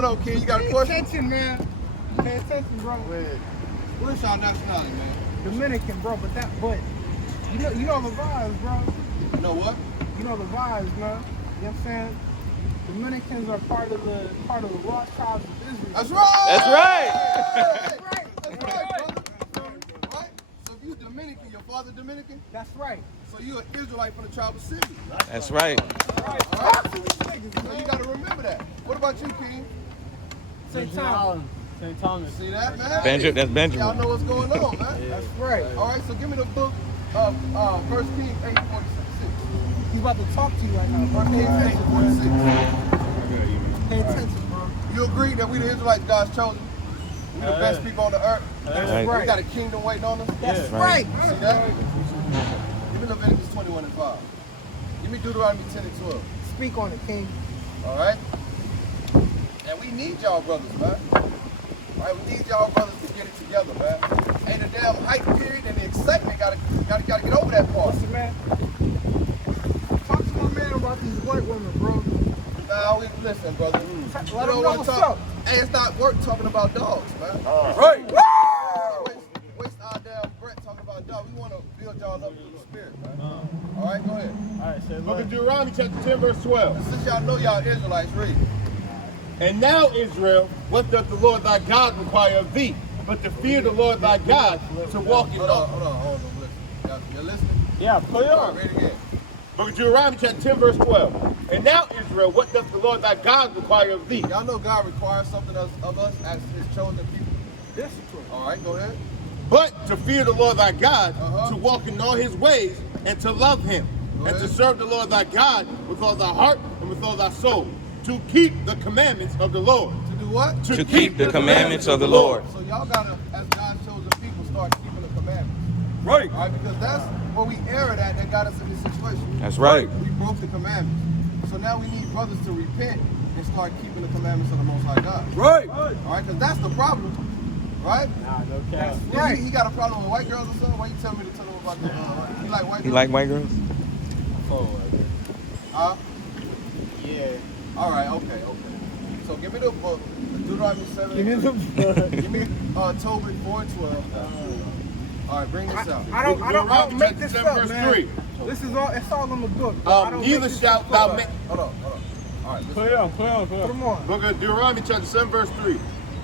Hold on, King, you got a question? Pay attention, man. Pay attention, bro. Where's y'all nationality, man? Dominican, bro, but you know the vibes, bro. You know what? You know the vibes, man. You know what I'm saying? Dominicans are part of the lost tribes of Israel. That's right! That's right! That's right, brother. Right? So if you Dominican, your father Dominican? That's right. So you an Israelite from the tribe of Simeon. That's right. All right? So you got to remember that. What about you, King? St. Thomas. St. Thomas. See that, man? Benjamin, that's Benjamin. Y'all know what's going on, man. That's right. All right, so give me the book of 1 Kings 8:46. He's about to talk to you right now, bro. 1 Kings 8:46. Pay attention, bro. You agree that we the Israelites God's chosen? We the best people on the earth. That's Right. right. We got a kingdom waiting on us. That's Right. right. See that? Give me Leviticus 21:5. Give me Deuteronomy 10:12. Speak on it, King. All right? And we need y'all brothers, man. All right, we need y'all brothers to get it together, man. Ain't a damn hype period and the excitement gotta get over that part. Listen, man. Talk to my man about these white women, bro. Nah, we listen, brother. Let We them don't know wanna what's talk. up. Hey, it's not work talking about dogs, man. Right. Waste our damn breath talking about dogs. We want to build y'all up through the spirit, man. All right, go ahead. All right, say Book of Deuteronomy chapter 10, verse 12. Since y'all know y'all Israelites, read. And now, Israel, what doth the Lord thy God require of thee, but to fear the Lord thy God, to walk in Hold on, law. listen. You're listening? Yeah, play All on. right, read again. Book of Deuteronomy chapter 10, verse 12. And now, Israel, what doth the Lord thy God require of thee? Y'all know God requires something of us as His chosen people. Discipline. All right, go ahead. But to fear the Lord thy God, Uh-huh. to walk in all his ways, and to love him, Go and ahead. to serve the Lord thy God with all thy heart and with all thy soul, to keep the commandments of the Lord. To do what? To keep the commandments of the Lord. So y'all gotta, as God's chosen people, start keeping the commandments. Right. All right, because that's where we erred at that got us in this situation. That's right. We broke the commandments. So now we need brothers to repent and start keeping the commandments of the Most High God. Right. All right, because that's the problem, right? Nah, no cap. Right. He got a problem with white girls or something? Why you tell me to tell him about the, he like white girls? You like white girls? Huh? Yeah. All right, okay. So give me the book, Deuteronomy 7. Give me the Give me Tobit 4:12. All right, bring this out. I don't make this Chapter 7, up, verse man. 3. This is all. It's all in the book. I don't Neither make this shalt up. thou make. Hold on. All right, Play on. Put them on. Book of Deuteronomy chapter 7, verse 3.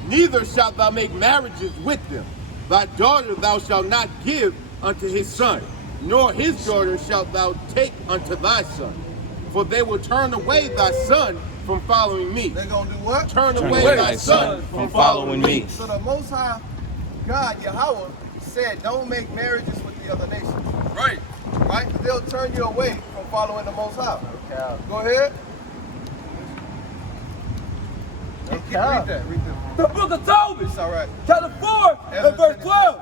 Neither shalt thou make marriages with them. Thy daughter thou shalt not give unto his son, nor his daughter shalt thou take unto thy son. For they will turn away thy son from following me. They're going to do what? Turn Turn away away thy son from following me. So the Most High God, Yahweh, said don't make marriages with the other nations. Right. Right? Because they'll turn you away from following the Most High. Go ahead. Read that. The book of Tobit, It's all right. chapter 4 and verse 12.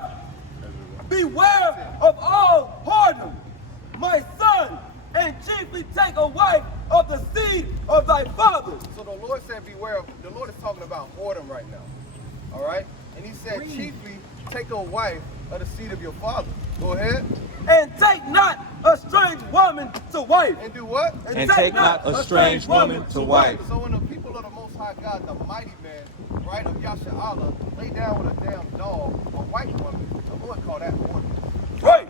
Beware of all whoredom, my son, and chiefly take a wife of the seed of thy fathers. So the Lord said beware of, the Lord is talking about whoredom right now. All right? And he said chiefly take a wife of the seed of your father. Go ahead. And take not a strange woman to wife. And do what? And take not a strange woman to wife. So when the people of the Most High God, the mighty man, right, of Yasharallah, lay down with a damn dog, a white woman, the Lord called that whoredom. Right.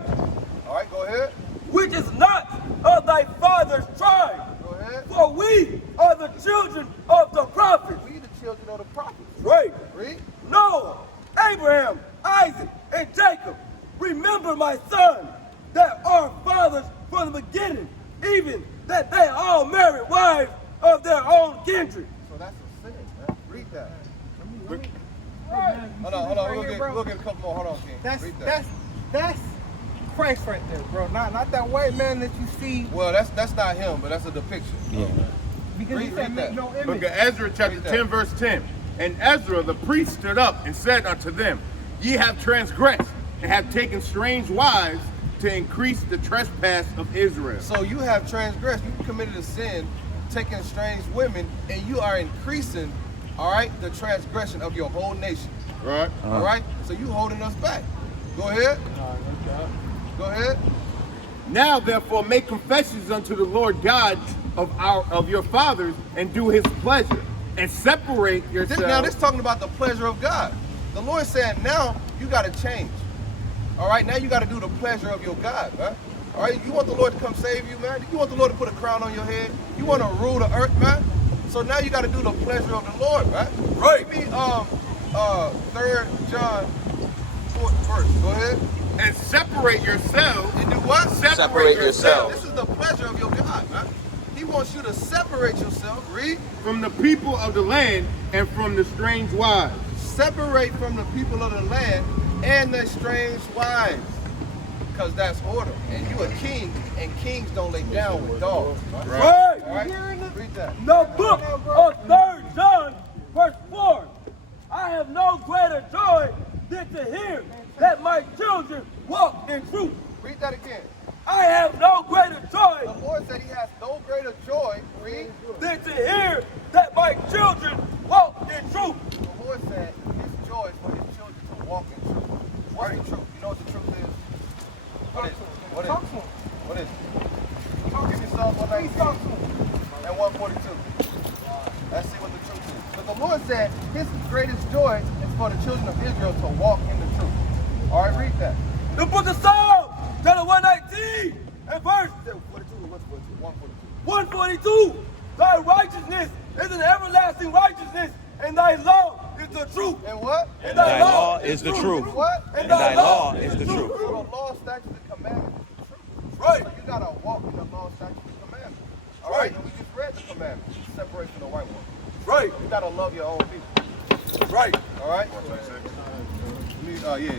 All right, go ahead. Which is not of thy father's tribe. Go ahead. For we are the children of the prophets. We the children of the prophets. Right. Read. Noah, Abraham, Isaac, and Jacob. Remember, my son, that our fathers from the beginning, even that they all married wives of their own kindred. So that's a sin, man. Read that. Right. Hold on. We'll get a couple more. Hold on, King. Read that. That's Christ right there, bro. Not that white man that you see. Well, that's not him, but that's a depiction. Yeah. Because he Read said make that. no Book image. of Ezra chapter Read that. 10, verse 10. And Ezra the priest stood up and said unto them, Ye have transgressed and have taken strange wives to increase the trespass of Israel. So you have transgressed. You committed a sin, taking strange women, and you are increasing, all right, the transgression of your whole nation. Right. All right? So you holding us back. Go ahead. Go ahead. Now therefore make confessions unto the Lord God of your fathers and do his pleasure, and separate Now yourselves. this talking about the pleasure of God. The Lord said, now you got to change. All right, now you got to do the pleasure of your God, man. All right, you want the Lord to come save you, man? You want the Lord to put a crown on your head? You want to rule the earth, man? So now you got to do the pleasure of the Lord, man. Right. Give me 3 John 4th verse. Go ahead. And separate yourselves. And do what? Separate yourselves. This is the pleasure of your God, man. He wants you to separate yourself. Read. From the people of the land and from the strange wives. Separate from the people of the land and the strange wives. Because that's order. And you a king, and kings don't lay down with dogs. Right. All right? Read that. The book of 3 John, verse 4. I have no greater joy than to hear that my children walk in truth. Read that again. I have no greater The joy Lord said he has no greater joy. Read. than to hear that my children walk in truth. The Lord said his joy is for his children to walk in truth. What's the truth? You know what the truth is? What is it? What is it? What is it? Give me Psalm 119 and 142. Let's see what the truth is. But the Lord said his greatest joy is for the children of Israel to walk in the truth. All right, read that. The book of Psalms, chapter 119 and verse 142. Thy righteousness is an everlasting righteousness, and thy law is the truth. And what? And Thy law is the truth. What? And thy law is the So truth. the law, statutes, and commandments is the truth. Right. So you gotta walk in the law, statutes, and commandments. All Right. right. And we just read the commandments. Separation of the white one. Right. You gotta love your own people. Right. All right. Yeah.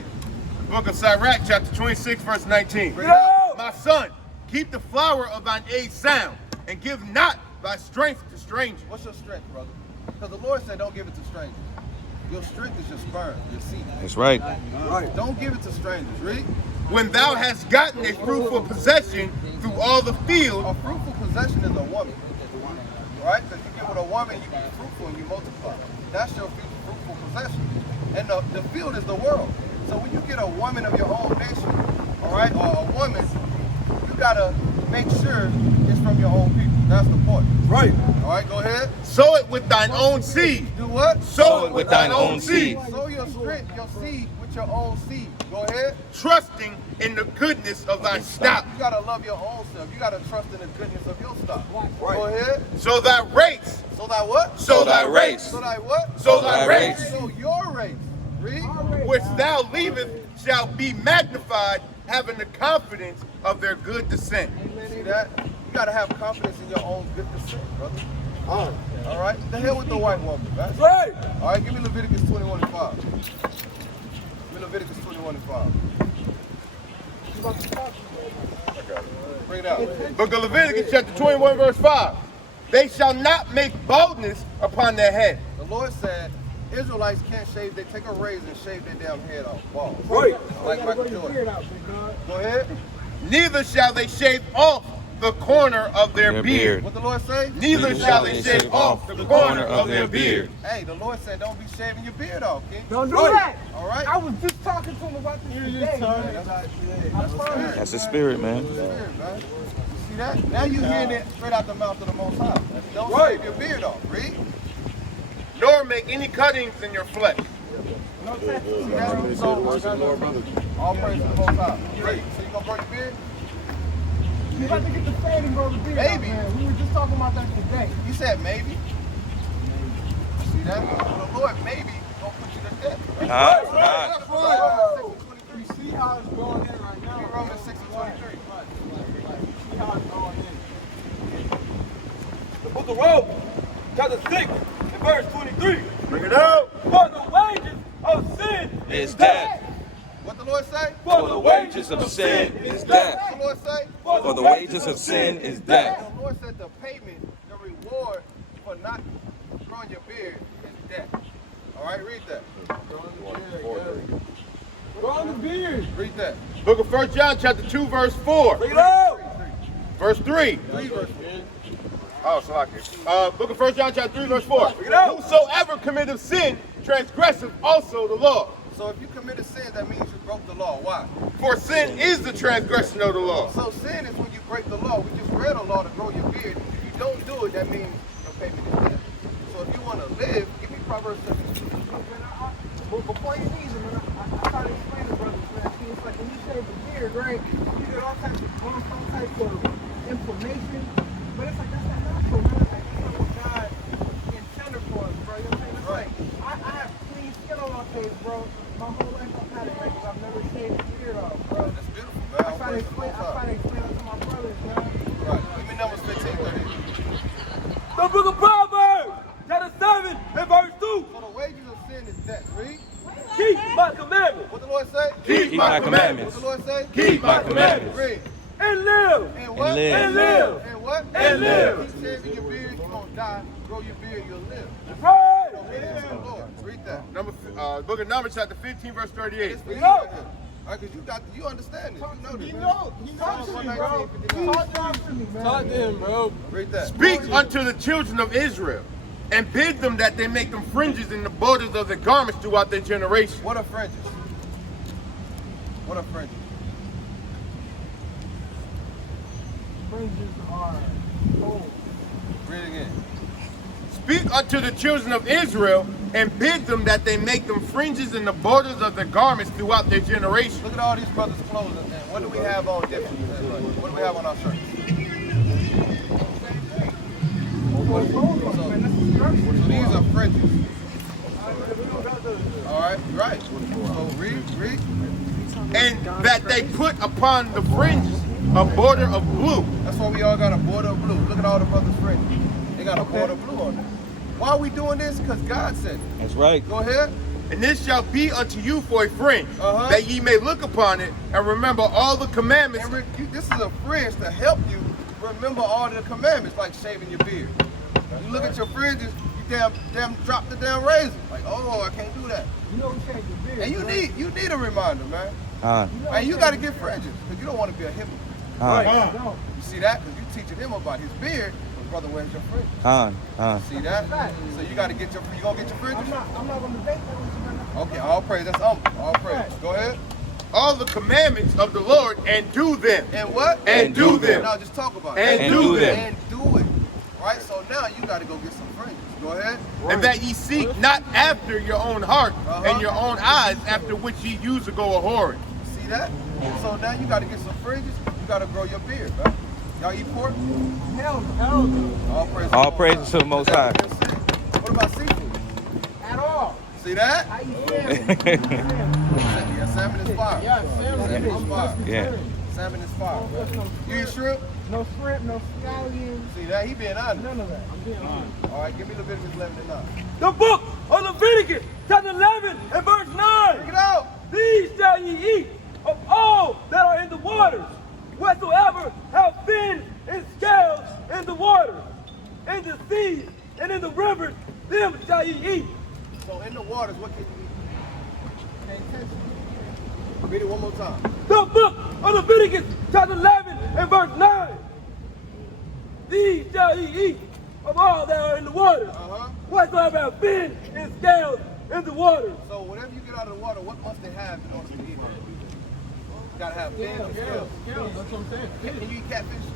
The book of Sirach, chapter 26, verse 19. Bring it out. My son, keep the flower of thine age sound, and give not thy strength to strangers. What's your strength, brother? Because the Lord said, don't give it to strangers. Your strength is your sperm, your seed. That's right. Right. Don't give it to strangers. Read. When thou hast gotten a fruitful possession through all the field, A fruitful possession is a woman. Right? Because you get with a woman, you be fruitful and you multiply. That's your fruitful possession. And the field is the world. So when you get a woman of your own nation, all right, or a woman, you gotta make sure it's from your own people. That's the point. Right. All right, go ahead. sow it with thine own seed. Do what? Sow it with thine own seed. Sow your strength, your seed with your own seed. Go ahead. Trusting in the goodness of thy stock. You gotta love your own self. You gotta trust in the goodness of your stock. Go ahead. So thy race. So that what? So thy race. So that what? So thy race. So your race. Read. Which thou leavest shall be magnified, having the confidence of their good descent. See that? You gotta have confidence in your own good descent, brother. All right. The hell with the white woman, man. Right. All right. Give me Leviticus 21:5. Give me Leviticus 21:5. Bring it out. Book of Leviticus chapter 21 verse 5. They shall not make baldness upon their head. The Lord said, Israelites can't shave. They take a razor and shave their damn head off. Bald. Right. Like Michael Jordan. Go ahead. Neither shall they shave off the corner of their beard. What the Lord say? Neither shall they shave off the corner of their beard. Hey, the Lord said, don't be shaving your beard off, King. Don't do that. All right. I was just talking to him about this today. That's the spirit, man. Spirit, man. You see that? Now you hearing it straight out the mouth of the Most High. Don't shave your beard off. Read. Nor make any cuttings in your flesh. See that? So, all praise to the Most High. Read. So you gonna grow your beard? You about to get the fade and grow the beard. Maybe. Man. We were just talking about that today. You said maybe. See that? Well, the Lord maybe gonna put you to death. Ah, You see how it's going in right now. Read Romans 6:23. See how it's going in. The book of Romans, chapter 6, and verse 23. Bring it out. For the wages of sin is death. What the Lord say? For the wages of sin is death. What the Lord say? For the wages of sin is death. The Lord said the payment, the reward for not growing your beard is death. All right, read that. Grow the beard. Read that. Book of 1 John chapter 2 verse 4. Bring it out. Verse 3. 3 verse 4. Oh, so Book of 1 John chapter 3 verse 4. Whosoever committeth sin transgresseth also the law. So if you commit a sin, that means you broke the law. Why? For sin is the transgression of the law. So sin is when you break the law. We just read a law to grow your beard. If you don't do it, that means the payment is death. So if you want want to live, give me Proverbs 17. But before you leave, man, I try to explain to brothers, man. See, it's like when you shave the beard, right? You get all types of inflammation, but it's like that's not natural, man. It's like that's not what God intended for us, bro. You know what I'm saying? It's like I have clean skin on my face, bro. My whole life I've had it because I've never shaved the beard off, bro. That's beautiful, man. I try to explain that to my brothers, man. Right. Give me Numbers 15:30. The book of Proverbs, chapter 7 and verse 2. So the wages of sin is death. Read. Keep my commandments What the Lord say? Keep my commandments. What the Lord say? Keep my commandments. Read. and live. And what? And live. And live. And what? And live. Keep shaving your beard, you're going to die. Grow your beard, you'll live. Right. Obedience to the Lord. Read that. Book of Numbers, chapter 15, verse 38. It's for you right here. All right, because you understand this. You know this. He knows to me, bro. Talk to me, man. Talk to him, bro. Read that. Speak unto the children of Israel, and bid them that they make them fringes in the borders of their garments throughout their generation. What are fringes? What are fringes? Fringes are old. Read it again. Speak unto the children of Israel, and bid them that they make them fringes in the borders of their garments throughout their generation. Look at all these brothers' clothes. And what do we have on different? What do we have on our shirts? So these are fringes. All right, right. So read. And that they put upon the fringes a border of blue. That's why we all got a border of blue. Look at all the brothers' fringes. They got a border of blue on them. Why are we doing this? Because God said it. That's right. Go ahead. And this shall be unto you for a fringe, Uh-huh. that ye may look upon it and remember all the commandments. And this is a fringe to help you remember all the commandments, like shaving your beard. You look at your fringes, you damn drop the damn razor. Like, oh, I can't do that. You know we shave your beard. And you need a reminder, man. And you got to get fringes, because you don't want to be a hypocrite. You see that? Because you teaching him about his beard, but brother, where's your fringes? See that? So you got to get you gonna get your fringes? I'm not gonna debate that with you, man. Okay, all praise. That's all praise. Go ahead. All the commandments of the Lord, and do them. And what? And do them. Now just talk about it. And do them. And do it. Right? So now you got to go get some fringes. Go ahead. And that ye seek not after your own heart and your own eyes, after which ye use to go a-whoring. See that? So now you got to get some fringes. You got to grow your beard, right? Y'all eat pork? Hell no. All praises to the Most High. What about seafood? At all. See that? I eat salmon. Yeah, salmon is fire. Yeah, salmon is fire. Yeah. Salmon is fire. You eat shrimp? No shrimp, no scallions. See that? He being honest. None of that. I'm being honest. All right, give me Leviticus 11 and 9. The book of Leviticus, chapter 11 and verse 9. Bring it out. These shall ye eat of all that are in the waters, whatsoever have fins and scales in the waters, in the seas and in the rivers, them shall ye eat. So in the waters, what can you eat? Read it one more time. The book of Leviticus, chapter 11 and verse 9. These shall ye eat of all that are in the waters, whatsoever have fins and scales in the waters. So whenever you get out of the water, what must they have in order to eat it? You gotta have fins and scales. That's what I'm saying. Can you eat catfish?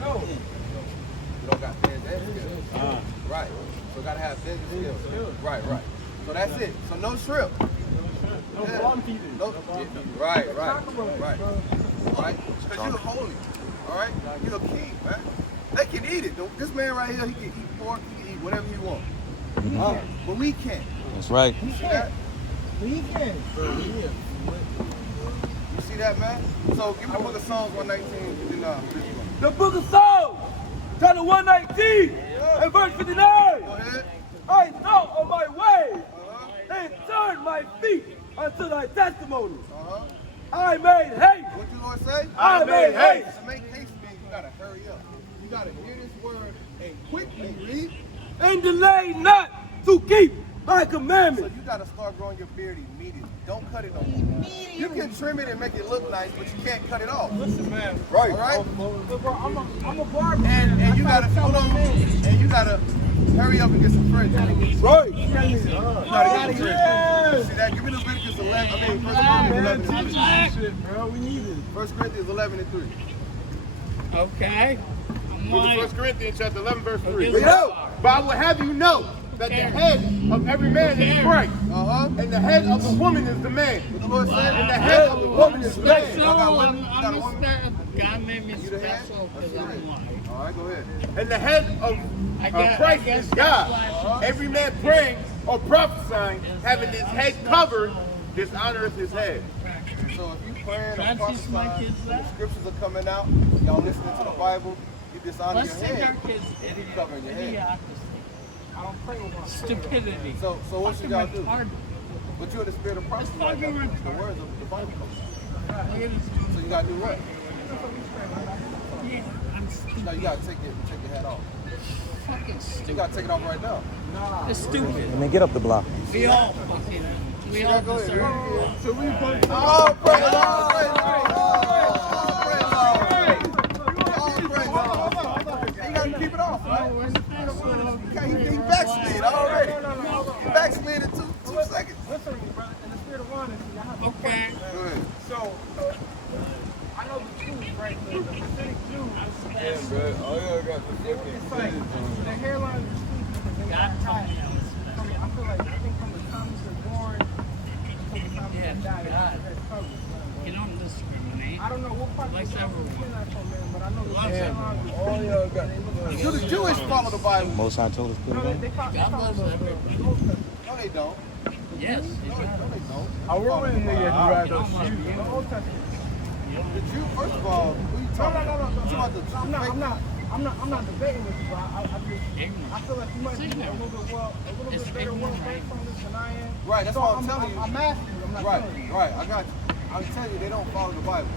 No. You don't got fins and scales. Right. So gotta have fins and scales. Right. So that's it. So no shrimp. No bottom feeders. No. Right. Right. Because you're holy. All right? You're a king, man. They can eat it. This man right here, he can eat pork, he can eat whatever he wants. But we can't. That's right. You see that? We can. You see that, man? So give me the book of Psalms 119, 59. The book of Psalms, chapter 119 and verse 59. Go ahead. I thought on my way and turned my feet unto thy testimonies. I made haste. What you Lord say? I made haste. To make haste means you gotta hurry up. You gotta hear this word and quickly read. And delay not to keep thy So commandments. you gotta start growing your beard immediately. Don't cut it no more. You can trim it and make it look nice, but you can't cut it off. Listen, man. Right. All right? Look, bro, I'm a barber. And you gotta and you gotta hurry up and get some fringes. Right. You gotta get some fringes. See that? Give me Leviticus 11. First Corinthians 11 and 3. Shit, bro. We need it. 1 Corinthians 11 and 3. Okay. Book of 1 Corinthians chapter 11, verse 3. Bring it out. But I will have you know that the head of every man is Christ, and the head of the woman is the man, What the Lord said? and the head of the woman is the man. God made me special because I'm white. All right, go ahead. And the head of Christ is God. Every man praying or prophesying, having his head covered, dishonoreth his head. So if you praying or Francis, my prophesying, kids the left. scriptures are coming out, y'all listening to the Bible, you dishonor Let's your take head. our kids You covering your head. idiocracy, I don't pray with my stupidity. So what should y'all do? Retarded. But you're in the spirit of prophecy right now. The words of the Bible. Look at this. So you gotta do what? Yeah, I'm stupid. No, you gotta take your hat off. Fucking You stupid. gotta take it off right now. It's stupid. And then get up the block. We all fucking. We all Go ahead. deserve. So we put. Oh, praise the Lord! Praise the Lord! You gotta keep it off, right? He backslid already. He backslid in 2 seconds. Listen to me, brother. In the spirit of honesty, I have a Okay. question. Go ahead. So, I know the Jews, right? The Hasidic Jews. Damn, bro. All y'all got the It's like the hairline is steep because they got tight. I feel like I think from the time you were born until the time you Yeah, died, God. that's covered. You don't discriminate. I don't know what part Likes of the everyone. skin that's from, man, but I know the Loves hairline everyone. is All y'all got. Do the Jewish follow the Bible? Most High told us to put No, it on. they God loves everybody. Old Testament. No, they don't. Yes. No, they don't. I will win nigga if you ride those shoes. The Old Testament. The Jew, first of all, who you talking about? You talking about the Jew? I'm not debating with you, but I just Ignorant. I feel like you might be a little bit It's better well ignorant, versed on this than I am. Right, that's So what I'm telling you. I'm asking you. I'm not Right, telling you. right, I got you. I'm telling you, they don't follow the Bible.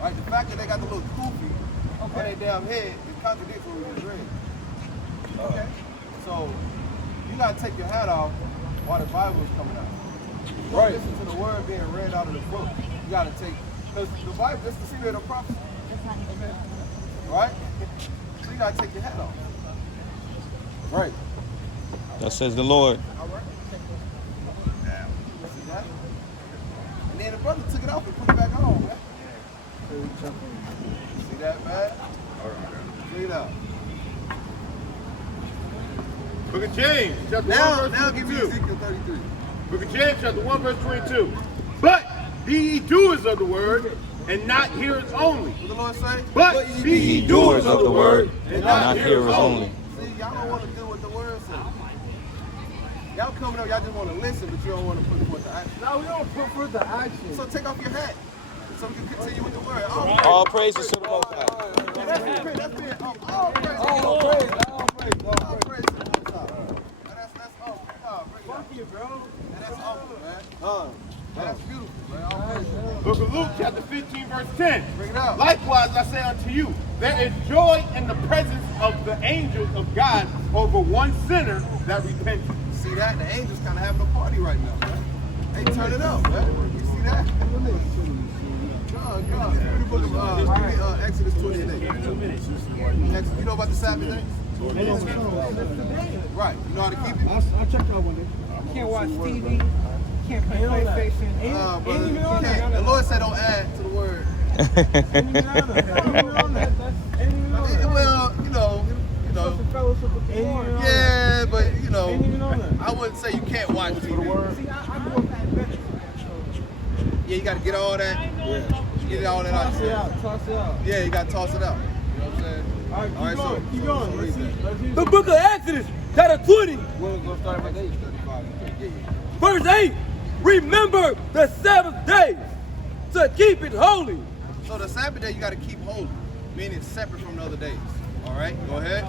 Right, the fact that they got the little kufi on their damn head, it contradicts what we just read. Okay. So, you gotta take your hat off while the Bible is coming out. You don't listen to the word being read out of the book. You gotta take, because the Bible is the spirit of prophecy. Right? So you gotta take your hat off. Right. That says the Lord. All right. See that? And then the brother took it off and put it back on, man. See that, man? See that? Book of James, chapter 1, Now verse give me 22. Ezekiel 33. Book of James, chapter 1, verse 22. But be ye doers of the word, and not hearers only. What the Lord say? But be ye doers of the word, and not hearers only. See, y'all don't want to do what the word says. Y'all coming up, y'all just want to listen, but you don't want to put forth the action. No, we don't put forth the action. So take off your hat, so we can continue with the word. All praises to the Most High. That's being, all praise. All praise. All praise. All praise to the Most High. That's awesome. Fuck you, bro. That's awesome, man. That's beautiful, man. All praise. Book of Luke, chapter 15, verse 10. Bring it out. Likewise, I say unto you, there is joy in the presence of the angels of God over one sinner that repents. See that? The angels kind of having a party right now, man. They turn it up, man. You see that? God. Read the book of Exodus 28. You know about the Sabbath day? Right. You know how to keep it? I'll check out one day. You can't watch TV. You can't play PlayStation. Brother, you can't. The Lord said don't add to the word. Well, you know. Yeah, but you know, I wouldn't say you can't watch TV. Yeah, you got to get all that. Get all that out. Toss it out. Yeah, you got to toss it out. You know what I'm saying? All right, Keep going. read that. The book of Exodus, chapter 20, We're going to start at 8:35. verse 8. Remember the Sabbath day to keep it holy. So the Sabbath day you got to keep holy, meaning separate from the other days. All right, go ahead.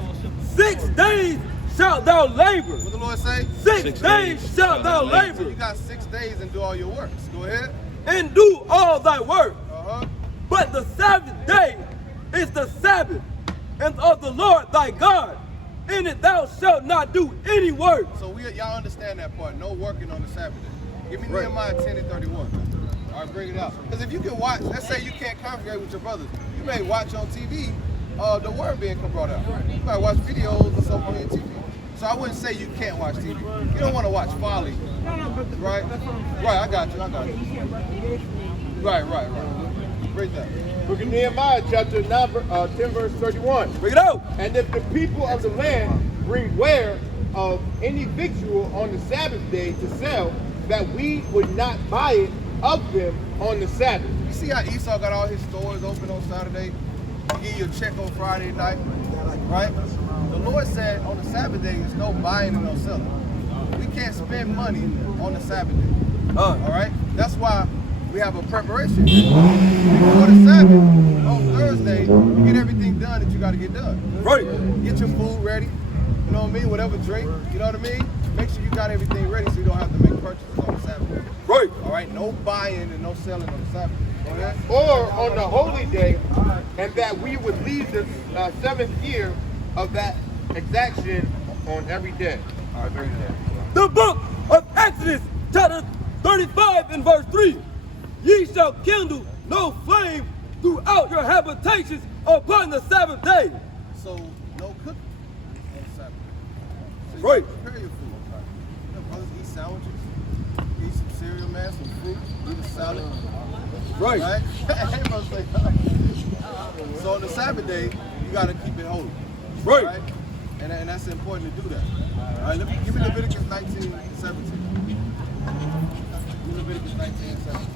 6 days shalt thou labor. What the Lord say? 6 days shalt thou So labor, you got 6 days and do all your works. Go ahead. and do all thy work. Uh-huh. But the Sabbath day is the Sabbath, and of the Lord thy God. In it thou shalt not do any work. So y'all understand that part. No working on the Sabbath day. Give me Nehemiah 10:31. All right, bring it out. Because if you can watch, let's say you can't congregate with your brothers, you may watch on TV the word being brought out. You might watch videos or something on your TV. So I wouldn't say you can't watch TV. You don't want to watch folly, right? Right, I got you. Right. Bring that. Book of Nehemiah, chapter 10, verse 31. Bring it out. And if the people of the land bring ware of any victual on the Sabbath day to sell, that we would not buy it of them on the Sabbath. You see how Esau got all his stores open on Saturday? He give you a check on Friday night, right? The Lord said on the Sabbath day, there's no buying and no selling. We can't spend money on the Sabbath day. All right? That's why we have a preparation day. Before the Sabbath, on Thursday, you get everything done that you got to get done. Right. Get your food ready. You know what I mean? Whatever drink. You know what I mean? Make sure you got everything ready so you don't have to make purchases on the Sabbath. Right. All right? No buying and no selling on the Sabbath. Okay? Or on the holy day, and that we would leave the seventh year of that exaction on every day. The book of Exodus, chapter 35 and verse 3. Ye shall kindle no flame throughout your habitations upon the Sabbath day. So, no cooking on the Sabbath. So you Right. gotta prepare your food. You know, brothers eat sandwiches, eat some cereal, man, some fruit, eat a salad. Right. Right? Brothers say, so on the Sabbath day, you gotta keep it holy. Right. And that's important to do that. All right, give me Leviticus 19 and 17. Give me Leviticus 19 and 17.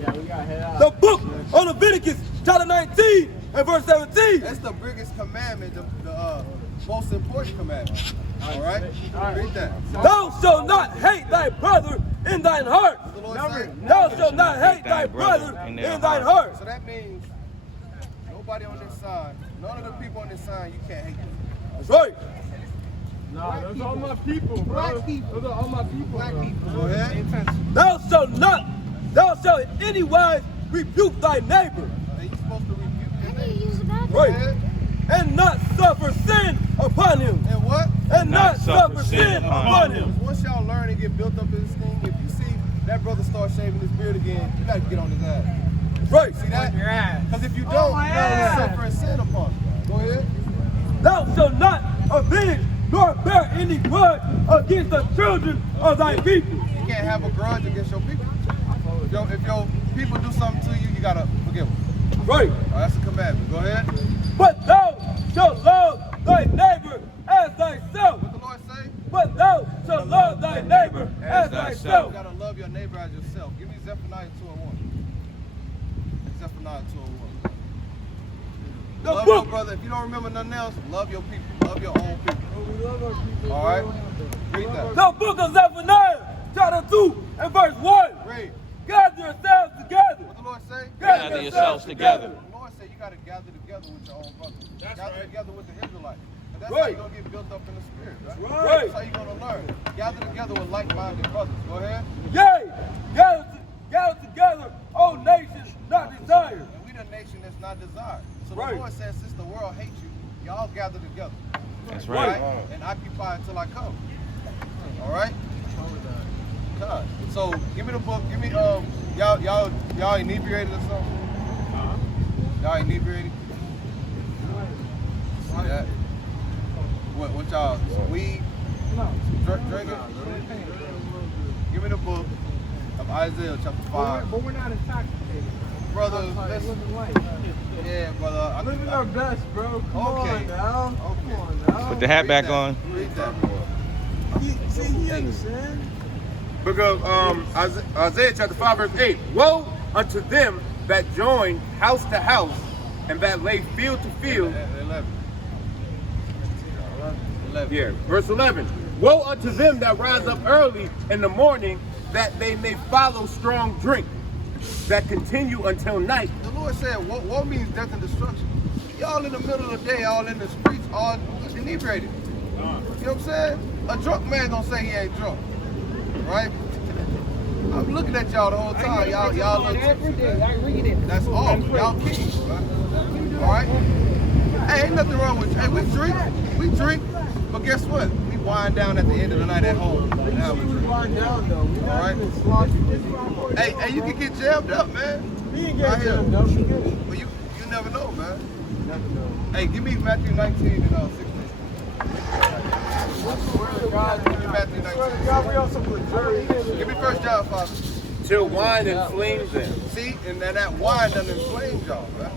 Yeah, we gotta head out. The book of Leviticus, chapter 19 and verse 17. That's the biggest commandment, the most important commandment. All right? Read that. Thou shalt not hate thy brother in thine heart. What the Lord say? Thou shalt not hate thy brother in thine heart. So that means nobody on this side, none of the people on this side, you can't hate them. That's right. Nah, those are all my people, bro. Black people. Those are all my people, Black bro. people. Go ahead. Thou shalt in any wise rebuke thy neighbor. Are you supposed to rebuke your I need to neighbor? use the bathroom. Go Right. ahead. And not suffer sin upon him. And what? And not suffer sin upon him. Once y'all learn and get built up in this thing, if you see that brother start shaving his beard again, you got to get on his ass. Right. See that? Your ass. Because if you don't, my you're going to ass. suffer sin upon him. Go ahead. Thou shalt not avenge nor bear any grudge against the children of thy people. You can't have a grudge against your people. If your people do something to you, you got to forgive them. Right. All right, that's a commandment. Go ahead. But thou shalt love thy neighbor as thyself. What the Lord say? But thou shalt love thy neighbor as You thyself. got to love your neighbor as yourself. Give me Zephaniah 2:1. Zephaniah 2:1. The Love your book. brother. If you don't remember nothing else, love your people. Love your own people. All right? Read that. The book of Zephaniah, chapter 2 and verse 1. Read. Gather yourselves together. What the Lord say? Gather yourselves together. The Lord said you got to gather together with your own brothers. Gather together with the Israelites. And that's how Right. you're going to get built up in the spirit. Right? Right. That's how you're going to learn. Gather together with like-minded brothers. Go ahead. Yea, gather together, O nations not desired. And we the nation that's not desired. So Right. the Lord says, since the world hates you, y'all gather together. That's right. And occupy until I come. All right? God. So give me the book. Give me y'all inebriated or something? Y'all inebriated? See that? What y'all? Some weed? Drinking? Give me the book of Isaiah chapter 5. But we're not intoxicated. Brother, Like, let's, living life. yeah, brother. Living our best, bro. Come Okay. on now. Okay. Come on now. Put the hat back Read that. on. Read that. See, he understand. Book of Isaiah chapter 5 verse 8. Woe unto them that join house to house, and that lay field to field. 11. Yeah, verse 11. Woe unto them that rise up early in the morning, that they may follow strong drink, that continue until night. The Lord said, woe means death and destruction. Y'all in the middle of the day, all in the streets, all inebriated. You know what I'm saying? A drunk man don't say he ain't drunk, right? I'm looking at y'all the whole time. Y'all look tipsy. I read it. That's all. Y'all kings, right? All right? Hey, ain't nothing wrong with you. Hey, we drink, but guess what? We wind down at the end of the night at home. Now we drink. Wind down though. We're All not right. even slaughtered. Hey, you can get jammed up, man. We ain't Right getting here. jammed up. We good. But you never know, man. Never know. Hey, give me Matthew 19 and 16. God, Give me Matthew 19. God, we on some luxury. Give me 1 John 5. Till wine inflames them. See, and then that wine done inflamed y'all, man.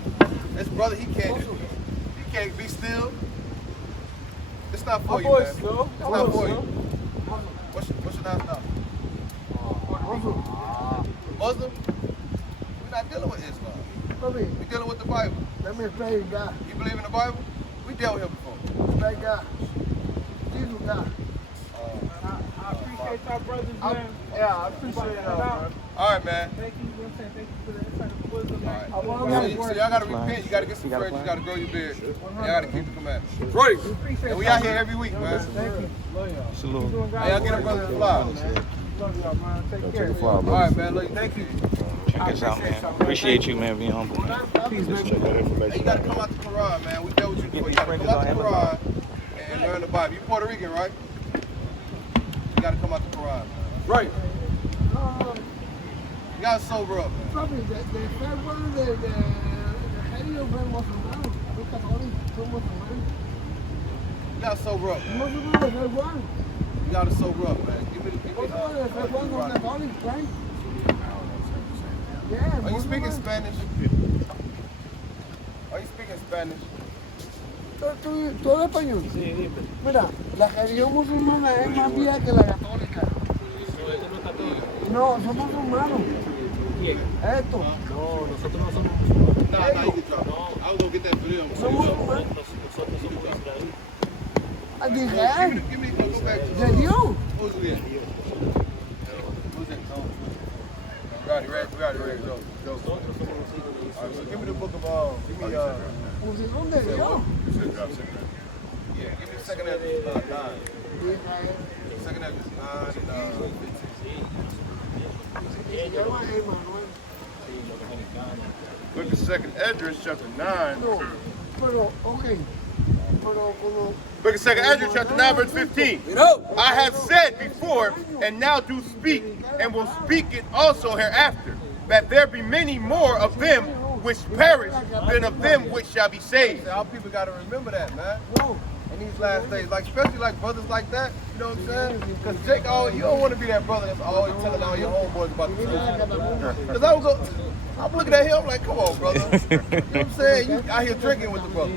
This brother, he can't be still. It's not for My you, boy man. slow. It's not for you. What's your nationality? Muslim? We're not dealing with Islam. We're dealing with the Bible. Let me pray God. You believe in the Bible? We dealt with him before. Pray God. Jesus God. I appreciate y'all brothers, man. Yeah, I appreciate y'all, man. All right, man. Thank you, you know what I'm saying? Thank you for the insight of wisdom, man. All right. So y'all gotta repent. You gotta get some friends. You gotta grow your beard. Y'all gotta keep the commandments. Praise. And we out here every week, man. Thank you. Love y'all. Salute. Doing Hey, y'all get a brother to fly. Love y'all, man. Take care. All right, man. Look, thank you. Check us out, man. Appreciate you, man, being humble, man. Hey, you gotta come out the Quran, man. We dealt with you before. You gotta come out the Quran and learn the Bible. You Puerto Rican, right? You gotta come out the Quran, man. Right. You gotta sober up, man. Papi, de ser bueno de genio fue musulmán. Fue católico, fue musulmán. You gotta sober up, man. Musulmán de ser bueno. You gotta sober up, man. Give me Musulmán de ser bueno, Quran. católico, right? Yeah, Are you speaking musulmán. Spanish? Are you speaking Spanish? ¿Tú hablas español? Sí. Mira, la religión musulmana es más vieja que la católica. No, somos humanos. Esto. No, you can drop it. I was gonna get that video. Somos humanos. ¿De Give Israel? me, go back to ¿De Dios? Who's it? Who's it? Ready, go. All right, so give me the book of, give me, Pusieron de Dios. yeah, give me the second Ezra 9. De Israel. Second Ezra 9 and 15. Se llama Emmanuel. Look at 2nd Esdras chapter 9. No, pero, ok. Pero como... Look at 2nd Esdras chapter 9 verse 15. You know? I have said before, and now do speak, and will speak it also hereafter, that there be many more of them which perish than of them which shall be saved. Our people gotta remember that, man. No. In these last days, like especially like brothers like that, you know what I'm saying? Because Jake, you don't want to be that brother that's always telling all your homeboys about the truth. Because I'm looking at him like, come on, brother. You know what I'm saying? You out here drinking with the brother.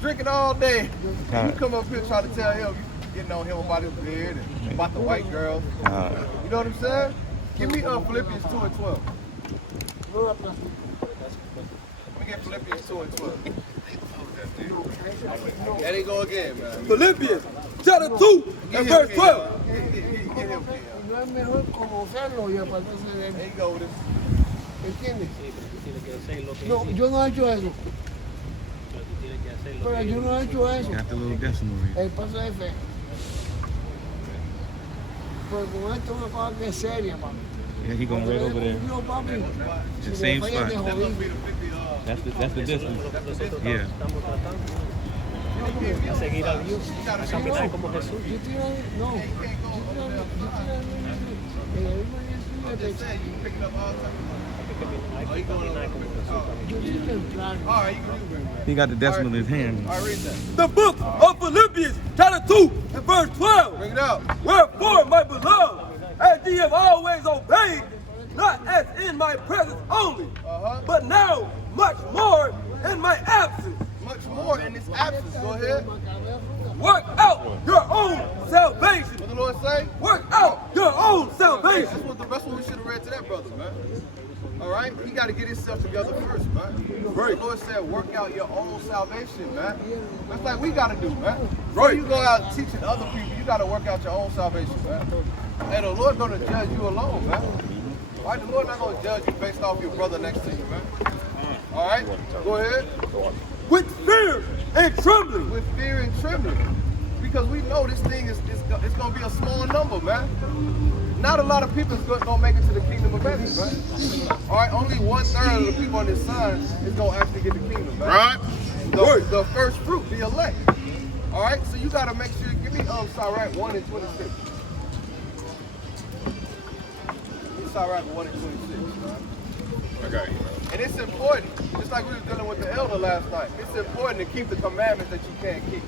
Drinking all day. And you come up here trying to tell him, you getting on him about his beard and about the white girls. You know what I'm saying? Give me Philippians 2 and 12. Let me get Philippians 2 and 12. There they go again, man. Philippians chapter 2 and verse 12. Get him, No es mejor conocerlo y apartarse de él. There you go with this. ¿Entiendes? No, yo no he hecho eso. Pero yo no he hecho eso. Got the little decimal read. El paso de fe. Pues con esto es una cosa que es seria, papi. Yeah, he going right over there. No, papi. The Si same le fallas, te spot. jodí. That's the distance. Yeah. A seguir a Dios, a caminar como Jesús. Yo estoy ahí, no. Hay que caminar como Jesús. Yo estoy temprano. All right, you can read it. He got the decimal in his hand. All right, read that. The book of Philippians chapter 2 and verse 12. Bring it out. Wherefore, my beloved, as ye have always obeyed, not as in my presence only, but now much more in my absence. Much more in this absence. Go ahead. Work out your own salvation. What the Lord say? Work out your own salvation. That's what we should have read to that brother, man. All right? He got to get himself together first, man. Right. The Lord said, work out your own salvation, man. That's like we got to do, man. Right. You go out teaching other people, you got to work out your own salvation, man. And the Lord's going to judge you alone, man. All right? The Lord's not going to judge you based off your brother next to you, man. All right? Go ahead. With fear and trembling. With fear and trembling. Because we know this thing is it's going to be a small number, man. Not a lot of people is going to make it to the kingdom of heaven, man. All right, only 1/3 of the people on this side is going to actually get the kingdom, man. Right? The first fruit, the elect. All right, so you got to make sure. Give me Sirach 1 and 26. Give me Sirach 1 and 26, man. I got you. And it's important, just like we were dealing with the elder last night, it's important to keep the commandments that you can't keep.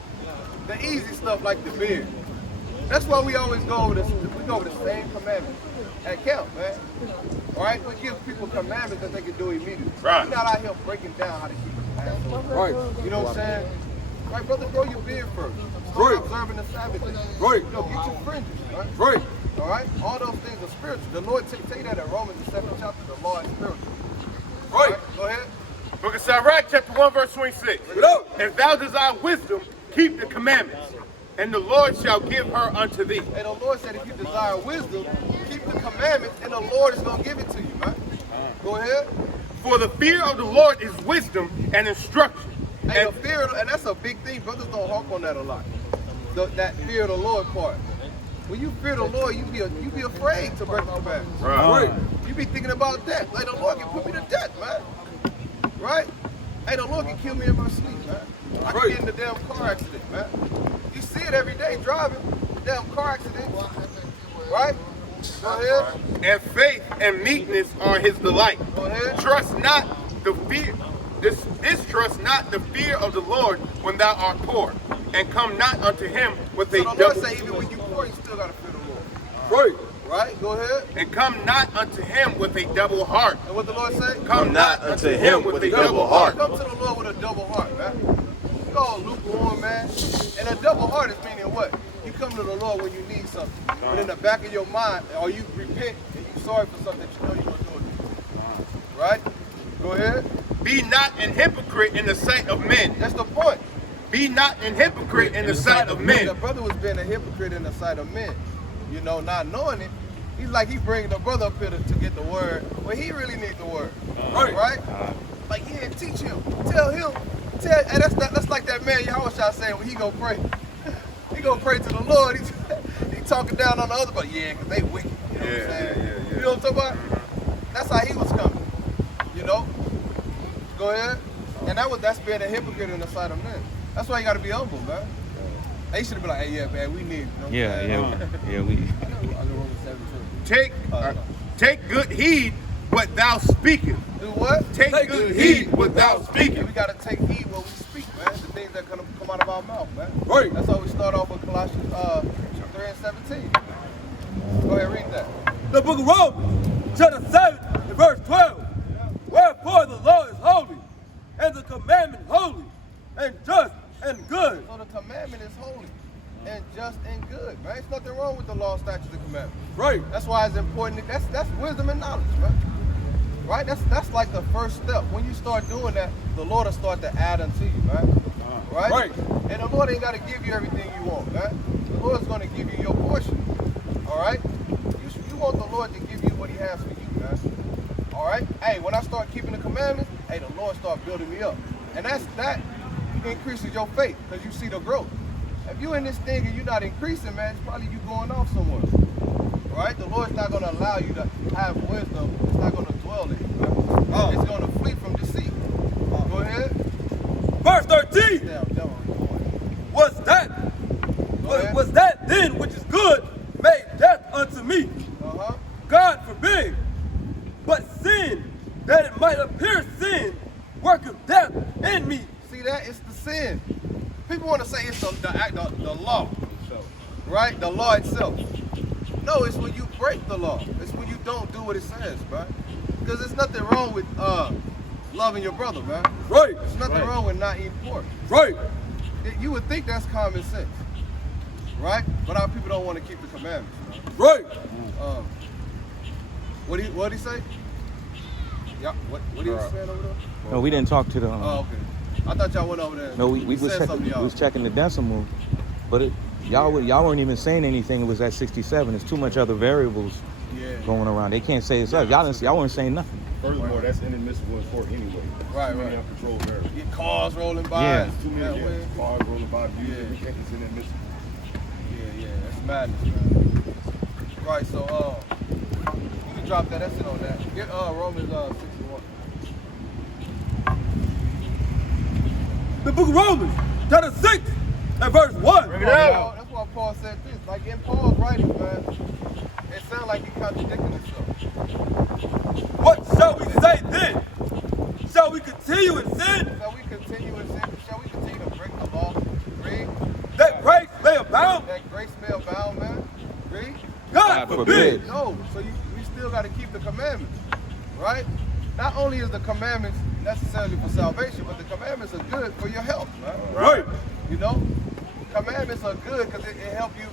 The easy stuff like the beard. That's why we always go over the same commandments at camp, man. All right? We give people commandments that they can do immediately. Right. We're not out here breaking down how to keep commandments. Right. You know what I'm saying? Right, brother, grow your beard first. Start Right. observing the Sabbath day. Right. You know, get your fringes, right? Right. All right? All those things are spiritual. The Lord tell you that in Romans, the 7th chapter, the law is spiritual. Right. Go ahead. Book of Sirach, chapter 1, verse 26. Get up. If thou desire wisdom, keep the commandments, and the Lord shall give her unto thee. And the Lord said, if you desire wisdom, keep the commandments, and the Lord is going to give it to you, man. Go ahead. For the fear of the Lord is wisdom and instruction. And the fear, and that's a big thing. Brothers don't harp on that a lot. That fear of the Lord part. When you fear the Lord, you be afraid to break the commandments. Right. You be thinking about death. Like, the Lord can put me to death, man. Right? Hey, the Lord can kill me in my sleep, man. I can get in a damn car accident, man. You see it every day driving, damn car accidents. Right? Go ahead. And faith and meekness are his delight. Go ahead. Trust not the fear. Distrust not the fear of the Lord when thou art poor, and come not unto him with So a the Lord double. say, even when you poor, you still got to fear the Lord. Right. Right? Go ahead. And come not unto him with a double heart. And what the Lord say? Come not unto him with a double heart. Come to the Lord with a double heart, man. You all lukewarm, man. And a double heart is meaning what? You come to the Lord when you need something. But in the back of your mind, or you repent and you sorry for something that you know you're going to do it. Right? Go ahead. Be not an hypocrite in the sight of men. That's the point. Be not an hypocrite in the sight of men. The brother was being a hypocrite in the sight of men. You know, not knowing it. He's like he bringing the brother up here to get the word. Well, he really needs the word. Right? Like, yeah, teach him. Tell him. And that's like that man Yahushua saying when he go pray. He go pray to the Lord. He talking down on the other, but yeah, because they wicked. You know what I'm saying? You know what I'm talking about? That's how he was coming. You know? Go ahead. And that's being a hypocrite in the sight of men. That's why you got to be humble, man. They should have been like, hey, yeah, man, we need. You know Yeah, we. Take good heed what thou speakest. Do what? Take good heed what thou And speakest. we got to take heed what we speak, man. The things that come out of our mouth, man. Right. That's how we start off with Colossians 3 and 17. Go ahead, read that. The book of Romans, chapter 7, and verse 12. Wherefore the law is holy, and the commandment holy, and just and good. So the commandment is holy and just and good, man. There's nothing wrong with the law, statutes, and commandments. Right. That's why it's important. That's wisdom and knowledge, man. Right? That's like the first step. When you start doing that, the Lord will start to add unto you, man. Right? Right. And the Lord ain't got to give you everything you want, man. The Lord's going to give you your portion. All right? You want the Lord to give you what he has for you, man. All right? Hey, when I start keeping the commandments, hey, the Lord start building me up. And that increases your faith because you see the growth. If you in this thing and you're not increasing, man, it's probably you going off somewhere. Right? The Lord's not going to allow you to have wisdom. It's not going to dwell in you, man. It's going to flee from deceit. Go ahead. Verse 13. Damn, Was that then which is good made death unto me? God forbid. But sin, that it might appear sin, worketh death in me. See that? It's the sin. People want to say it's the law, right? The law itself. No, it's when you break the law. It's when you don't do what it says, right? Because there's nothing wrong with loving your brother, man. Right. There's nothing wrong with not eating pork. Right. You would think that's common sense, right? But our people don't want to keep the commandments. Right. What did he say? Yeah. What he was saying over there? No, we didn't talk to the. Oh, okay. I thought y'all went over there. No, we was checking the decimal, but y'all weren't even saying anything. It was at 67. There's too much other variables going around. They can't say it's us. Y'all weren't saying nothing. Furthermore, that's inadmissible in court anyway. Right. Uncontrolled variables. Get cars rolling by. Yeah. Too many cars rolling by. We think it's inadmissible. Yeah, that's madness, man. Right, so you can drop that. That's it on that. Get Romans 61. The book of Romans, chapter 6, and verse 1. Bring it out. That's why Paul said this. Like in Paul's writings, man, it sounds like he's contradicting himself. What shall we say then? Shall we continue in sin? Shall we continue in sin? Shall we continue to break the law? Read. That grace may abound? That grace may abound, man. Read. God forbid. No, so we still got to keep the commandments, right? not only is the commandments necessarily for salvation, but the commandments are good for your health, man. Right. You know, commandments are good because it help you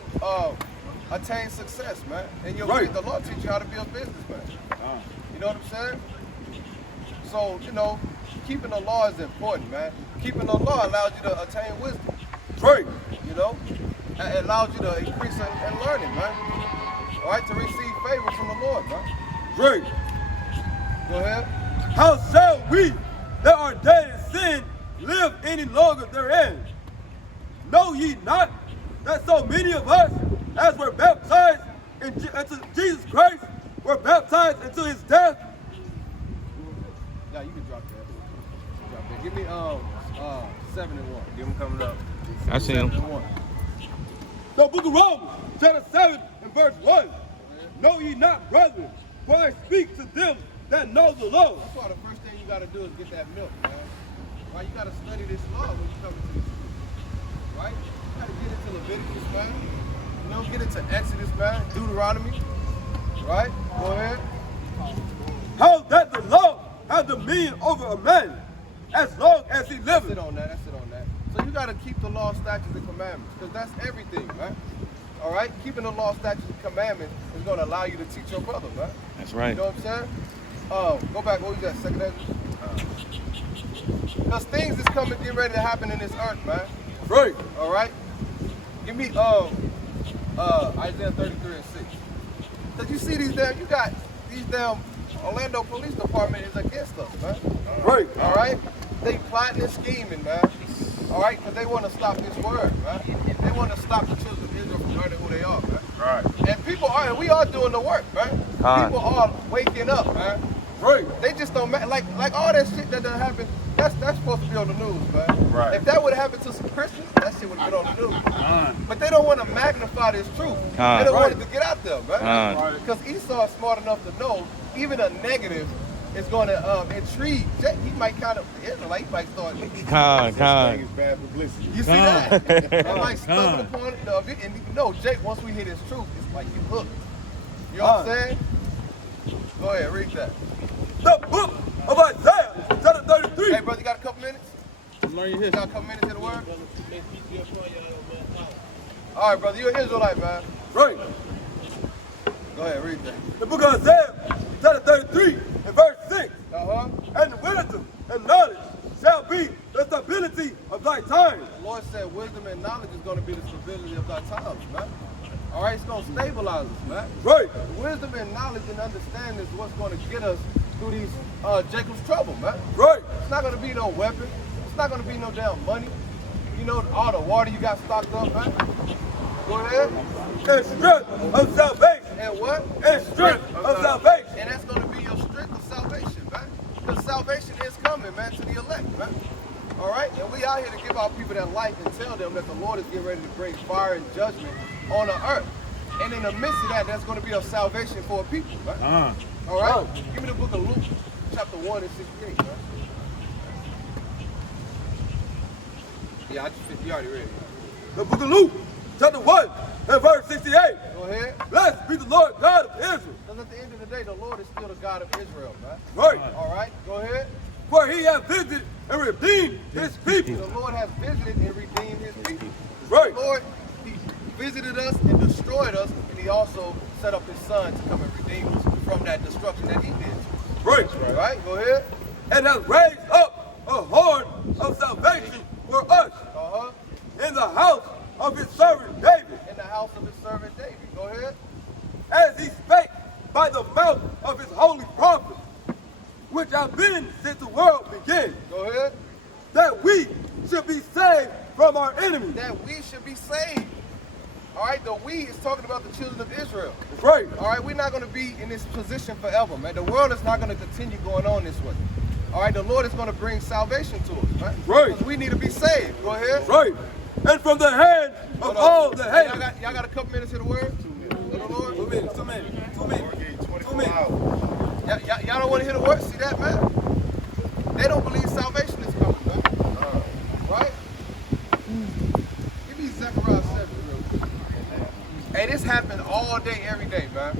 attain success, man. And the law teach you how to be a businessman. You know what I'm saying? So, you know, keeping the law is important, man. Keeping the law allows you to attain wisdom. Right. You know, it allows you to increase in learning, man. All right, to receive favor from the Lord, man. Right. Go ahead. How shall we that are dead in sin live any longer therein? Know ye not that so many of us as were baptized into Jesus Christ were baptized into his death? Yeah, you can drop that. Give me 7 and 1. Give him coming up. I see him. 7 and 1. The book of Romans, chapter 7 and verse 1. Know ye not, brethren, for I speak to them that know the law. That's why the first thing you got to do is get that milk, man. Right? You got to study this law when you come into this truth. Right? You got to get into Leviticus, man. You know, get into Exodus, man. Deuteronomy. Right? Go ahead. How that the law have dominion over a man as long as he That's liveth. it on that. That's it on that. So you got to keep the law, statutes, and commandments, because that's everything, man. All right? Keeping the law, statutes, and commandments is going to allow you to teach your brother, man. That's right. You know what I'm saying? Go back. What was that? Second Ezra? Because things is coming, getting ready to happen in this earth, man. Right. All right? Give me Isaiah 33 and 6. Because you see these damn, you got these damn Orlando Police Department is against us, man. Right. All right? They plotting and scheming, man. All right? Because they want to stop this word, man. They want to stop the children of Israel from learning who they are, man. Right. And people are, and we are doing the work, man. People are waking up, man. Right. They just don't like all that shit that done happen. That's supposed to be on the news, man. Right. If that would have happened to some Christians, that shit would have been on the news. But they don't want to magnify this truth. They don't want it to get out there, man. Because Esau is smart enough to know even a negative is going to intrigue. He might kind of, the Israelite, he might start. This thing is bad publicity. You see that? They might stumble upon it. And you know, Jake, once we hear this truth, it's like you hooked. You know what I'm saying? Go ahead, read that. The book of Isaiah, chapter 33. Hey, brother, you got a couple minutes? Learn your You history. got a couple minutes in the word? All right, brother, you're an Israelite, man. Right. Go ahead, read that. The book of Isaiah, chapter 33, and verse 6. Uh-huh. And wisdom and knowledge shall be the stability of thy time. The Lord said wisdom and knowledge is going to be the stability of thy times, man. All right, it's going to stabilize us, man. Right. Wisdom and knowledge and understanding is what's going to get us through these Jacob's trouble, man. Right. It's not going to be no weapon. It's not going to be no damn money. You know, all the water you got stocked up, man. Go ahead. And strength of salvation. And what? And strength of salvation. And that's going to be your strength of salvation, man. Because salvation is coming, man, to the elect, man. All right? And we out here to give our people that life and tell them that the Lord is getting ready to bring fire and judgment on the earth. And in the midst of that, that's going to be a salvation for a people, man. All right? Give me the book of Luke, chapter 1 and 68, man. Yeah, you already read it. The book of Luke, chapter 1, and verse 68. Go ahead. Blessed be the Lord God of Israel. Because at the end of the day, the Lord is still the God of Israel, man. Right. All right? Go ahead. For he hath visited and redeemed his people. The Lord has visited and redeemed his people. Right. The Lord, he visited us and destroyed us, and he also set up his son to come and redeem us from that destruction that he did. Right. All right? Go ahead. And hath raised up a horn of salvation for us Uh-huh. in the house of his servant David, In the house of his servant David. Go ahead. as he spake by the mouth of his holy prophets, which have been since the world began, Go ahead. that we should be saved from our enemies. That we should be saved. All right? The we is talking about the children of Israel. That's right. All right? We're not going to be in this position forever, man. The world is not going to continue going on this way. All right? The Lord is going to bring salvation to us, man. Right. Because we need to be saved. Go ahead. That's right. And from the hand of all the haters. Y'all got a couple minutes of the word? 2 minutes. Of the Lord? 2 minutes, 2 minutes, 2 minutes. 24 hours. Y'all don't want to hear the word? See that, man? They don't believe salvation is coming, man. Right? Give me Zechariah 7 real quick. Hey, this happened all day, every day, man.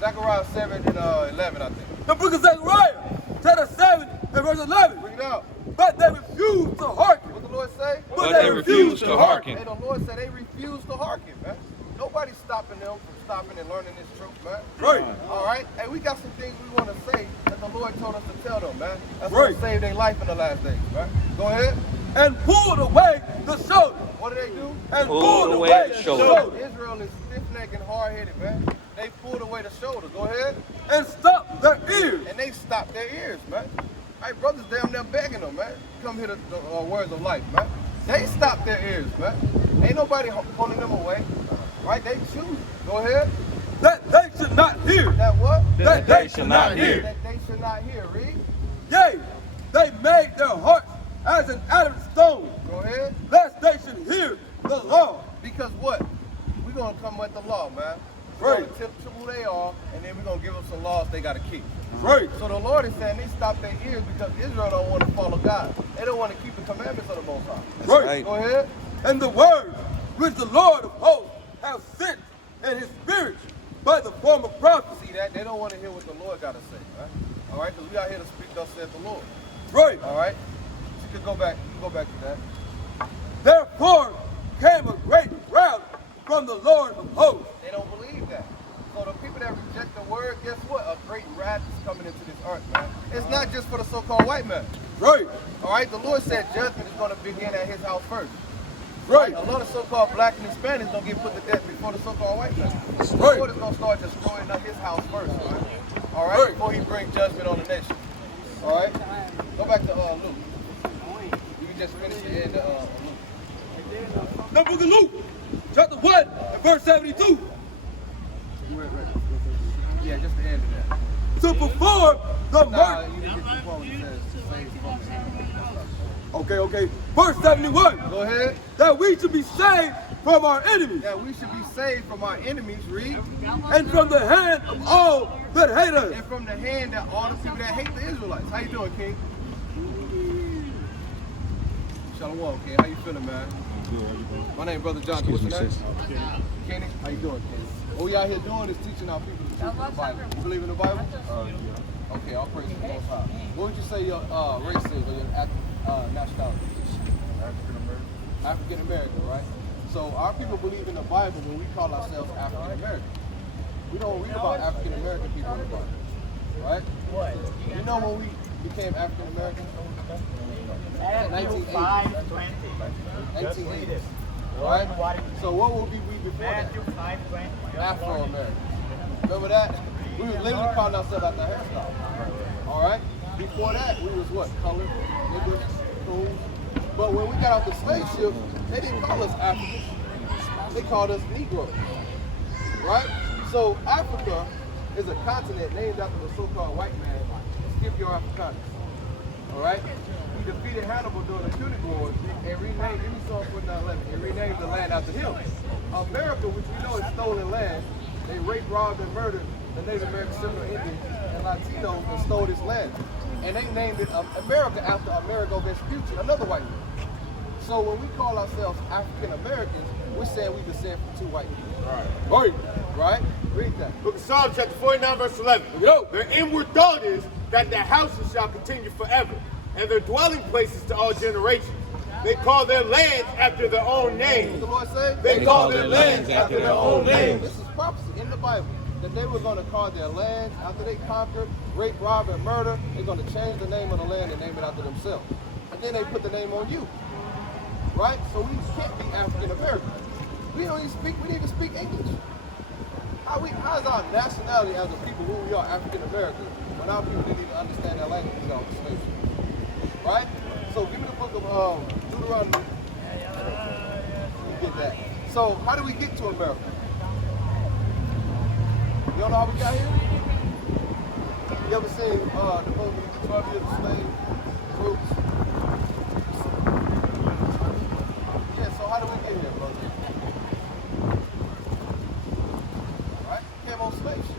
Zechariah 7 and 11, I think. The book of Zechariah, chapter 7 and verse 11. Bring it out. But they refused to hearken. What the Lord say? But they refused to hearken. Hey, the Lord said they refused to hearken, man. Nobody's stopping them from stopping and learning this truth, man. Right. All right? Hey, we got some things we want to say that the Lord told us to tell them, man. That's Right. going to save their life in the last days, man. Go ahead. And pulled away the shoulder. What do they do? And Pulled away the shoulder. Israel is stiff-necked and hard-headed, man. They pulled away the shoulder. Go ahead. And stopped their ears. And they stopped their ears, man. Hey, brothers down there begging them, man. Come hear the words of life, man. They stopped their ears, man. Ain't nobody pulling them away. Right? They choose. Go ahead. That they should not hear. That what? That they should not hear. That they should not hear. Read. Yea, they made their hearts as an adamant stone, Go ahead. lest they should hear the law. Because what? We're going to come with the law, man. We're Right. going to tip to who they are, and then we're going to give them some laws they got to keep. Right. So the Lord is saying they stopped their ears because Israel don't want to follow God. They don't want to keep the commandments of the Most High. Right. right. Go ahead. And the words which the Lord of hosts have sent in his spirit by the form of prophecy. See that? They don't want to hear what the Lord got to say, right? All right? Because we out here to speak thus saith the Lord. Right. All right? So you can go back. You can go back to that. Therefore came a great rout from the Lord of hosts. They don't believe that. So the people that reject the word, guess what? A great wrath is coming into this earth, man. It's not just for the so-called white man. Right. All right? The Lord said judgment is going to begin at his house first. Right. A lot of so-called black and Hispanics don't get put to death before the so-called white man. The Right. Lord is going to start destroying his house first, all right? All right? Right. Before he brings judgment on the nation. All right? Go back to Luke. You can just finish the end of Luke. The book of Luke, chapter 1 and verse 72. Yeah, just the end of that. To perform the Nah, murder. you didn't get to the point where it says, save from sin. Okay. Verse 71. Go ahead. That we should be saved from our enemies That we should be saved from our enemies, read. and from the hand of all that hate us. And from the hand of all the people that hate the Israelites. How you doing, King? Shalom, King. How you feeling, man? My name is Brother John. Excuse What's me, your name? sis. Kenny. How you doing, Kenny? What we out here doing is teaching our people the truth of the Bible. You believe in the Bible? Okay, I'll praise the Most High. What would you say your race is or your nationality? African American, right? So our people believe in the Bible when we call ourselves African American. We don't read about African American people in the Bible, right? You know when we became African American? 1980s, right? So what would we be before that? Afro-American. Remember that? We were literally calling ourselves after our hairstyle. All right? Before that, we was what? Colored, niggers, coons. But when we got off the slave ship, they didn't call us Africans. They called us Negroes. Right? So Africa is a continent named after the so-called white man, Scipio Africanus. All right? He defeated Hannibal during the Punic Wars and renamed, give me Psalm 49:11, and renamed the land after him. America, which we know is stolen land, they raped, robbed, and murdered the Native American, Seminole Indians, and Latinos and stole this land. And they named it America after Amerigo Vespucci, another white man. So when we call ourselves African Americans, we're saying we descend from two white people. Right? Read that. Book of Psalms, chapter 49, verse 11. Yo. Their inward thought is that their houses shall continue forever, and their dwelling places to all generations. They call their lands after their own What name. the Lord say? They call their lands after their own names. This is prophecy in the Bible that they were going to call their lands after they conquered, rape, rob, and murder. They're going to change the name of the land and name it after themselves. And then they put the name on you. Right? So we can't be African American. We don't even speak, we didn't even speak English. How's our nationality as a people who we are African American when our people didn't even understand that language without the slave ship? Right? So give me the book of Deuteronomy. You get that. So how do we get to America? You don't know how we got here? You ever seen the movie 12 Years a Slave? Roots? Yeah, so how do we get here, brother? Right? Came on slave ship.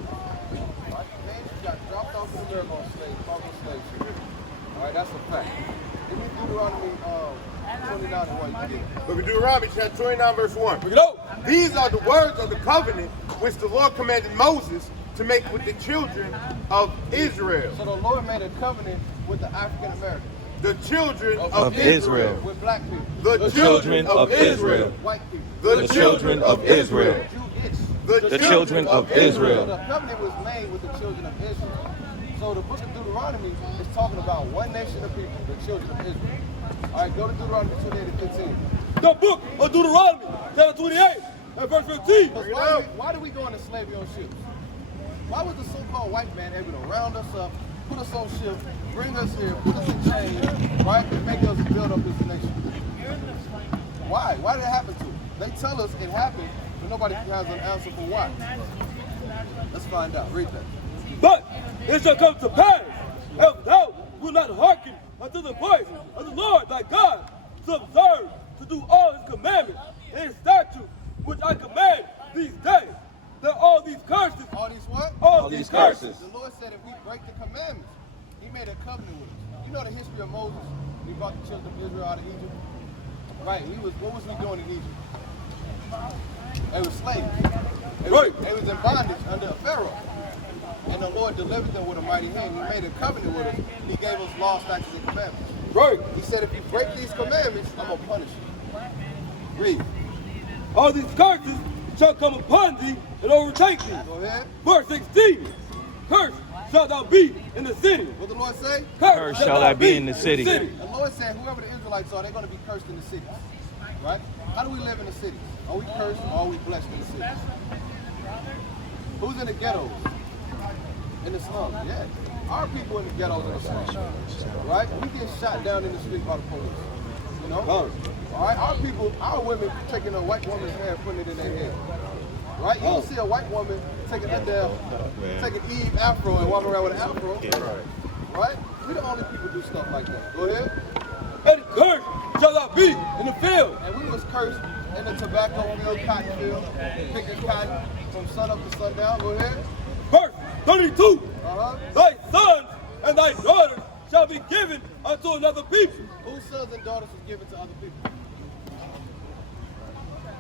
Right? Man, you got dropped off in America on slave ship. Alright, that's a fact. Give me Deuteronomy 29 and 1. You get it. Book of Deuteronomy, chapter 29, verse 1. Bring it up. These are the words of the covenant which the Lord commanded Moses to make with the children of Israel. So the Lord made a covenant with the African Americans. The children Of Israel. With black people. The children of Israel. White people. The children of Israel. Jewish. The children of So Israel. the covenant was made with the children of Israel. So the book of Deuteronomy is talking about one nation of people, the children of Israel. All right, go to Deuteronomy 28 and 15. The book of Deuteronomy, chapter 28, and verse 15. Why do we go into slavery on ships? Why was the so-called white man able to round us up, put us on ships, bring us here, put us in chains, right, and make us build up this nation? Why? Why did it happen to us? They tell us it happened, but nobody has an answer for why. Let's find out. Read that. But it shall come to pass, if thou wilt not hearken unto the voice of the Lord thy God, to observe, to do all his commandments and his statutes, which I command these days, that all these curses, All these what? all these curses, The Lord said if we break the commandments, he made a covenant with us. You know the history of Moses? He brought the children of Israel out of Egypt. Right, what was we doing in Egypt? They were slaves. They was in bondage under a Pharaoh. And the Lord delivered them with a mighty hand. He made a covenant with us. He gave us law, statutes, and commandments. right, He said if you break these commandments, I'm going to punish you. Read. all these curses shall come upon thee and overtake thee. Go ahead. Verse 16, cursed shalt thou be in the city. What the Lord say? Cursed shall thou be in the city. The Lord said whoever the Israelites are, they're going to be cursed in the cities. Right? How do we live in the cities? Are we cursed or are we blessed in the cities? Who's in the ghettos? In the slums, yeah. Our people in the ghettos and the slums. Right? We get shot down in the street by the police. You know? All right? Our people, our women taking a white woman's hair and putting it in their hair. Right? You don't see a white woman taking her down, taking Eve afro and walking around with an afro. Right? We the only people do stuff like that. Go ahead. And cursed shall thou be in the field. And we was cursed in the tobacco field, cotton field, picking cotton from sun up to sundown. Go ahead. Verse 32, Uh-huh. thy sons and thy daughters shall be given unto another people. Whose sons and daughters was given to other people?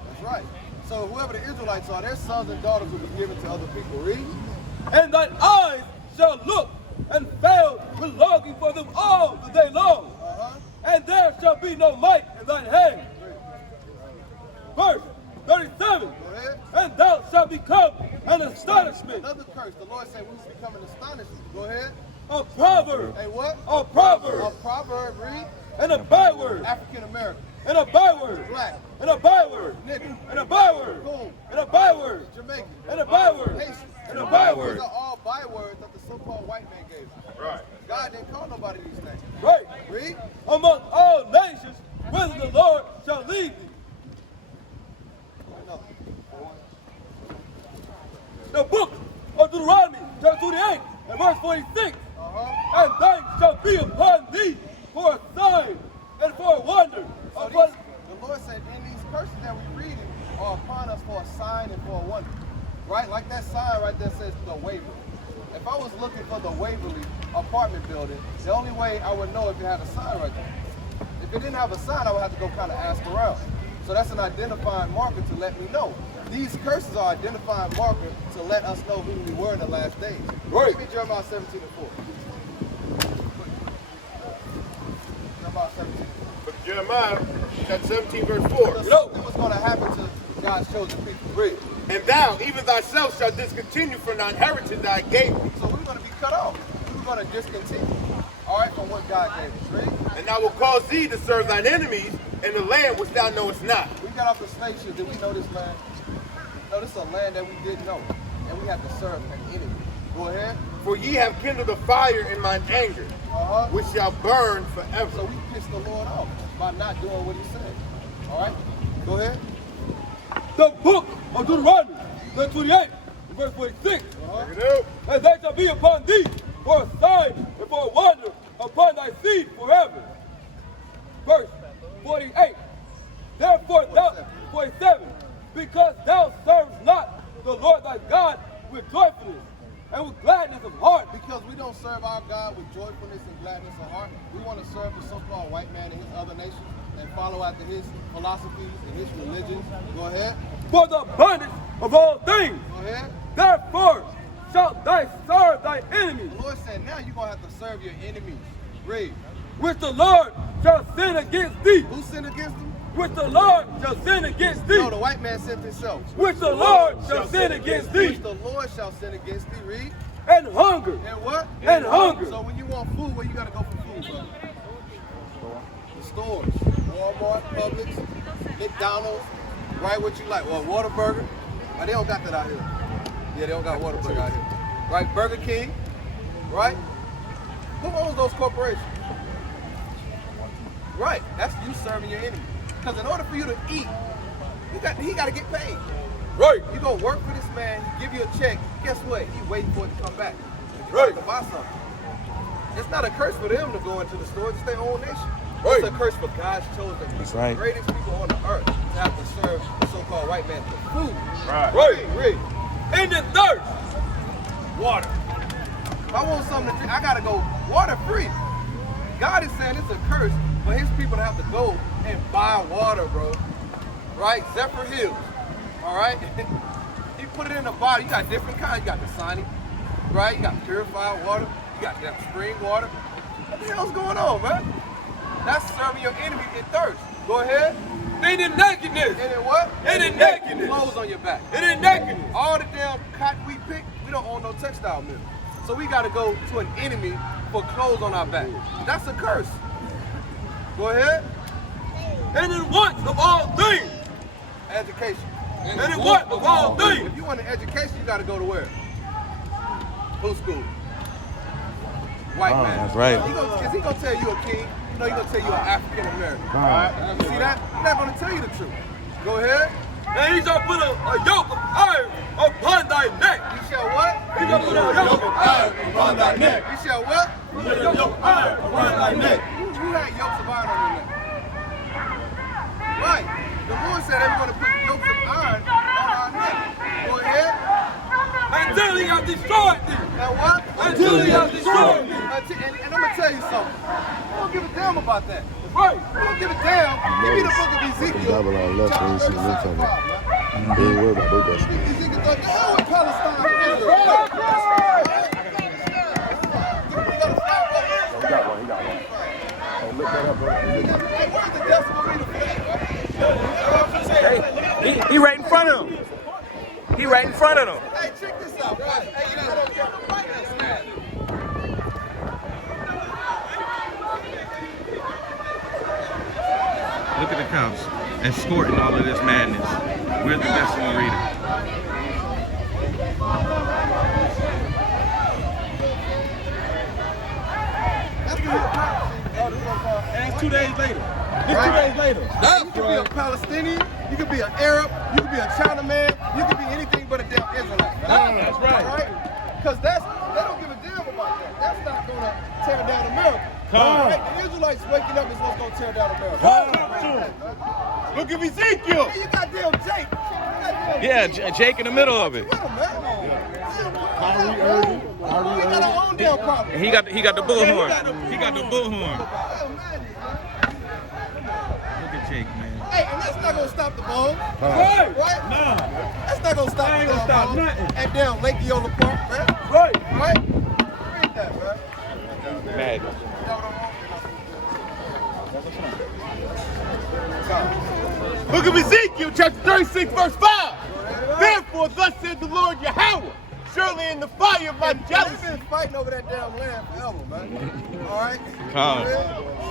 That's right. So whoever the Israelites are, their sons and daughters will be given to other people. Read. And thine eyes shall look and fail with longing for them all the day long. Uh-huh. And there shall be no might in thine hand. Verse 37, Go ahead. and thou shalt become an astonishment, Another curse. The Lord said we will become an astonishment. Go ahead. a proverb, A what? a proverb, A proverb. Read. and a byword, African American. and a byword, Black. and a byword, Nigger. and a byword, Boom. and a byword, Jamaican. and a byword, Haitian. and a byword. These are all bywords that the so-called white man gave us. Right. God didn't call nobody these names. Right. Read. Among all nations, whither the Lord shall lead thee. Another. The book of Deuteronomy, chapter 28, and verse 46. Uh-huh. And they shall be upon thee for a sign and for a wonder. So Upon the Lord said, in these curses that we read are upon us for a sign and for a wonder. Right? Like that sign right there says the Waverly. If I was looking for the Waverly apartment building, the only way I would know if it had a sign right there. If it didn't have a sign, I would have to go kind of ask around. So that's an identifying marker to let me know. These curses are identifying marker to let us know who we were in the last days. Right. Give me Jeremiah 17 and 4. Jeremiah 17. But Jeremiah, chapter 17, verse 4. Because something was going to happen to God's chosen people. Read. And thou, even thyself, shalt discontinue from thy inheritance that I gave thee. So we're going to be cut off. We're going to discontinue. All right, from what God gave us. Read. And I will cause thee to serve thine enemies in the land which thou knowest not. We got off the slave ship. Did we know this land? No, this is a land that we didn't know. And we had to serve an enemy. Go ahead. For ye have kindled a fire in mine anger, Uh-huh. which shall burn So forever. we pissed the Lord off by not doing what he said. All right? Go ahead. the book of Deuteronomy, chapter 28, and verse 46. Check it out. And they shall be upon thee for a sign and for a wonder upon thy seed forever. Verse 48. Therefore thou, 47, because thou servest not the Lord thy God with joyfulness and with gladness of heart. Because we don't serve our God with joyfulness and gladness of heart. We want to serve the so-called white man and his other nations and follow after his philosophies and his religions. Go ahead. For the abundance of all things. Go ahead. Therefore shalt thou serve thy enemies, The Lord said, now you're going to have to serve your enemies. Read. which the Lord shall sin against thee, Who sinned against them? which the Lord shall sin against thee, No, the white man sent himself. which the Lord shall sin against thee, Which the Lord shall sin against thee. Read. and hunger, And what? and hunger. So when you want food, where you got to go for food, brother? The stores. Walmart, Publix, McDonald's, right? What you like? Well, Whataburger. Oh, they don't got that out here. Yeah, they don't got Whataburger out here. Right? Burger King. Right? Who owns those corporations? Right. That's you serving your enemy. Because in order for you to eat, he got to get paid. Right. You go work for this man, he give you a check. Guess what? He waiting for it to come back. Right. To buy something. It's not a curse for them to go into the store. It's their own nation. Right. It's a curse for God's chosen people. That's right. The greatest people on the earth to have to serve the so-called white man for food. Right. Read. And the thirst, water. If I want something to drink, I gotta go water free. God is saying it's a curse for his people to have to go and buy water, bro. Right? Zephyr Hills. All right? He put it in a bottle. You got different kinds. You got the Dasani, right? You got purified water. You got that spring water. What the hell's going on, man? That's serving your enemy in thirst. Go ahead. And in nakedness, And then what? and in nakedness, Clothes on your back. and in nakedness. All the damn cotton we pick, we don't own no textile mill. So we got to go to an enemy for clothes on our back. That's a curse. Go ahead. And in want of all things, Education. and in want of all things. If you want an education, you got to go to where? Who school? White man. That's right. Is he going to tell you a king? No, he's going to tell you an African American. All right? You see that? He's not going to tell you the truth. Go ahead. And he shall put a yoke of iron upon thy neck. You shall what? He shall put a yoke of iron Upon thy neck. You shall what? Put a yoke of iron upon thy neck. Who had yokes of iron on your neck? Right. The Lord said they're going to put yokes of iron on our neck. Go ahead. Until he hath destroyed thee. Now what? Until he hath destroyed thee. And I'm going to tell you something. We don't give a damn about that. Right. We don't give a damn. Give me the book of Ezekiel. Babylon left when he chapter seen them 35, coming. man. They ain't worried about their best. Ezekiel 30. The hell with Palestine and Israel. He got one. Hey, look that up, bro. Hey, where's the decimal meter for that, right? He right in front of him. He right in front of him. Hey, check this out, guys. Hey, you know, Look at the cops escorting all of this madness. We're the best in the reader. And it's 2 days later. It's Right. 2 days later. You could be a Palestinian, you could be an Arab, you could be a Chinaman, you could be anything but a damn Israelite. That's right. All right? Because they don't give a damn about that. That's not going to tear down America. Come. All right? The Israelites waking up is what's going to tear down America. Look at Ezekiel. Hey, you got damn Jake. Yeah, Jake in the middle of it. With him, man. We got our own damn problem. And he got the bullhorn. He got the bullhorn. Oh, man. Look at Jake, man. Hey, and that's not going to stop the bomb. Right. Right? Nah. That's not going to stop That ain't the gonna stop bomb. nothing. And down Lake Eola Park, man. Right. Right? Read that, man. Mad. Look at Ezekiel chapter 36, verse 5. Therefore, thus said the Lord Yahweh, surely in the fire of my They've jealousy, been fighting over that damn land forever, man. All right? Calm.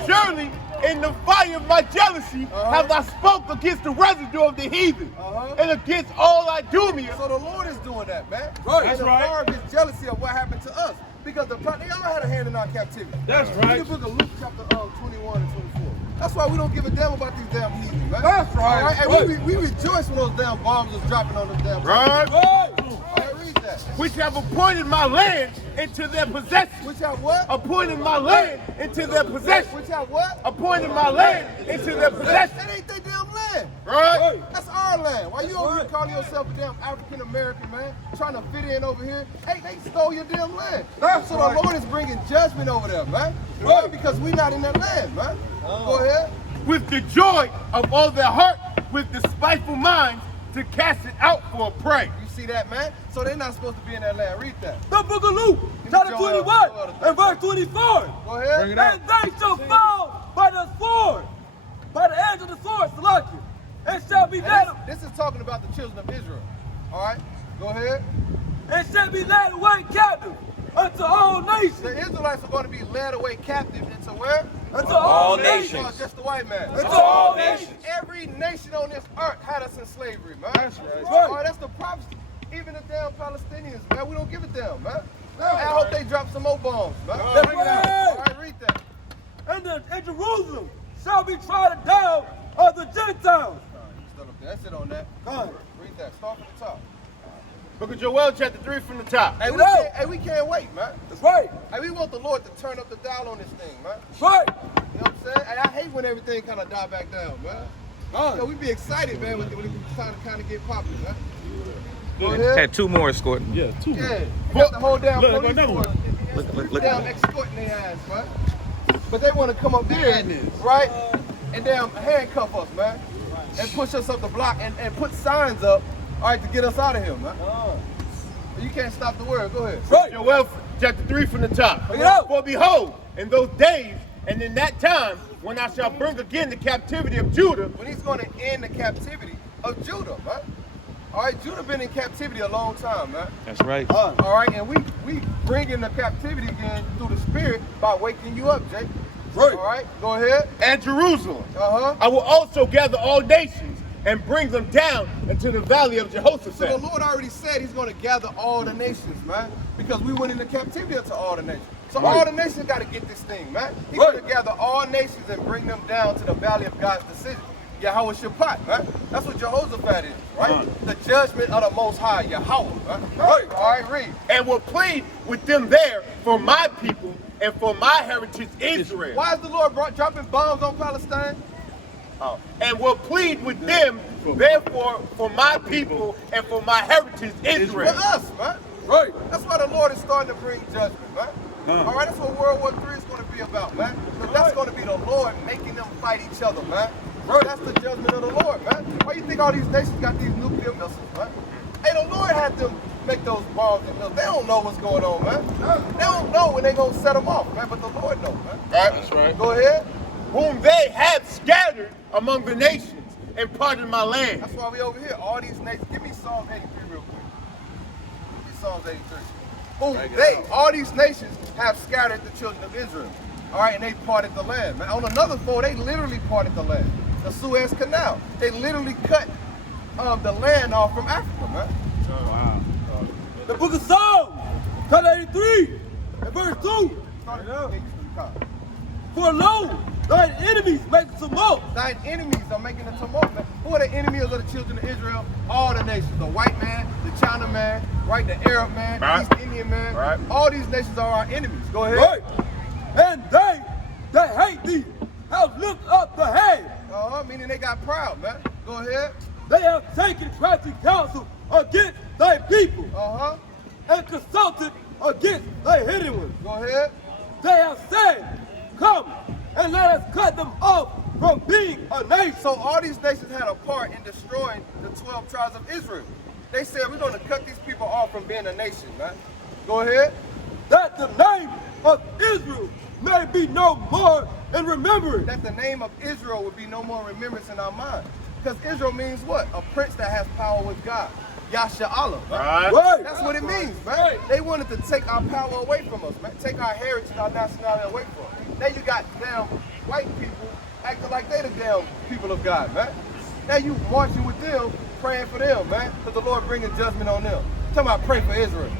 surely in the fire of my jealousy have I spoke against the residue of the heathen and against all Idumeans. So the Lord is doing that, man. Right. And That's the right. fire of his jealousy of what happened to us. Because they all had a hand in our captivity. That's Read right. the book of Luke chapter 21 and 24. That's why we don't give a damn about these damn heathen, man. That's right. All right? And Right. we rejoice when those damn bombs was dropping on them damn Right? Right. All right, read that. Which have appointed my land into their possession. Which have what? Appointed my land into their possession. Which have what? Appointed my land into their possession. That ain't their damn land. Right? That's our land. Why you over here calling yourself a damn African American, man? Trying to fit in over here? Hey, they stole your damn land. That's so right. the Lord is bringing judgment over them, man. Why? Because we not in that land, man. Go ahead. With the joy of all their heart, with the spiteful minds, to cast it out for a prey. You see that, man? So they're not supposed to be in that land. Read that. The book of Luke, chapter 21 and verse 24. Go ahead. And they shall fall by the sword, by the edge of the sword, Salakia. It shall be led. This is talking about the children of Israel. All right, go ahead. It shall be led away captive unto all nations. The Israelites are going to be led away captive into where? Unto all nations. Oh, just the white man. Unto all nations. Every nation on this earth had us in slavery, man. That's right. All right, that's the prophecy. Even the damn Palestinians, man, we don't give a damn, man. I hope they drop some more bombs, man. That's right. All right, read that. And Jerusalem shall be trodden down of the Gentiles. That's it on that. God. Read that. Start from the top. Book of Joel, chapter 3 from the top. Hey, we can't wait, man. That's right. Hey, we want the Lord to turn up the dial on this thing, man. That's right. You know what I'm saying? Hey, I hate when everything kind of die back down, man. God. You know, we be excited, man, when we kind of get popular, man. Go Had ahead. 2 more escorting. Yeah, 2 more. Yeah, we got the whole damn Look, police another force. one. Look. Damn escorting their ass, man. But they want to come up there, right, and damn handcuff us, man, and push us up the block and put signs up, all right, to get us out of here, man. You can't stop the word. Go ahead. Right. Joel, chapter 3 from the top. Bring it out. For behold, in those days and in that time, when I shall bring again the captivity of Judah, When he's going to end the captivity of Judah, man. All right, Judah been in captivity a long time, man. That's right. All right, and we bring in the captivity again through the Spirit by waking you up, Jake. Right. All right, go ahead. and Jerusalem, Uh-huh. I will also gather all nations and bring them down into the valley of So the Jehoshaphat. Lord already said he's going to gather all the nations, man, because we went into captivity to all the nations. So all the nations got to get this thing, man. He's going to gather all nations and bring them down to the valley of God's decision. Yahweh Shabbat, man. That's what Jehoshaphat is, right? The judgment of the Most High, Yahweh, man. Right. All right, read. And will plead with them there for my people and for my heritage Israel. Why is the Lord dropping bombs on Palestine? And will plead with them therefore for my people and for my heritage For Israel. us, man. Right. That's why the Lord is starting to bring judgment, man. All right, that's what World War III is going to be about, man. So that's going to be the Lord making them fight each other, man. That's the judgment of the Lord, man. Why you think all these nations got these nuclear missiles, man? Hey, the Lord had them make those bombs and missiles. They don't know what's going on, man. They don't know when they're going to set them off, man, but the Lord knows, man. Right? That's right. Go ahead. Whom they have scattered among the nations and parted my land. That's why we over here. All these nations. Give me Psalm 83 real quick. Give me Psalms 83. All these nations have scattered the children of Israel. All right, and they parted the land, man. On another fold, they literally parted the land. The Suez Canal. They literally cut the land off from Africa, man. The book of Psalms, chapter 83, and verse 2. For lo, thine enemies make tumult. Thine enemies are making a tumult, man. Who are the enemies of the children of Israel? All the nations. The white man, the China man, right? The Arab man, the East Indian man. Right. All these nations are our enemies. Go ahead. Right. And they that hate thee have lifted up the head. Meaning they got proud, man. Go ahead. They have taken crafty counsel against thy people and consulted against thy hidden ones. Go ahead. They have said, come and let us cut them off from being a nation. So all these nations had a part in destroying the 12 tribes of Israel. They said, we're going to cut these people off from being a nation, man. Go ahead. That the name of Israel may be no more in remembrance. That the name of Israel would be no more remembrance in our mind. Because Israel means what? A prince that has power with God. Yasha'Allah. Right. Right. That's what it means, man. They wanted to take our power away from us, man. Take our heritage and our nationality away from us. Now you got damn white people acting like they the damn people of God, man. Now you marching with them, praying for them, man. Because the Lord bringing judgment on them. Talking about pray for Israel.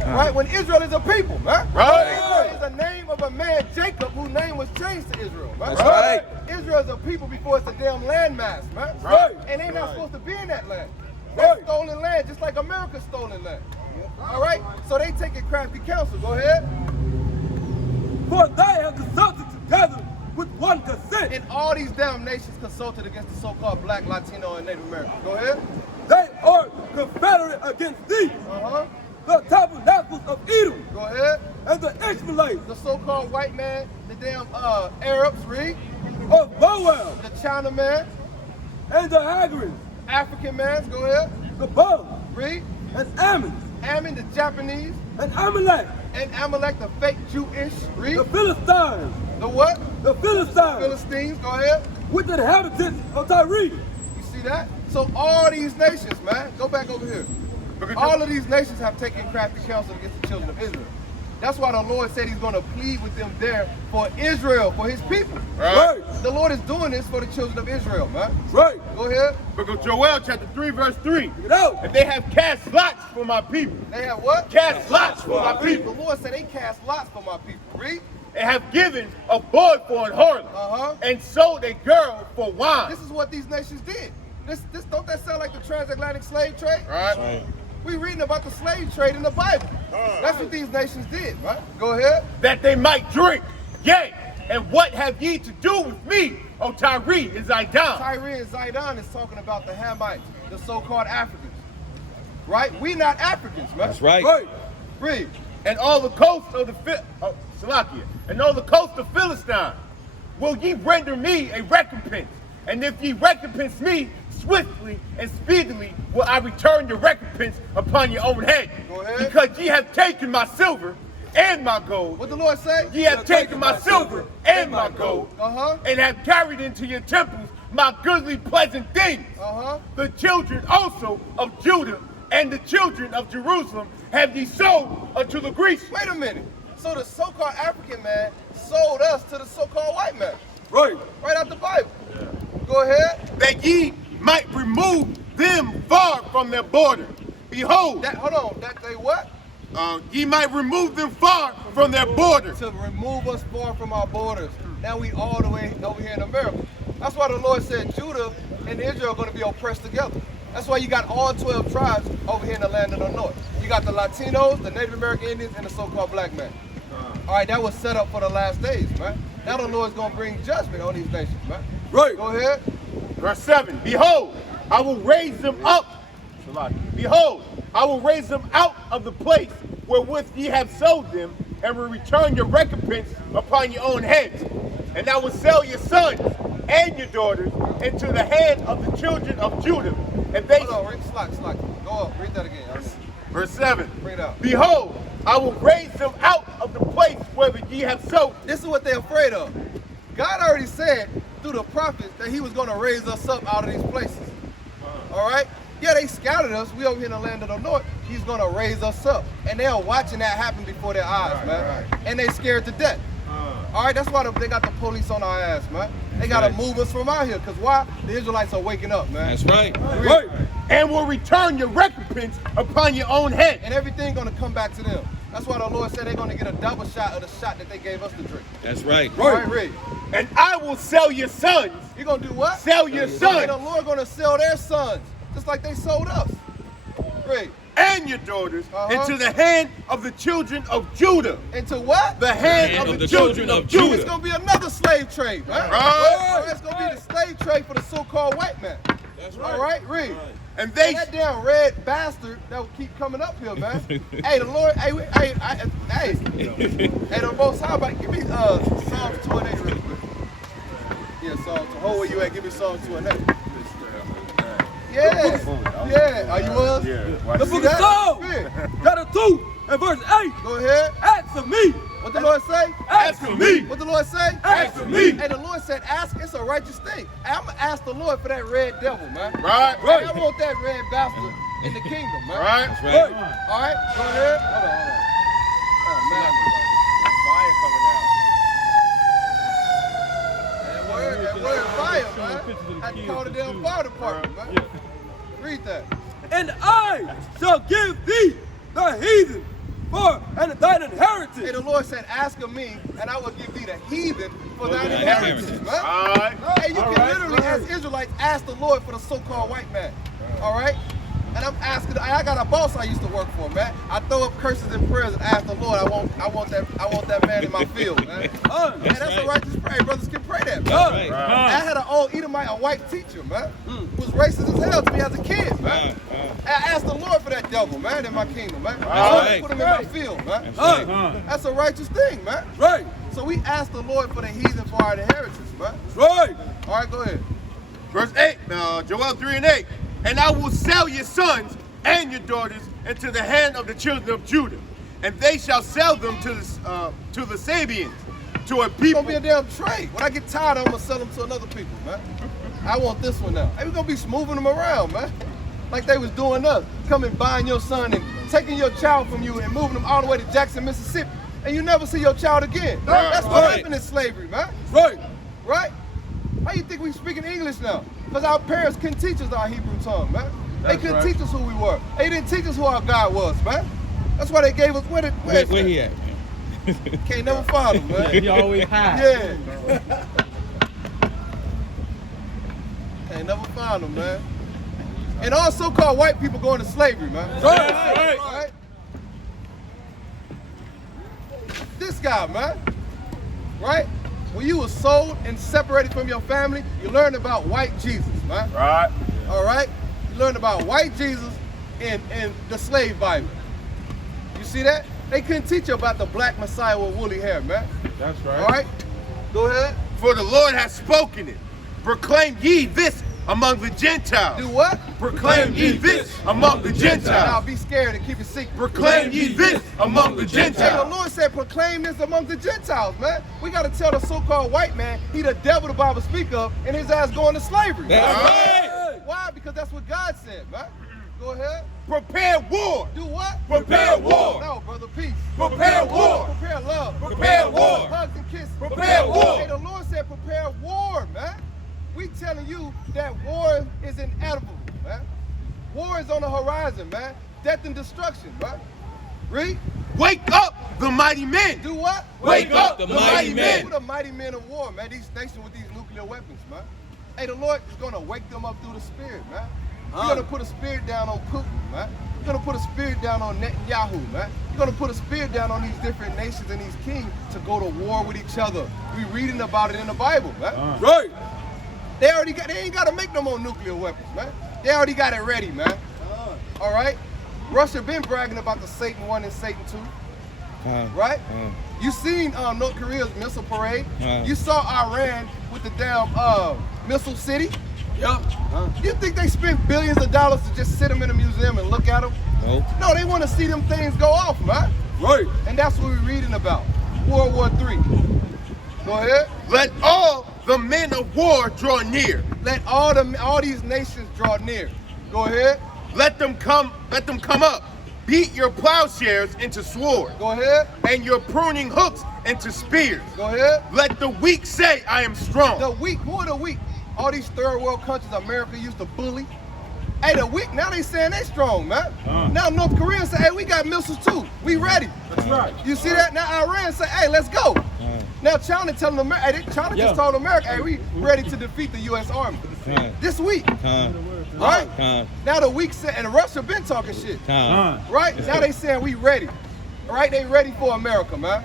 Right? When Israel is a people, man. Right. Israel is the name of a man, Jacob, whose name was changed to Israel, man. That's right. Israel is a people before it's a damn landmass, man. Right. And they not supposed to be in that land. That's stolen land, just like America's stolen land. All right? So they taking crafty counsel. Go ahead. For they have consulted together with one consent. And all these damn nations consulted against the so-called black, Latino, and Native American. Go ahead. They are confederate against thee. The tabernacles of Edom. Go ahead. And the Ishmaelites. The so-called white man, the damn Arabs, read. Of Moab. The China man. And the Hagarids. African man, go ahead. the Bum, Read. and Ammon, Ammon, the Japanese, and Amalek, and Amalek, the fake Jewish. Read. the Philistines, The what? the Philistines, Philistines, go ahead. with the inhabitants of Tyre. You see that? So all these nations, man, go back over here. All of these nations have taken crafty counsel against the children of Israel. That's why the Lord said he's going to plead with them there for Israel, for his people. Right. The Lord is doing this for the children of Israel, man. Right. Go ahead. Book of Joel, chapter 3, verse 3. Get out. And they have cast lots for my people. They have what? Cast lots for my The people. Lord said they cast lots for my people. Read. And have given a boy for an harlot. Uh-huh. And sold a girl for wine. This is what these nations did. This don't that sound like the transatlantic slave trade? Right. We reading about the slave trade in the Bible. That's what these nations did, right? Go ahead. That they might drink. Yea, and what have ye to do with me, O Tyre and Zidon? Tyre and Zidon is talking about the Hamites, the so-called Africans. Right? We not Africans, man. That's right. Right. Read. And all the coast of Salakia, and all the coast of Palestine, will ye render me a recompense? And if ye recompense me, swiftly and speedily will I return your recompense upon your own head. Go ahead. Because ye have taken my silver and my gold. What the Lord say? Ye have taken my silver and my gold, Uh-huh. and have carried into your temples my goodly pleasant things. Uh-huh. The children also of Judah and the children of Jerusalem have ye sold unto the Greeks. Wait a minute. So the so-called African man sold us to the so-called white man. Right. Right out the Bible. Go ahead. That ye might remove them far from their border. Behold, Hold on. That they what? ye might remove them far from their border. To remove us far from our borders. Now we all the way over here in America. That's why the Lord said Judah and Israel are going to be oppressed together. That's why you got all 12 tribes over here in the land of the north. You got the Latinos, the Native American Indians, and the so-called black man. All right, that was set up for the last days, man. Now the Lord's going to bring judgment on these nations, man. Right. Go ahead. Verse 7, behold, I will raise them up. Behold, I will raise them out of the place wherewith ye have sold them, and will return your recompense upon your own heads. And I will sell your sons and your daughters into the hand of the children of Judah. And they Hold on, slack. Go up, read that again. Verse 7, Bring it out. behold, I will raise them out of the place whether ye have sold them. This is what they're afraid of. God already said through the prophets that he was going to raise us up out of these places. All right? Yeah, they scouted us. We over here in the land of the north. He's going to raise us up. And they're watching that happen before their eyes, man. And they scared to death. All right? That's why they got the police on our ass, man. They got to move us from out here. Because why? The Israelites are waking up, man. That's right. Right. And will return your recompense upon your own head. And everything going to come back to them. That's why the Lord said they're going to get a double shot of the shot that they gave us to drink. That's right. All right, read. And I will sell your sons. You're going to do what? Sell your And sons the Lord going to sell their sons, just like they sold us. Read. and your daughters Uh-huh. into the hand of the children of Judah. Into what? The hand of the children of Judah. It's going to be another slave trade, right? Right. It's going to be the slave trade for the so-called white man. That's All right, read. And they That damn red bastard that will keep coming up here, man. Hey, the Lord, hey, the Most High, but give me Psalms 2 and 8 real quick. Yeah, Psalms, hold where you at, give me Psalms 2 and 8. Yeah, oh, you was? Yeah. The book of Psalms, chapter 2 and verse 8. Go ahead. Ask of me. What the Lord say? Ask of me. What the Lord say? Ask of me. Hey, the Lord said, ask, it's a righteous thing. Hey, I'm going to ask the Lord for that red devil, man. Right. Hey, I want that red bastard in the kingdom, man. Right. That's right. All right, go ahead. Hold on. Oh, man. That word fire, man. Had to call the damn fire department, man. Read that. And I shall give thee the heathen for thine inheritance. Hey, the Lord said, ask of me, and I will give thee the heathen for thine thine inheritance, inheritance. man. All right. Hey, you can literally, as Israelites, ask the Lord for the so-called white man. All right? And I'm asking, I got a boss I used to work for, man. I throw up curses and prayers and ask the Lord, I want that man in my field, man. And that's a righteous prayer. Brothers can pray that, man. Right. I had an old Edomite, a white teacher, man, who was racist as hell to me as a kid, man. I asked the Lord for that devil, man, in my kingdom, man. I put him in my field, man. That's a righteous thing, man. Right. So we asked the Lord for the heathen for our inheritance, man. Right. All right, go ahead. Verse 8, Joel 3 and 8. And I will sell your sons and your daughters into the hand of the children of Judah, and they shall sell them to the Sabians, to a It's people. gonna be a damn trade. When I get tired, I'm gonna sell them to another people, man. I want this one now. Hey, we're gonna be moving them around, man. Like they was doing us. Coming, buying your son and taking your child from you and moving them all the way to Jackson, Mississippi. And you never see your child again. That's what happened in slavery, man. Right. Right? How you think we speaking English now? Because our parents couldn't teach us our Hebrew tongue, man. They couldn't teach us who we were. They didn't teach us who our God was, man. That's why they gave us, where he at? Can't never find him, man. He always high. Yeah. Can't never find him, man. And all so-called white people going to slavery, man. Right? This guy, man. Right? When you were sold and separated from your family, you learned about white Jesus, man. Right. All right? You learned about white Jesus in the slave Bible. You see that? They couldn't teach you about the black Messiah with woolly hair, man. That's right. All right? Go ahead. For the Lord has spoken it. Proclaim ye this among the Gentiles. Do what? Proclaim ye this among the Now Gentiles. be scared and keep it secret. Proclaim ye this among the Hey, the Gentiles. Lord said, proclaim this among the Gentiles, man. We got to tell the so-called white man he the devil the Bible speak of and his ass going to slavery. That's Why? Because that's what God said, man. Go ahead. Prepare war. Do what? Prepare war. No, brother, peace. Prepare war. Prepare love. Prepare war. Hugs and kisses. Prepare war. Hey, the Lord said, prepare war, man. We telling you that war is inevitable, man. War is on the horizon, man. Death and destruction, man. Read. Wake up the mighty men. Do what? Wake up the mighty men. Who the mighty men of war, man? These nations with these nuclear weapons, man. Hey, the Lord is gonna wake them up through the spirit, man. You're gonna put a spirit down on Putin, man. You're gonna put a spirit down on Netanyahu, man. You're gonna put a spirit down on these different nations and these kings to go to war with each other. We reading about it in the Bible, man. Right. They ain't gotta make no more nuclear weapons, man. They already got it ready, man. All right? Russia been bragging about the Satan 1 and Satan 2, right? You seen North Korea's missile parade. You saw Iran with the damn missile city. Yeah. You think they spent billions of dollars to just sit them in a museum and look at them? Nope. No, they want to see them things go off, man. Right. And that's what we're reading about. World War III. Go ahead. Let all the men of war draw near. Let all these nations draw near. Go ahead. Let them come up. Beat your plowshares into swords, Go ahead. and your pruning hooks into spears. Go ahead. Let the weak say, I am strong. The weak, who are the weak? All these third world countries America used to bully. Hey, the weak, now they saying they strong, man. Now North Korea say, hey, we got missiles too. We ready. That's right. You see that? Now Iran say, hey, let's go. Now China telling America, hey, China just told America, hey, we ready to defeat the U.S. Army. This week. Right? Now the weak say, and Russia been talking shit. Right? Now they saying we ready. Right? They ready for America, man.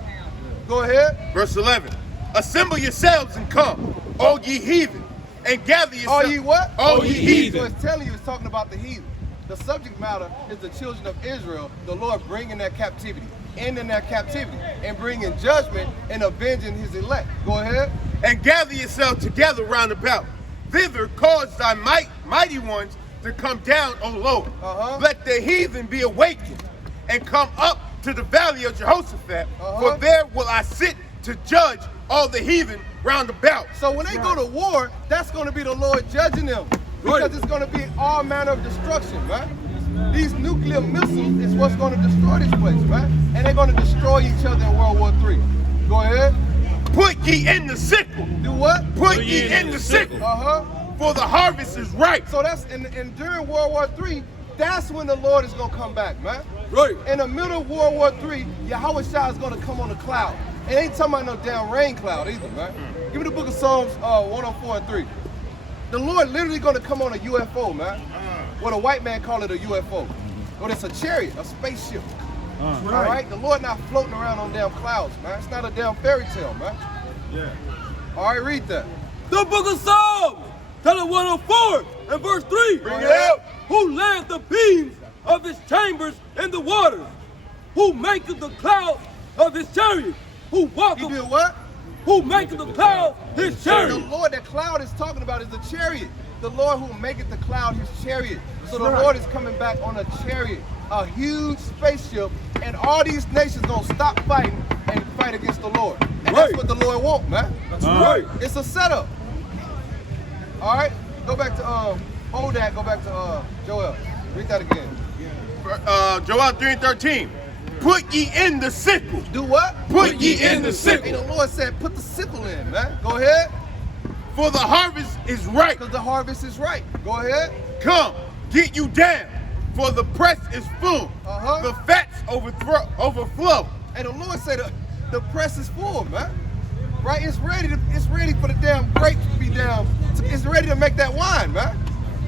Go ahead. Verse 11. Assemble yourselves and come, all ye heathen, and gather yourselves. All ye what? All ye heathen. So it's telling you, it's talking about the heathen. The subject matter is the children of Israel, the Lord bringing their captivity, ending their captivity, and bringing judgment and avenging his elect. Go ahead. And gather yourselves together round about. Thither cause thy mighty ones to come down, O Lord. Let the heathen be awakened, and come up to the valley of Jehoshaphat, for there will I sit to judge all the heathen round about. So when they go to war, that's going to be the Lord judging them. Because it's going to be all manner of destruction, man. These nuclear missiles is what's going to destroy this place, man. And they're going to destroy each other in World War III. Go ahead. Put ye in the sickle. Do what? Put ye in the sickle. For the harvest is ripe. So that's, and during World War III, that's when the Lord is going to come back, man. Right. In the middle of World War III, Yahweh Shah is going to come on a cloud. It ain't talking about no damn rain cloud either, man. Give me the book of Psalms 104 and 3. The Lord literally going to come on a UFO, man. What a white man call it a UFO. But it's a chariot, a spaceship. All right? The Lord not floating around on damn clouds, man. It's not a damn fairy tale, man. Yeah. All right, read that. The book of Psalms, chapter 104 and verse 3. Bring it out. Who laid the beams of his chambers in the waters? Who maketh the clouds of his chariot? Who He walketh? did what? Who maketh the cloud his The chariot? Lord, that cloud is talking about is the chariot. the Lord who maketh the cloud his chariot. So the Lord is coming back on a chariot, a huge spaceship, and all these nations gonna stop fighting and fight against the Lord. And that's what the Lord wants, man. That's right. It's a setup. All right, go back to hold that. Go back to Joel. Read that again. Joel 3:13. Put ye in the sickle. Do what? Put ye in the sickle. And the Lord said, put the sickle in, man. Go ahead. For the harvest is ripe. Because the harvest is ripe. Go ahead. Come, get you down. For the press is full. The fats overflow. And the Lord said the press is full, man. Right? It's ready for the damn grapes to be down. It's ready to make that wine, man.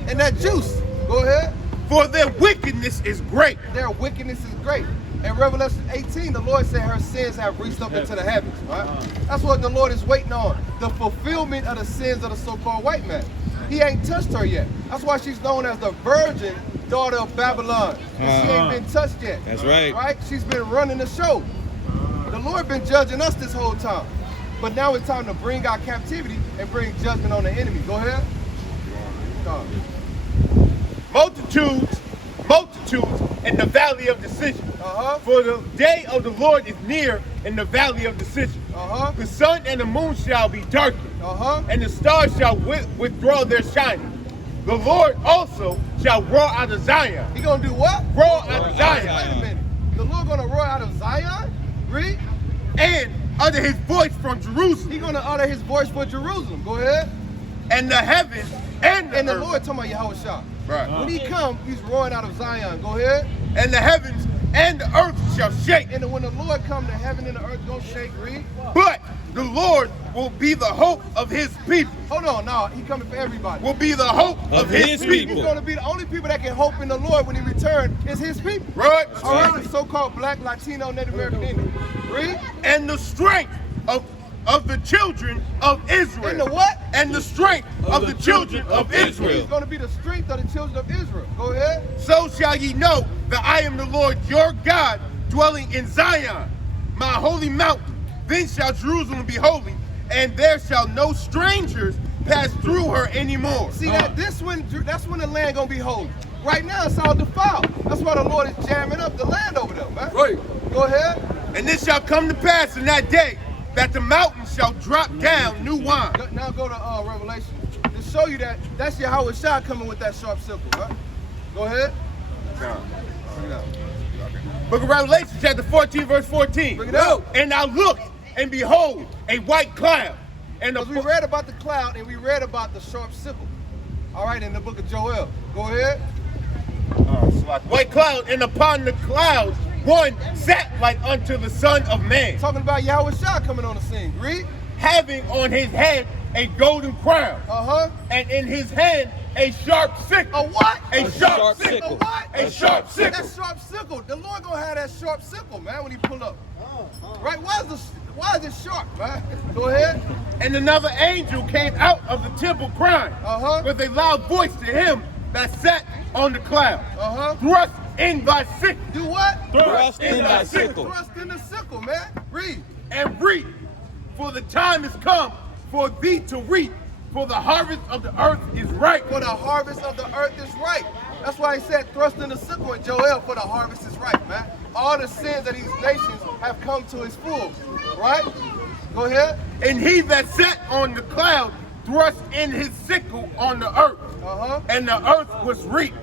And that juice. Go ahead. For their wickedness is great. Their wickedness is great. In Revelation 18, the Lord said her sins have reached up into the heavens, right? That's what the Lord is waiting on. The fulfillment of the sins of the so-called white man. He ain't touched her yet. That's why she's known as the virgin daughter of Babylon. She ain't been touched yet. That's right. Right? She's been running the show. The Lord been judging us this whole time. But now it's time to bring our captivity and bring judgment on the enemy. Go ahead. Multitudes in the valley of decision. For the day of the Lord is near in the valley of decision. The sun and the moon shall be darkened, and the stars shall withdraw their shining. The Lord also shall roar out of Zion. He gonna do what? Roar out of Zion. Wait a minute. The Lord gonna roar out of Zion? Read. And utter his voice from Jerusalem. He gonna utter his voice for Jerusalem. Go ahead. And the heavens and the earth. Lord talking about Yahushua. Right. When he comes, he's roaring out of Zion. Go ahead. And the heavens and the earth shall shake. And when the Lord comes, the heaven and the earth gonna shake. Read. But the Lord will be the hope of his people. Hold on, now he coming for everybody. Will be the hope of his people. He's gonna be the only people that can hope in the Lord when he returns is his people. Right. All right. The so-called black, Latino, Native American Indian. Read. And the strength of the children of Israel. And the what? And the strength of the children of Israel. He's going to be the strength of the children of Israel. Go ahead. So shall ye know that I am the Lord your God, dwelling in Zion, my holy mountain. Then shall Jerusalem be holy, and there shall no strangers pass through her anymore. See that's when the land gonna be holy. Right now it's all defiled. That's why the Lord is jamming up the land over there, man. Right. Go ahead. And this shall come to pass in that day, that the mountains shall drop down new wine. Now go to Revelation to show you that's Yahushua coming with that sharp sickle, right? Go ahead. Bring it out. Book of Revelation, chapter 14, verse 14. Bring it out. And I looked, and behold, a white cloud. And we read about the cloud and we read about the sharp sickle. All right, in the book of Joel. Go ahead. White cloud, and upon the cloud one sat like unto the Son of Man. Talking about Yahushua coming on the scene. Read. Having on his head a golden crown. And in his hand a sharp sickle. A what? A sharp sickle. A what? A sharp sickle. That sharp sickle. The Lord gonna have that sharp sickle, man, when he pull up. Right? Why is it sharp, man? Go ahead. And another angel came out of the temple crying with a loud voice to him that sat on the cloud. Thrust in thy sickle. Do what? Thrust in thy sickle. Thrust in the sickle, man. Read. And reap, for the time is come for thee to reap, for the harvest of the earth is ripe. For the harvest of the earth is ripe. That's why he said thrust in the sickle in Joel, for the harvest is ripe, man. All the sins of these nations have come to his full, right? Go ahead. And he that sat on the cloud thrust in his sickle on the earth, and the earth was reaped.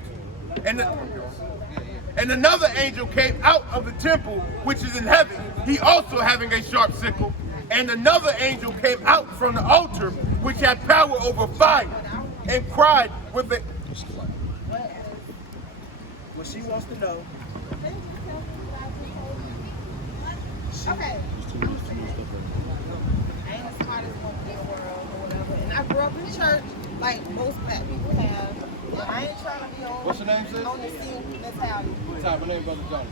And another angel came out of the temple which is in heaven, he also having a sharp sickle. And another angel came out from the altar which had power over fire, and cried with it. What she wants to know. Okay. I ain't the smartest woman in the world or whatever. And I grew up in church like most black people have. But I ain't trying to be on. What's your name, sis? On the scene. That's how you. My name is Brother John.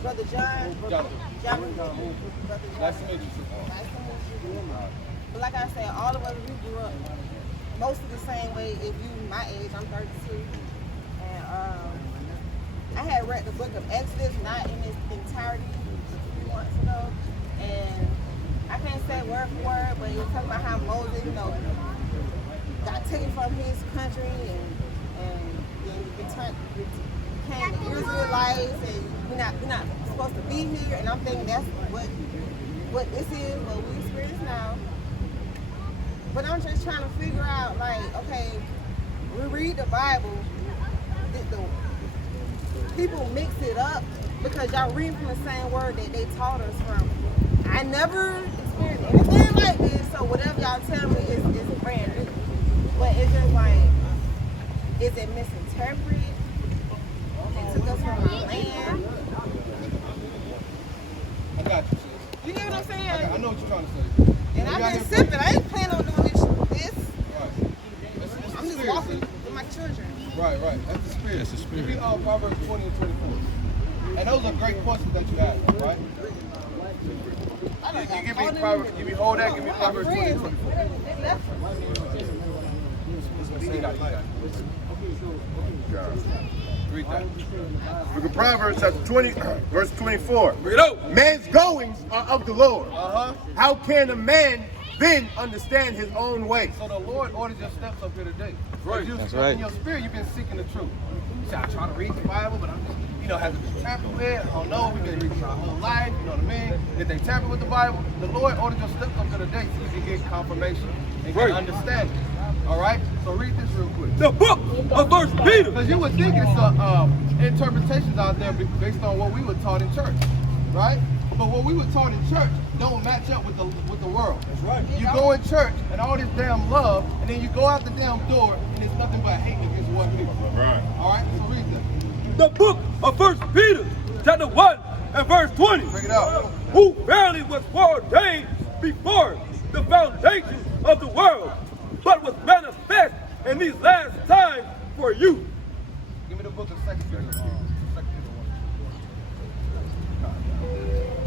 Brother John. Brother John. Nice to meet you, sis. Nice to meet you. But like I said, all of us, we grew up most of the same way. If you my age, I'm 32. And I had read the book of Exodus, not in its entirety, a few months ago. And I can't say word for word, but it was talking about how Moses, got taken from his country and then became the Israelites, and we're not supposed to be here. And I'm thinking that's what this is, what we experience now. But I'm just trying to figure out, like, okay, we read the Bible, the people mix it up because y'all read from the same word that they taught us from. I never experienced anything like this, so whatever y'all tell me is brand new. But it's just like, is it misinterpreted? They took us from our land. I got you, sis. You get what I'm saying? I know what you're trying to say. And I've been sipping. I ain't planning on doing this. Right. I'm just walking with my children. Right. That's the spirit. That's the spirit. Give me Proverbs 20 and 24. And those are great questions that you asked, right? You give me Proverbs, give me hold that, give me Proverbs 20 and 24. Read that. Book of Proverbs chapter 20, verse 24. Bring it out. Man's goings are of the Lord. Uh-huh. How can a man then understand his own way? So the Lord ordered your steps up here today. Right. That's right. In your spirit, you've been seeking the truth. You say, I try to read the Bible, but I'm just, hasn't been tampered with. I don't know. We've been reading our whole life. You know what I mean? Did they tamper with the Bible? The Lord ordered your steps up here today so you can get confirmation and get understanding. All right? So read this real quick. The book of 1 Peter. Because you would think it's interpretations out there based on what we were taught in church, right? But what we were taught in church don't match up with the world. That's right. You go in church and all this damn love, and then you go out the damn door and it's nothing but hate against one people. Right. All right. So read this. The book of 1 Peter, chapter 1 and verse 20. Bring it out. Who verily was foreordained before the foundation of the world, but was manifest in these last times for you. Give me the book of 2 Peter.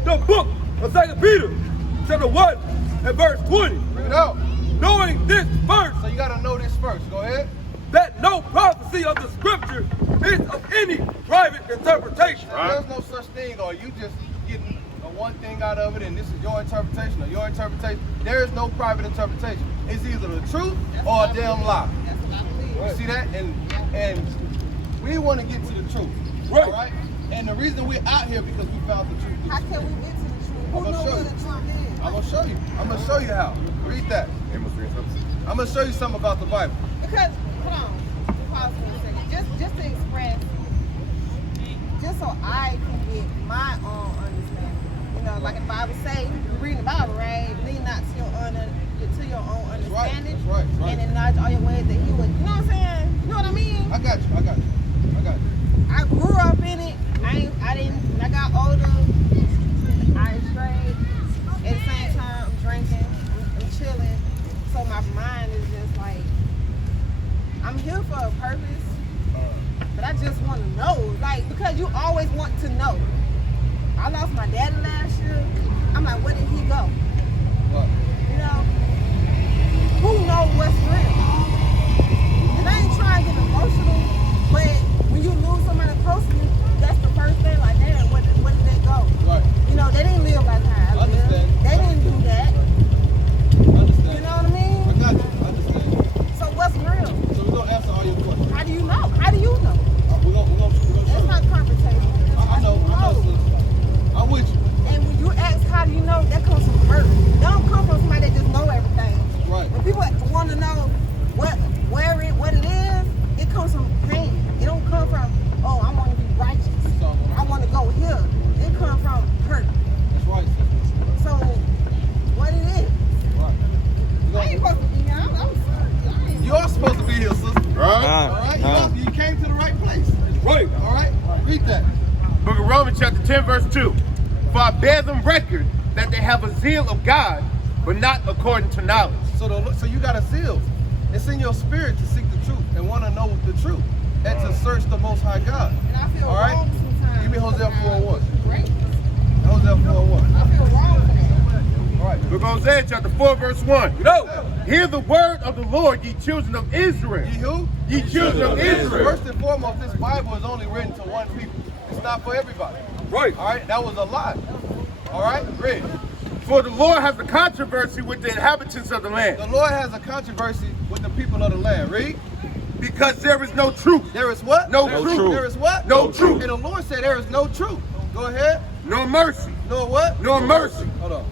The book of 2 Peter, chapter 1 and verse 20. Bring it out. Knowing this first, So you got to know this first. Go ahead. that no prophecy of the scripture is of any private interpretation. There's no such thing, or you just getting one thing out of it and this is your interpretation or your interpretation. There is no private interpretation. It's either the truth or a damn lie. You see that? And we want to get to the truth. Right. All right? And the reason we're out here because we found the truth. How can we get to the truth? Who knows what the truth is? I'm going to show you. I'm going to show you how. Read that. I'm going to show you something about the Bible. Because, hold on, pause for a second. Just to express, just so I can get my own understanding. You know, like the Bible say, you read the Bible, right? Lean not to your own understanding. That's right. And acknowledge all your ways that He would. You know what I'm saying? You know what I mean? I got you. I grew up in it. When I got older, I strayed. At the same time, I'm drinking, I'm chilling. So my mind is just like, I'm here for a purpose, but I just want to know. Like, because you always want to know. I lost my daddy last year. I'm like, where did he go? What? You know? Who knows what's real? And I ain't trying to get emotional, but when you lose somebody close to you, that's the first thing, like, damn, where did they go? Right. You know, they didn't live like how I lived. They didn't do that. Understand. You know what I mean? I got you. Understand. So what's real? So we're going to answer all your questions. How do you know? How do you know? We're gonna It's not conversation. I know. I'm with you. And when you ask how do you know, that comes from hurt. That don't come from somebody that just know everything. Right. When people want to know what it is, it comes from pain. It don't come from, oh, I want to be righteous. I want to go here. It comes from hurt. That's right. So, what it is. Right. I ain't supposed to be here. I'm sorry. You are supposed to be here, sister. Right? All right? You came to the right place. Right. All right? Read that. Book of Romans chapter 10 verse 2. For I bear them record that they have a zeal of God, but not according to knowledge. So you got a zeal. It's in your spirit to seek the truth and want to know the truth and to search the Most High God. And I feel all right? wrong sometimes. Give me Hosea 4:1. Great. Hosea 4:1. I feel wrong for that. All right. Book of Hosea chapter 4 verse 1. No. Hear the word of the Lord, ye children of Israel. Ye who? Ye children of Israel. First and foremost, this Bible is only written to one people. It's not for everybody. Right. All right? That was a lie. All right? Read. For the Lord has a controversy with the inhabitants of the land. The Lord has a controversy with the people of the land. Read. Because there is no truth. There is what? No truth. There is what? No truth. And the Lord said there is no truth. Go ahead. Nor mercy. Nor what? Nor mercy. Hold on.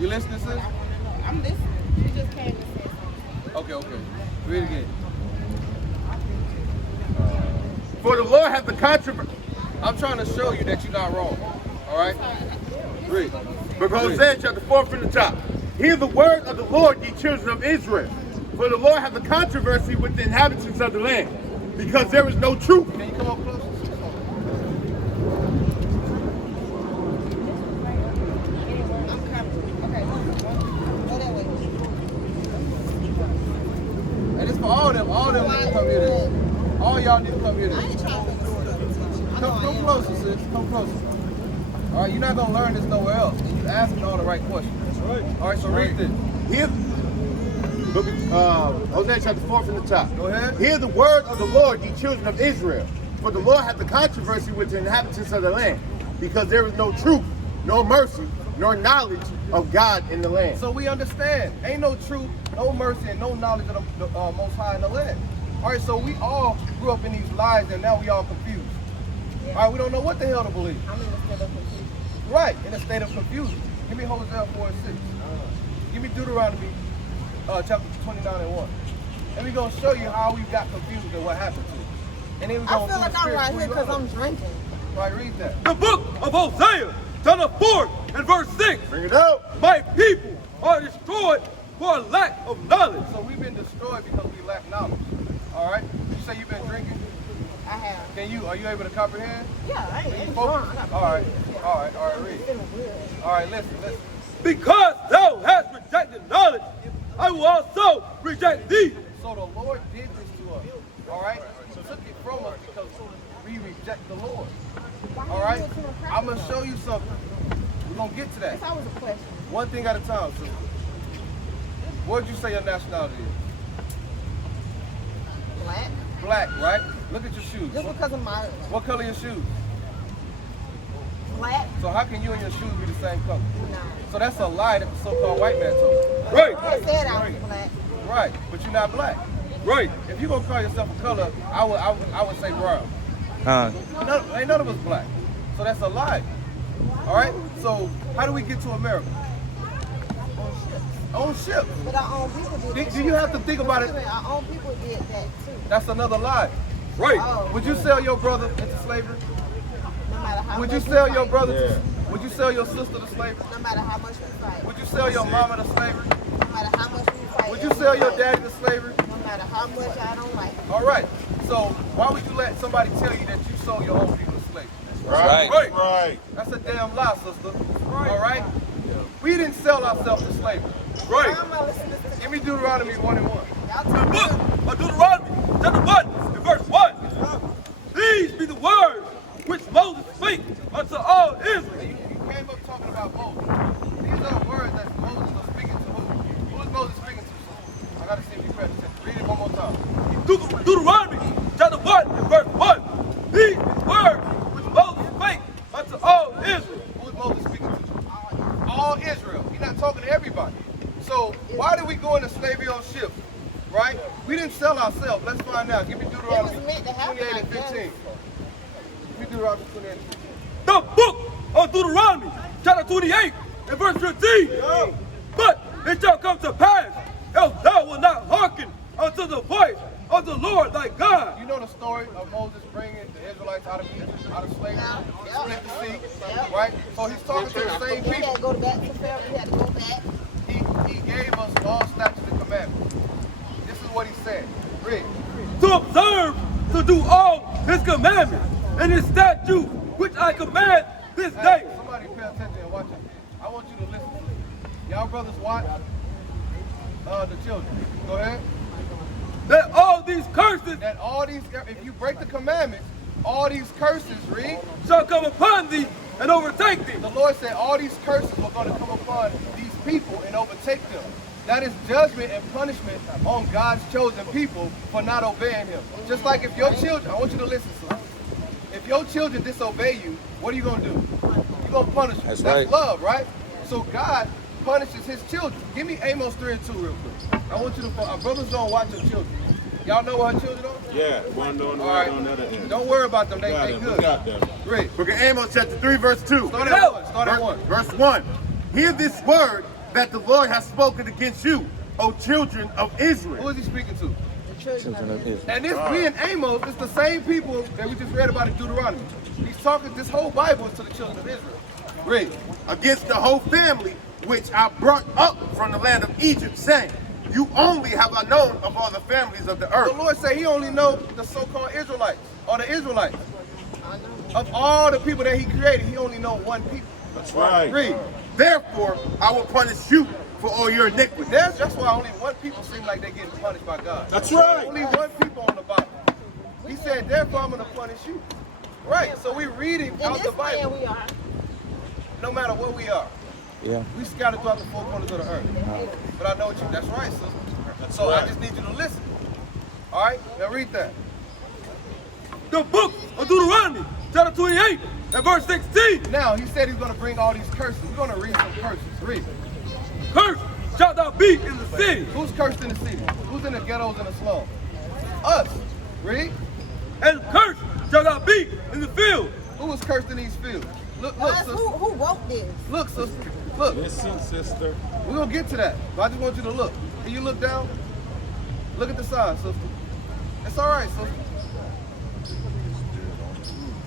You listening, sis? I'm listening. You just came and said something. Okay. Read it again. For the Lord hath the controversy. I'm trying to show you that you're not wrong. All right? Read. But Hosea chapter 4 from the top. Hear the word of the Lord, ye children of Israel. For the Lord hath a controversy with the inhabitants of the land, because there is no truth. Can you come up closer? I'm coming. Okay. Go that way. And it's for all them. All them need to come here. All y'all need to come here. I ain't trying to figure this stuff. Come closer, sis. Come closer. All right, you're not going to learn this nowhere else. And you're asking all the right questions. All right, so read this. Hear, Hosea chapter 4 from the top. Go ahead. Hear the word of the Lord, ye children of Israel. For the Lord hath the controversy with the inhabitants of the land, because there is no truth, nor mercy, nor knowledge of God in the land. So we understand. Ain't no truth, no mercy, and no knowledge of the Most High in the land. All right, so we all grew up in these lies, and now we all confused. All right, we don't know what the hell to believe. I'm in the state of confusion. Right, in a state of confusion. Give me Hosea 4 and 6. Give me Deuteronomy chapter 29 and 1. And we're going to show you how we got confused and what happened to it. And then we're I going feel like I'm right here because I'm drinking. Right, read that. The book of Hosea, chapter 4 and verse 6. Bring it out. My people are destroyed for a lack of knowledge. So we've been destroyed because we lack knowledge. All right? You say you've been drinking? I have. Are you able to comprehend? Yeah, I ain't Focus. drunk. All right, read. All right, listen. Because thou hast rejected knowledge, I will also reject thee. So the Lord did this to us. All right? He took it from us because we reject the Lord. All right? I'm going to show you something. We're going to get to that. That's always a question. One thing at a time, sister. What would you say your nationality is? Black. Black, right? Look at your shoes. Just because of my What color are your shoes? black. So how can you and your shoes be the same color? No. So that's a lie that the so-called white man told you. Right, I said I was black. Right, but you're not black. right. If you're gonna call yourself a color, I would say brown. Ain't none of us black. So that's a lie. All right? So how do we get to America? On ships. But our own people did that. Do you have to think about it? Our own people did that too. That's another lie. Right. Oh, Would you sell your brother into slavery? no matter how Would much you we sell your fight. brother to, would you sell your sister to slavery? No matter how much we fight. Would you sell your mama to slavery? No matter how much we fight. Would you sell your daddy to slavery? No matter how much I don't like it. All right. So why would you let somebody tell you that you sold your own people to slavery? Right. Right. That's a damn lie, sister. All right? We didn't sell ourselves to slavery. Why am I listening to this? Give me Deuteronomy 1 and 1. Y'all The talking book of Deuteronomy, chapter 1 and verse 1. These be the words which Moses spake unto all Israel. You came up talking about Moses. These are words that Moses was speaking to who? Who was Moses speaking to? I gotta see if you read it. Read it one more time. Deuteronomy, chapter 1 and verse 1. These be the words which Moses spake unto all Israel. Who is Moses speaking to? All Israel. He's not talking to everybody. So why did we go into slavery on ships? Right? We didn't sell ourselves. Let's find out. Give me Deuteronomy It was meant to happen 28 and like that. 15. Give me Deuteronomy 28 and 15. The book of Deuteronomy, chapter 28 and verse 15. But it shall come to pass, else thou wilt not hearken unto the voice of the Lord thy God. You know the story of Moses bringing the Israelites out of Egypt, out of slavery, Yeah. split the sea, right? So he's talking to the same We had to people. go back to Pharaoh. We had to go back. He gave us all statutes and commandments. This is what he said. Read. To observe, to do all his commandments and his statutes, which I command this Hey, day. somebody pay attention and watch it. I want you to listen to this. Y'all brothers watch the children. Go ahead. That all these curses That all these, if you break the commandments, all these curses, read. shall come upon thee and overtake thee. The Lord said all these curses were going to come upon these people and overtake them. That is judgment and punishment on God's chosen people for not obeying him. Just like if your children, I want you to listen, son. If your children disobey you, what are you going to do? You're going to punish them. That's That's right. love, right? So God punishes his children. Give me Amos 3 and 2 real quick. I want you to, our brothers don't watch your children. Y'all know what her children are? Yeah, one on the All right right. on the other end. Don't worry about them. They good. We got them. Great. Book of Amos chapter 3 verse 2. Start at 1. Start at 1. Verse 1. Hear this word that the Lord has spoken against you, O children of Who Israel. is he speaking to? Children of Israel. And this being Amos, it's the same people that we just read about in Deuteronomy. He's talking, this whole Bible is to the children of Israel. Read. Against the whole family which I brought up from the land of Egypt, saying, you only have I known of all the families of the The earth. Lord said he only knows the so-called Israelites, or the Israelites. Of all the people that he created, he only knows one people. That's right. Read. Therefore, I will punish you for all your iniquities. That's why only one people seem like they're getting punished by God. That's right. Only one people on the Bible. He said, therefore I'm going to punish you. Right, so we're reading out the Bible. we are. No matter where we are. Yeah. We scattered throughout the four corners of the earth. But I know what you, that's right, sister. So I just need you to listen. All right, now read that. The book of Deuteronomy, chapter 28, and verse 16. Now, he said he's going to bring all these curses. We're going to read some curses. Read. Cursed shalt thou be in the city, Who's cursed in the city? Who's in the ghettos and the slums? Us. Read. and cursed shalt thou be in the field. Who was cursed in these fields? Look, Us, sister. who wrote this? Look, sister. Look. Listen, sister. We're going to get to that. But I just want you to look. Can you look down? Look at the sign, sister. It's all right, sister.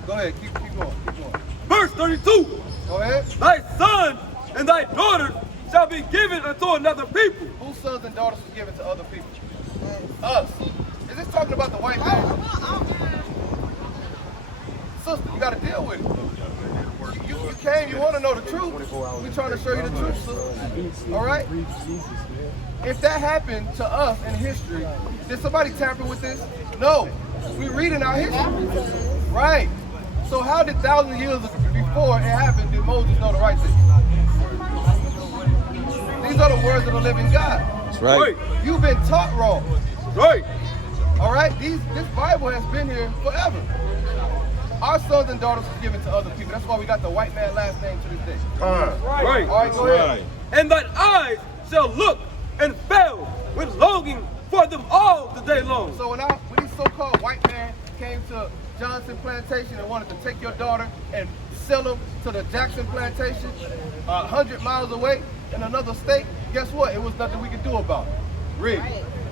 Go ahead. Keep going. Keep going. Verse 32. Go ahead. Thy sons and thy daughters shall be given unto another people. Whose sons and daughters was given to other people? Us. Is this talking about the white man? Sister, you got to deal with it. You came, you want to know the truth. We're trying to show you the truth, sister. All right? If that happened to us in history, did somebody tamper with this? No. We read in our history. Right. So how did thousands of years before it happened did Moses know the right thing? These are the words of the living God. That's right. You've been taught wrong. Right. All right? This Bible has been here forever. Our sons and daughters was given to other people. That's why we got the white man last name to this day. Right. All right, go ahead. And thine eyes shall look and fail with longing for them all the day long. So when these so-called white man came to Johnson Plantation and wanted to take your daughter and sell them to the Jackson Plantation 100 miles away in another state, guess what? It was nothing we could do about it. Read.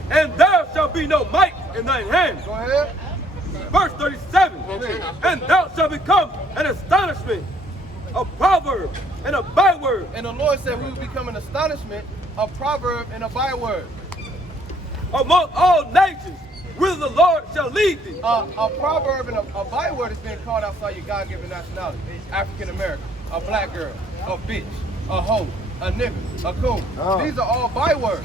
And there shall be no might in thine hand. Go ahead. Verse 37. And thou shalt become an astonishment, a proverb, and a byword. And the Lord said we would become an astonishment, a proverb, and a byword. Among all nations, whither the Lord shall lead thee. A proverb and a byword is being called outside your God-given nationality. African American, a black girl, a bitch, a hoe, a nigga, a coon. These are all bywords.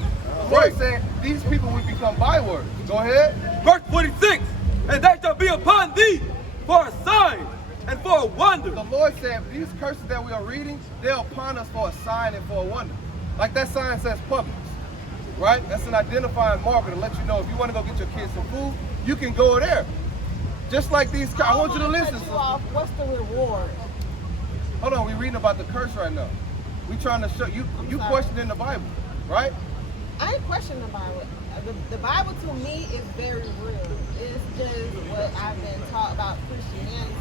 The Lord said these people will become bywords. Go ahead. Verse 46. And they shall be upon thee for a sign and for a wonder. The Lord said these curses that we are reading, they're upon us for a sign and for a wonder. Like that sign says Publix, right? That's an identifying marker to let you know if you want to go get your kids some food, you can go there. Just like these, I want you to listen. What's the reward? Hold on, we're reading about the curse right now. We're trying to show you questioning the Bible, right? I ain't questioning the Bible. The Bible to me is very real. It's just what I've been taught about Christianity.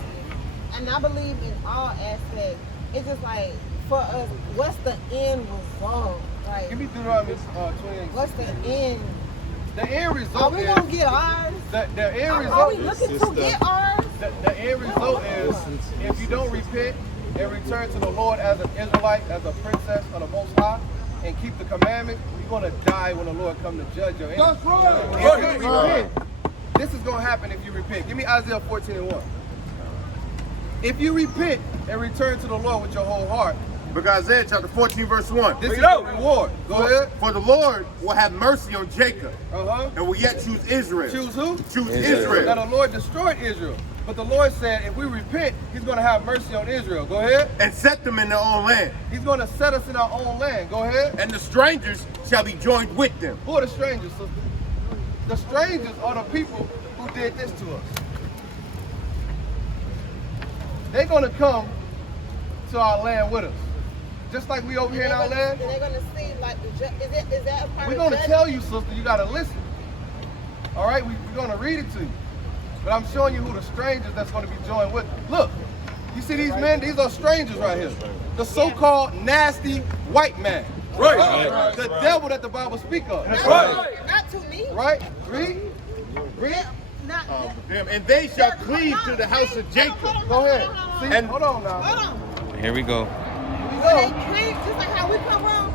And I believe in all aspects. It's just like, for us, what's the end result? Like, Give me Deuteronomy 28. what's the end? The end result Are we going to get ours? the end Are result we looking to get ours? the end result is if you don't repent and return to the Lord as an Israelite, as a princess of the Most High, and keep the commandments, you're going to die when the Lord comes to judge your enemies. That's right. If you repent, this is going to happen if you repent. Give me Isaiah 14:1. If you repent and return to the Lord with your whole heart, Book of Isaiah chapter 14 verse 1. this is the reward. Go ahead. For the Lord will have mercy on Jacob Uh-huh. and will yet choose Israel. Choose who? Choose Israel. Israel. Now the Lord destroyed Israel. But the Lord said if we repent, he's going to have mercy on Israel. Go ahead. And set them in their own land. He's going to set us in our own land. Go ahead. And the strangers shall be joined with them. Who are the strangers, sister? The strangers are the people who did this to us. they're gonna come to our land with us. Just like we over here in our land. They're gonna see like is that a part We're of gonna judgment? tell you, sister, you gotta listen. All right, we're gonna read it to you. But I'm showing you who the strangers that's gonna be joined with. Look, you see these men? These are strangers right here. The so-called nasty white man. Right. The devil that the Bible speak of. That's right. Not to me. Right? Read. Not them, and they shall cleave to the house of Jacob. Go ahead. See, And hold on now. Hold on. Here we go. When they came, just like how we come from,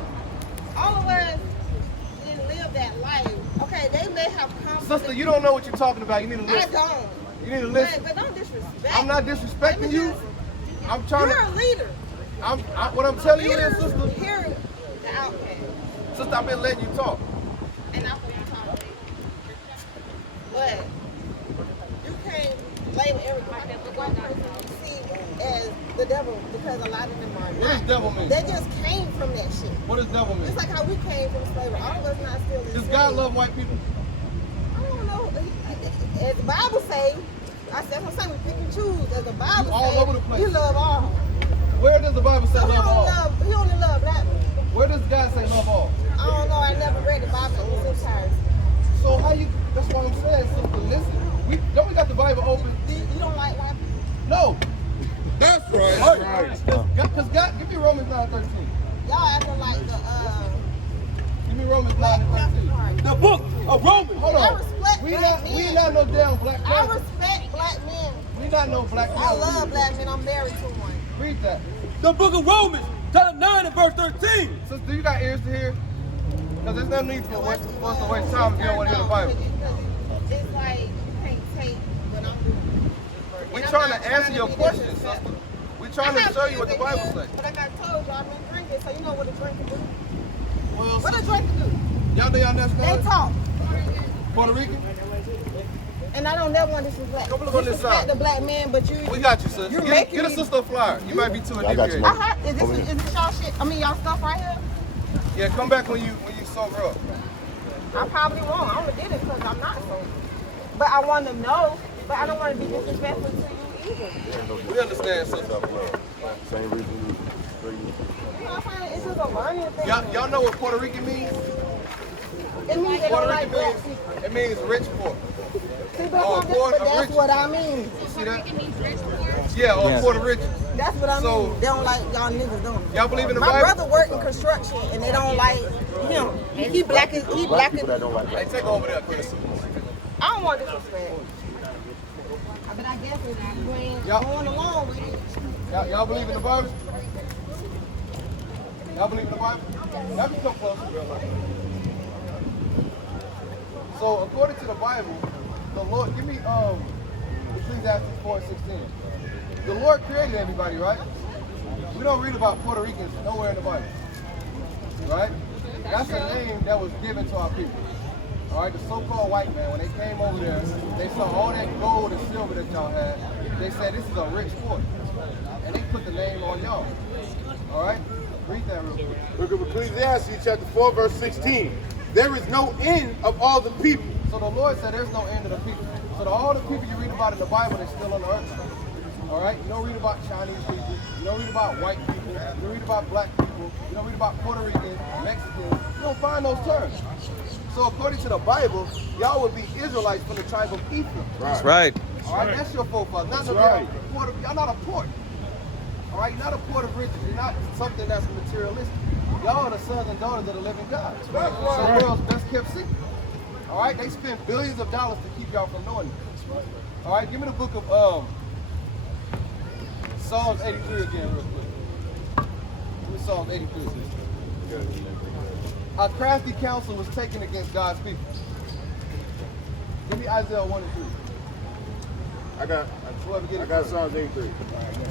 all of us didn't live that life. Okay, they may have come. Sister, you don't know what you're talking about. You need to listen. I don't. You need to listen. But don't disrespect. I'm not disrespecting you. I'm trying You're to. a leader. What I'm telling you is, Leaders sister. hear the outcast. Sister, I've been letting you talk. And I'm going to talk to you. But you can't label everybody that one person you see as the devil because a lot of them are not. What does devil mean? They just came from that shit. What does devil mean? Just like how we came from slavery. All of us not still in Does slavery. God love white people? I don't know. As the Bible say, that's what I'm saying, we pick and choose. As the Bible You all say, over the place. you love all. Where does the Bible say So love all? he only love black people. Where does God say love all? I don't know. I never read the Bible in its entirety. So how you? That's what I'm saying, sister. Listen, we got the Bible open. You don't like white people? No. That's right. Because God, give me Romans 9:13. Y'all acting like the Give me Romans 9:13. The book of Romans. Hold I on. respect black men. We not no damn black I men. respect black men. We not no black men. I love black men. I'm married to one. Read that. The book of Romans, chapter 9 and verse 13. Sister, do you got ears to hear? Because there's no need for us to waste time if you don't want to hear the Bible. It's like you can't take what I'm doing. We're And I'm trying not to answer to your be questions, disrespectful. sister. We're trying to show you what the Bible says. But like I told you, I've been drinking, so you know what a drink can do. Well, What a drink can do? y'all know y'all next They talk. Puerto Rican? And I don't never want to disrespect, Come look on this side. the black man, but you. We got you, sis. You're Get making a me- sister a flyer. You might be too I got you, inebriated. man. Is this y'all shit? I mean, y'all stuff right here? Yeah, come back when you sober up. I probably won't. I only did it because I'm not sober. But I want to know, but I don't want to be disrespectful to you either. We understand, sister. Same reason for you. You know what I'm saying? It's just a learning thing. Y'all know what Puerto Rican means? It means they don't Puerto like Rican black means, people. it means rich poor. See, Oh, but that's what I mean. You see that? Yeah, or Yes. Puerto Rican. That's what I So- mean. They don't like y'all niggas, don't they? Y'all believe in the My Bible? brother work in construction, and they don't like him. He black as Black people that don't like Hey, take over there, Chris. I don't want disrespect. But I guess if you ain't Y'all- going along with it, Y'all believe in the Bible? Y'all believe in the Bible? Y'all can come closer. So according to the Bible, the Lord, give me Ecclesiastes 4:16. The Lord created everybody, right? We don't read about Puerto Ricans nowhere in the Bible, right? That's a name that was given to our people. All right, the so-called white man, when they came over there, they saw all that gold and silver that y'all had. They said, this is a rich port. And they put the name on y'all. All right? Read that real quick. Book of Ecclesiastes, chapter 4, verse 16. There is no end of all the people. So the Lord said there's no end of the people. So all the people you read about in the Bible, they're still on the earth. All right? You don't read about Chinese people. You don't read about white people. You don't read about black people. You don't read about Puerto Ricans, Mexicans. You don't find those terms. So according to the Bible, y'all would be Israelites from the tribe of Ephraim. That's right. All right, that's your forefathers. Not the right. port of, y'all not a port. All right, you're not a port of riches. You're not something that's materialistic. Y'all are the sons and daughters of the living God. It's the world's best kept secret. All right, they spend billions of dollars to keep y'all from knowing this. All right, give me the book of Psalms 83 again, real quick. Give me Psalms 83. A crafty counsel was taken against God's people. Give me Isaiah 1 and 3. I got Whoever get it Psalms 83.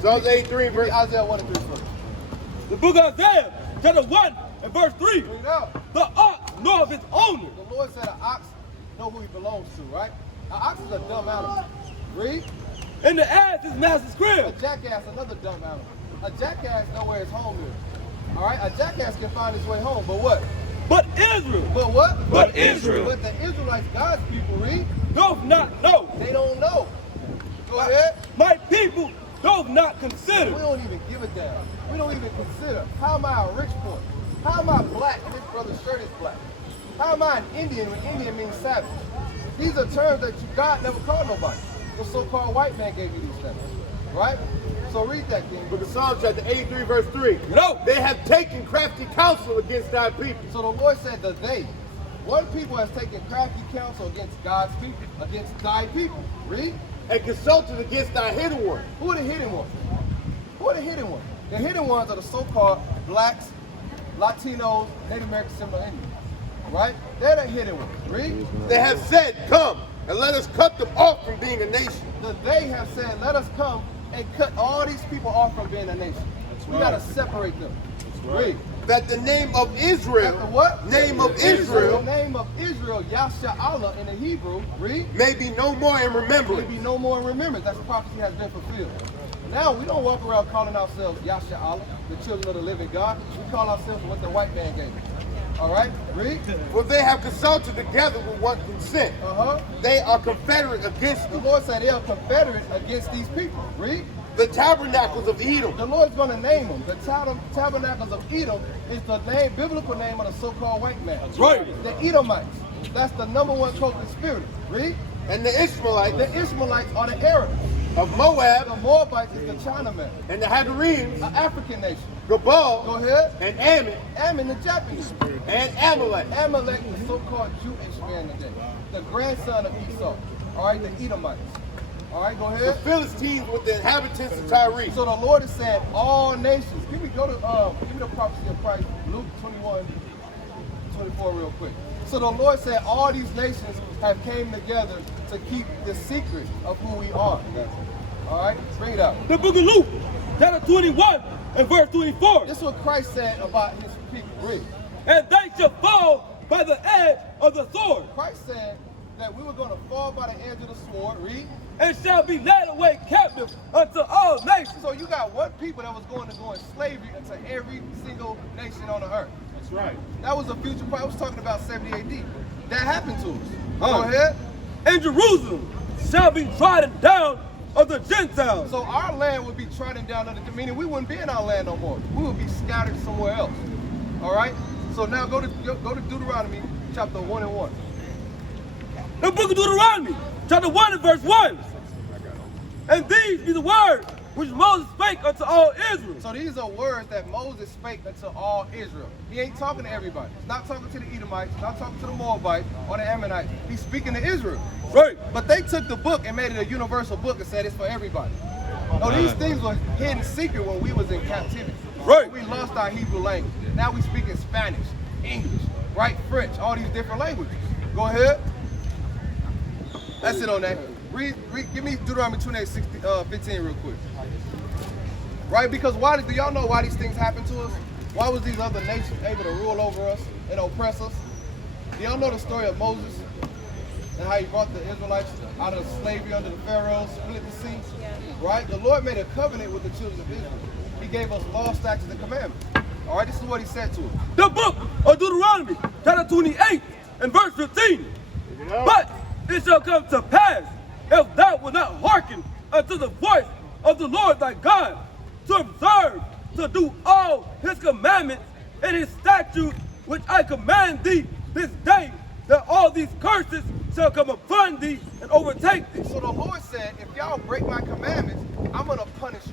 Psalms 83, Give me verse Isaiah 1 and 3 first. The book of Isaiah, chapter 1 and verse 3. Bring it out. The ox knoweth its owner. The Lord said an ox know who he belongs to, right? An ox is a dumb animal. Read. And the ass is master's A crib. jackass, another dumb animal. A jackass know where his home is. All right? A jackass can find his way home, but what? But Israel But what? But Israel. But the Israelites, God's people, read. doth not know. They don't know. Go ahead. My people does not consider. We don't even give a damn. We don't even consider. How am I a rich boy? How am I black and his brother's shirt is black? How am I an Indian when Indian means savage? These are terms that God never called nobody. The so-called white man gave you these things, right? So read that, King. Book of Psalms chapter 83 verse 3. No. They have taken crafty counsel against thy people. So the Lord said that they, one people has taken crafty counsel against God's people, against thy people. Read. And consulted against thy hidden one. Who are the hidden ones? Who are the hidden ones? The hidden ones are the so-called blacks, Latinos, Native American, similar Indians. Right? They're the hidden ones. Read. They have said, come and let us cut them off from being a nation. They have said, let us come and cut all these people off from being a nation. We gotta separate them. Read. That the name of Israel, That the what? name of Israel, The name of Israel, Yasha'Allah in the Hebrew, read. may be no more in May remembrance. be no more in remembrance. That prophecy has been fulfilled. Now we don't walk around calling ourselves Yasha'Allah, the children of the living God. We call ourselves what the white man gave us. All right, read. For they have consulted together with one consent. They are confederate against The thee. Lord said they are confederate against these people. Read. The tabernacles of Edom. The Lord's going to name them. The tabernacles of Edom is the name, biblical name of the so-called white man. That's right. The Edomites. That's the number one co-conspirator. Read. And the Ishmaelites The Ishmaelites are the Arabs. of Moab. The Moabites is the Chinaman, And the Hagarenes, an African nation. Gabal, Go ahead. and Ammon, Ammon, the Japanese. and Amalek. Amalek, the so-called Jewish man today. The grandson of Esau. All right, the Edomites. All right, go The ahead. Philistines with the inhabitants of Tyre. So the Lord is saying all nations. Give me the prophecy of Christ, Luke 21:24 real quick. So the Lord said all these nations have came together to keep the secret of who we are. All right, bring it up. The book of Luke, chapter 21 and verse 24. This is what Christ said about his people. Read. And they shall fall by the edge of the sword, Christ said that we were going to fall by the edge of the sword. Read. and shall be led away captive unto all nations. So you got one people that was going to go in slavery into every single nation on the earth. That's right. That was a future prophet. I was talking about 70 AD. That happened to us. Go Oh. ahead. And Jerusalem shall be trodden down of the Gentiles. So our land would be trodden down under, meaning we wouldn't be in our land no more. We would be scattered somewhere else. All right. So now go to Deuteronomy chapter 1 and 1. The book of Deuteronomy, chapter 1 and verse 1. And these be the words which Moses spake unto all Israel. So these are words that Moses spake unto all Israel. He ain't talking to everybody. He's not talking to the Edomites. He's not talking to the Moabites or the Ammonites. He's speaking to Israel. Right. But they took the book and made it a universal book and said it's for everybody. No, these things were hidden secret when we was in captivity. Right. We lost our Hebrew language. Now we speak in Spanish, English, right, French, all these different languages. Go ahead. That's it on that. Read, give me Deuteronomy 28:15 real quick. Right, because do y'all know why these things happen to us? Why was these other nations able to rule over us and oppress us? Do y'all know the story of Moses and how he brought the Israelites out of slavery under the Pharaohs, split the sea? Yeah. Right? The Lord made a covenant with the children of Israel. He gave us law, statutes, and commandments. All right, this is what he said to us. The book of Deuteronomy, chapter 28 and verse 15. But it shall come to pass, if thou wilt not hearken unto the voice of the Lord thy God, to observe, to do all his commandments and his statutes, which I command thee this day, that all these curses shall come upon thee and overtake thee. So the Lord said, if y'all break my commandments, I'm going to punish you.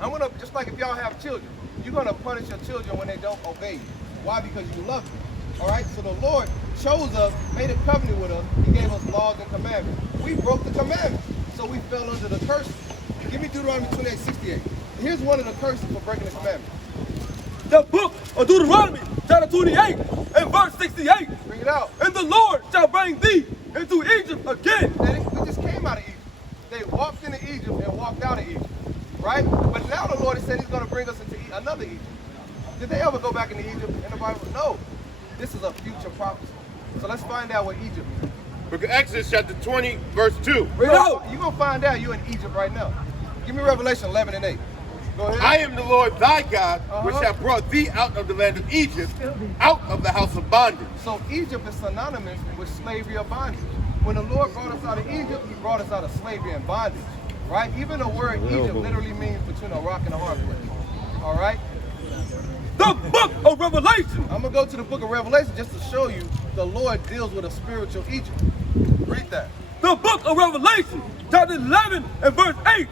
I'm going to, just like if y'all have children, you're going to punish your children when they don't obey you. Why? Because you love them. All right? So the Lord chose us, made a covenant with us. He gave us laws and commandments. We broke the commandments, so we fell under the curse. Give me Deuteronomy 28:68. Here's one of the curses for breaking the commandment. The book of Deuteronomy, chapter 28 and verse 68. Bring it out. And the Lord shall bring thee into Egypt again. We just came out of Egypt. They walked into Egypt and walked out of Egypt. Right? But now the Lord has said he's going to bring us into another Egypt. Did they ever go back into Egypt in the Bible? No. This is a future prophecy. So let's find out what Egypt is. Book of Exodus chapter 20, verse 2. You're going to find out you're in Egypt right now. Give me Revelation 11 and 8. Go ahead. I am the Lord thy God, which have brought thee out of the land of Egypt, out of the house of bondage. So Egypt is synonymous with slavery or bondage. When the Lord brought us out of Egypt, he brought us out of slavery and bondage. right? Even the word Egypt literally means between a rock and a hard place. All right? The book of Revelation. I'm going to go to the book of Revelation just to show you the Lord deals with a spiritual Egypt. Read that. The book of Revelation, chapter 11 and verse 8.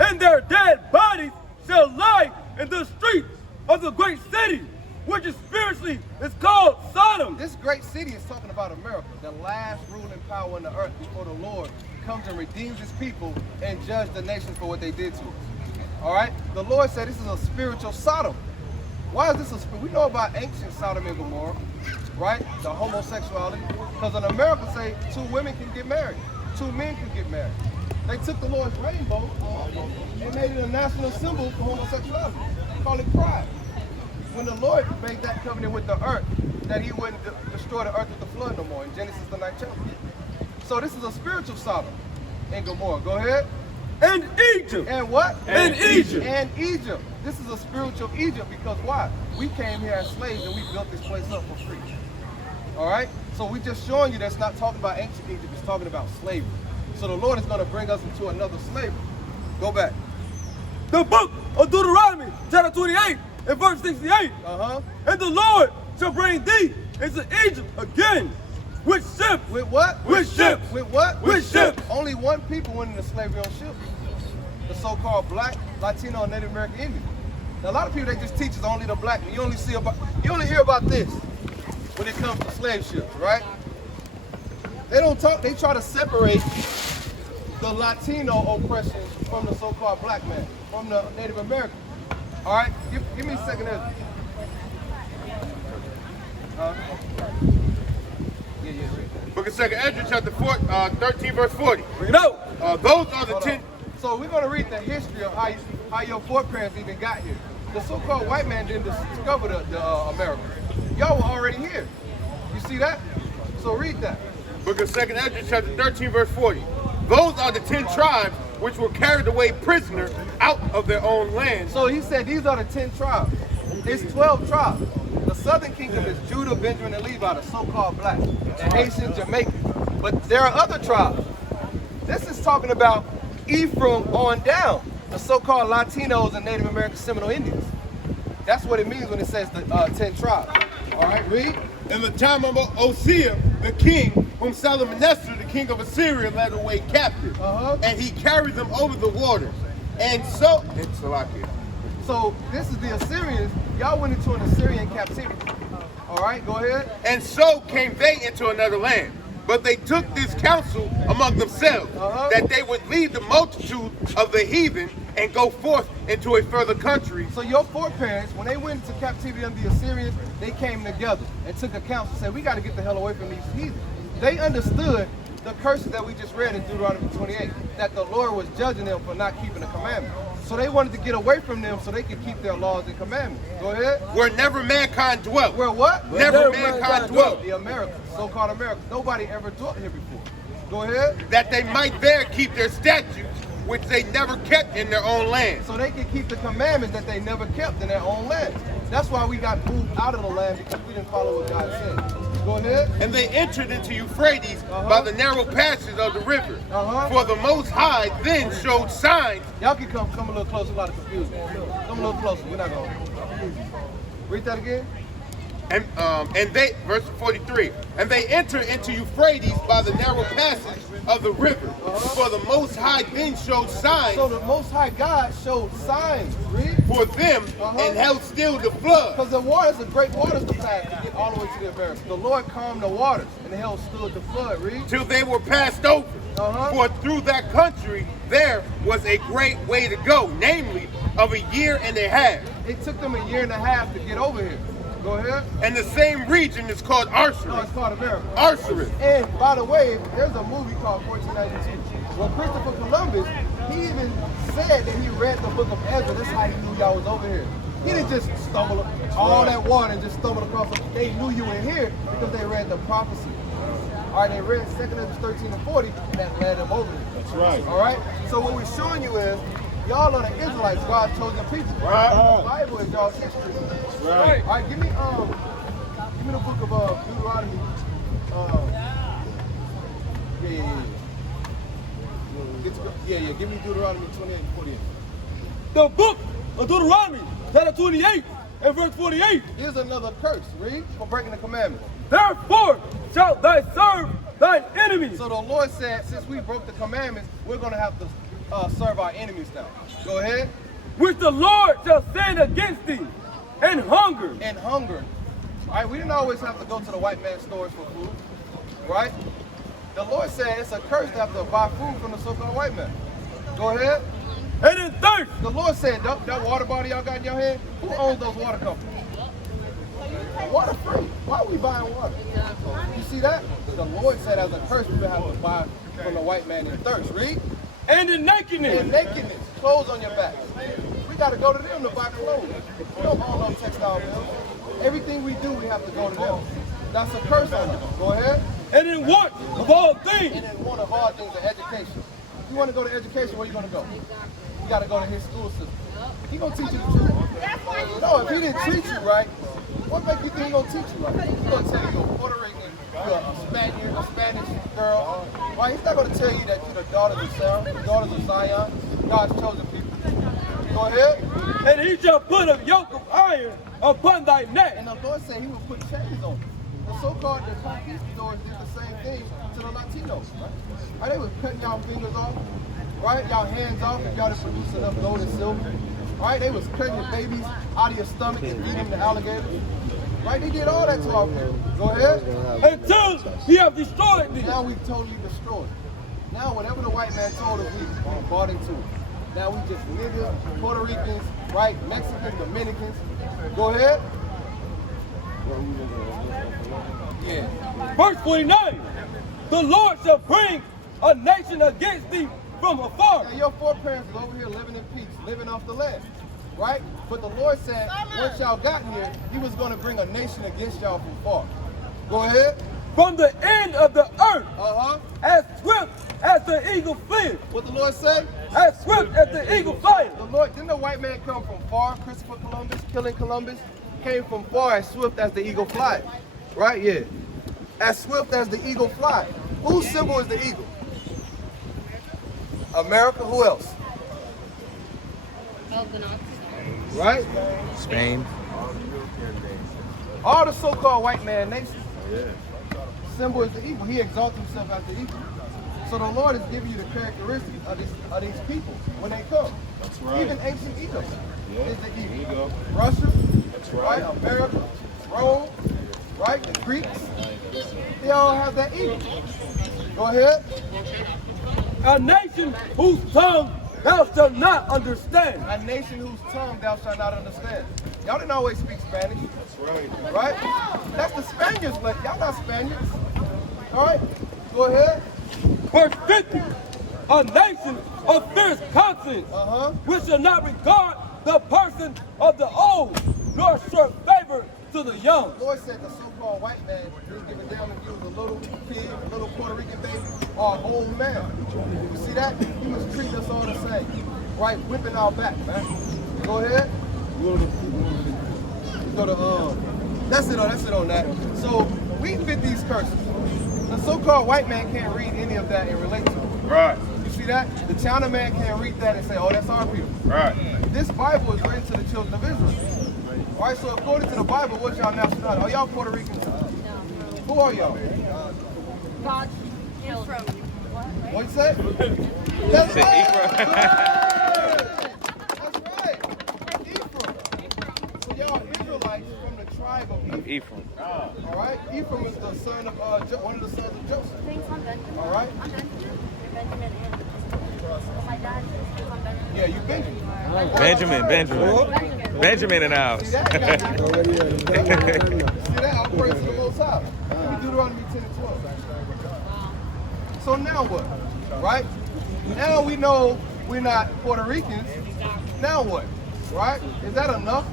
And their dead bodies shall lie in the streets of the great city, which is spiritually is called Sodom. This great city is talking about America, the last ruling power on the earth before the Lord comes and redeems his people and judge the nations for what they did to us. All right? The Lord said this is a spiritual Sodom. Why is this we know about ancient Sodom and Gomorrah, right? The homosexuality. Because in America, say 2 women can get married, 2 men can get married. They took the Lord's rainbow and made it a national symbol for homosexuality. Call it pride. When the Lord made that covenant with the earth, that he wouldn't destroy the earth with the flood no more in Genesis the 9th chapter. So this is a spiritual Sodom and Gomorrah. Go ahead. And Egypt. And what? And Egypt. And Egypt. This is a spiritual Egypt because why? We came here as slaves and we built this place up for free. All right? So we just showing you that's not talking about ancient Egypt, it's talking about slavery. So the Lord is going to bring us into another slavery. Go back. The book of Deuteronomy, chapter 28 and verse 68. And the Lord shall bring thee into Egypt again. With ships. With what? With ships. With what? With ships. Only one people went into slavery on ships. The so-called black, Latino, and Native American Indians. Now, a lot of people, they just teach us only the black. You only hear about this when it comes to slave ships, right? They don't talk, they try to separate the Latino oppression from the so-called black man, from the Native American. All right? Give me a second there. Book of 2nd Ezra, chapter 13, verse 40. Bring it out. Those are the 10. So we're going to read the history of how your foreparents even got here. The so-called white man didn't discover the America. Y'all were already here. You see that? So read that. Book of 2nd Ezra, chapter 13, verse 40. Those are the 10 tribes which were carried away prisoner out of their own land. So he said these are the 10 tribes. It's 12 tribes. The southern kingdom is Judah, Benjamin, and Levi, the so-called black, and Haitian, Jamaican. But there are other tribes. This is talking about Ephraim on down, the so-called Latinos and Native American Seminole Indians. That's what it means when it says the 10 tribes. All right, read. In the time of Osea, the king, whom Salmanassar, the king of Assyria, led away captive, and he carried them over the waters. And so, it's Salakia. So this is the Assyrians. Y'all went into an Assyrian captivity. All right, go ahead. And so came they into another land. But they took this counsel among themselves, that they would leave the multitude of the heathen and go forth into a further country. So your foreparents, when they went into captivity under the Assyrians, they came together and took a counsel and said, we got to get the hell away from these heathen. They understood the curses that we just read in Deuteronomy 28, that the Lord was judging them for not keeping the commandments. So they wanted to get away from them so they could keep their laws and commandments. Go ahead. Where never mankind dwelt. Where what? Never mankind dwelt. The Americans, so-called Americans. Nobody ever dwelt here before. Go ahead. That they might there keep their statutes, which they never kept in their own land. So they could keep the commandments that they never kept in their own land. That's why we got moved out of the land, because we didn't follow what God said. Go ahead. And they entered into Euphrates by the narrow passages of the river. For the Most High then showed signs. Y'all can come a little closer, a lot of confusion. Come a little closer, we're not going to. Read that again. And they, verse 43, and they entered into Euphrates by the narrow passage of the river. For the Most High then showed signs. So the Most High God showed signs, read, for them and held still the flood. Because the waters, the great waters to pass to get all the way to the Americas. The Lord calmed the waters and held still the flood, read. Till they were passed over. For through that country there was a great way to go, namely of a year and a half. It took them a year and a half to get over here. Go ahead. And the same region is called Arsaris. No, it's called America. Arsaris. And by the way, there's a movie called 1492. When Christopher Columbus, he even said that he read the book of Ezra. That's how he knew y'all was over here. He didn't just stumble all that water and just stumble across them. They knew you were here because they read the prophecy. All right, they read 2nd Ezra 13 and 40, and that led them over here. That's right. All right? So what we're showing you is, y'all are the Israelites, God's chosen people. Right. The Bible is y'all's history. Right. All right, give me the book of Deuteronomy. Yeah. Get to go. Yeah, give me Deuteronomy 28 and 48. The book of Deuteronomy, chapter 28 and verse 48. Here's another curse, read, for breaking the commandment. Therefore shalt thou serve thine enemies. So the Lord said, since we broke the commandments, we're going to have to serve our enemies now. Go ahead. Which the Lord shall send against thee, and hunger. And hunger. Right? We didn't always have to go to the white man's stores for food. Right? The Lord said it's a curse to have to buy food from the so-called white man. Go ahead. And in thirst. The Lord said, that water bottle y'all got in your hand, who owns those water companies? Water free. Why are we buying water? You see that? The Lord said as a curse we would have to buy from the white man in thirst. Read. And in nakedness. And nakedness. Clothes on your back. We got to go to them to buy clothes. We don't own no textile mills. Everything we do, we have to go to them. That's a curse on us. Go ahead. And in want of all things. And in want of all things, the education. If you want to go to education, where you going to go? You got to go to his school system. He going to teach you the truth. No, if he didn't treat you right, what make you think he going to teach you right? He's going to tell you you're a Puerto Rican, you're a Spaniard, a Spanish girl. Right? He's not going to tell you that you're the daughters of Sarah, the daughters of Zion, God's chosen people. Go ahead. And he shall put a yoke of iron upon thy neck. And the Lord said he would put chains on you. The so-called conquistadors did the same thing to the Latinos, right? They was cutting y'all fingers off, right? Y'all hands off if y'all didn't produce enough gold and silver, right? They was cutting your babies out of your stomach and feeding the alligators, right? They did all that to our people. Go ahead. Until he have destroyed thee. Now we've totally destroyed. Now whatever the white man told us, we bought into it. Now we just niggas, Puerto Ricans, right? Mexicans, Dominicans. Go ahead. Yeah. Verse 49. The Lord shall bring a nation against thee from afar. Now your foreparents was over here living in peace, living off the land, right? But the Lord said, once y'all got here, he was going to bring a nation against y'all from far. Go ahead. From the end of the earth, as swift as the eagle flies. What the Lord say? As swift as the eagle flies. The Lord, didn't the white man come from far? Christopher Columbus, killing Columbus, came from far as swift as the eagle flies. Right? Yeah. As swift as the eagle flies. Whose symbol is the eagle? America. Who else? Right? Spain. All the so-called white man nations. Symbol is the eagle. He exalts himself as the eagle. So the Lord is giving you the characteristics of these people when they come. That's right. Even ancient Egypt is the eagle. Ego. Russia, That's right. America, Rome, right? The Greeks, they all have that eagle. Go ahead. A nation whose tongue thou shalt not understand. A nation whose tongue thou shalt not understand. Y'all didn't always speak Spanish. That's right. Right? That's the Spaniards, but y'all not Spaniards. All right? Go ahead. Verse 50. A nation of fierce conscience, which shall not regard the person of the old, nor show favor to the young. The Lord said the so-called white man is giving down if you was a little kid, a little Puerto Rican baby, or an old man. You see that? He was treating us all the same. Right? Whipping our back, man. Go ahead. Go to that's it on that. So we fit these curses. The so-called white man can't read any of that and relate to it. Right. You see that? The China man can't read that and say, oh, that's our people. Right. This Bible is written to the children of Israel. All right, so according to the Bible, what's y'all nationality? Are y'all Puerto Ricans? No. Who are y'all? God is from What you say? That's right. That's right. Ephraim. So y'all Israelites from the tribe of Ephraim. All right? Ephraim is the son of one of the sons of Joseph. All right? my dad is from Benjamin. Yeah, you Benjamin. Benjamin in the house. See that? See that? I'll praise the Most High. Let me Deuteronomy 10 and 12. So now what? Right? Now we know we're not Puerto Ricans. Now what? Right? Is that enough?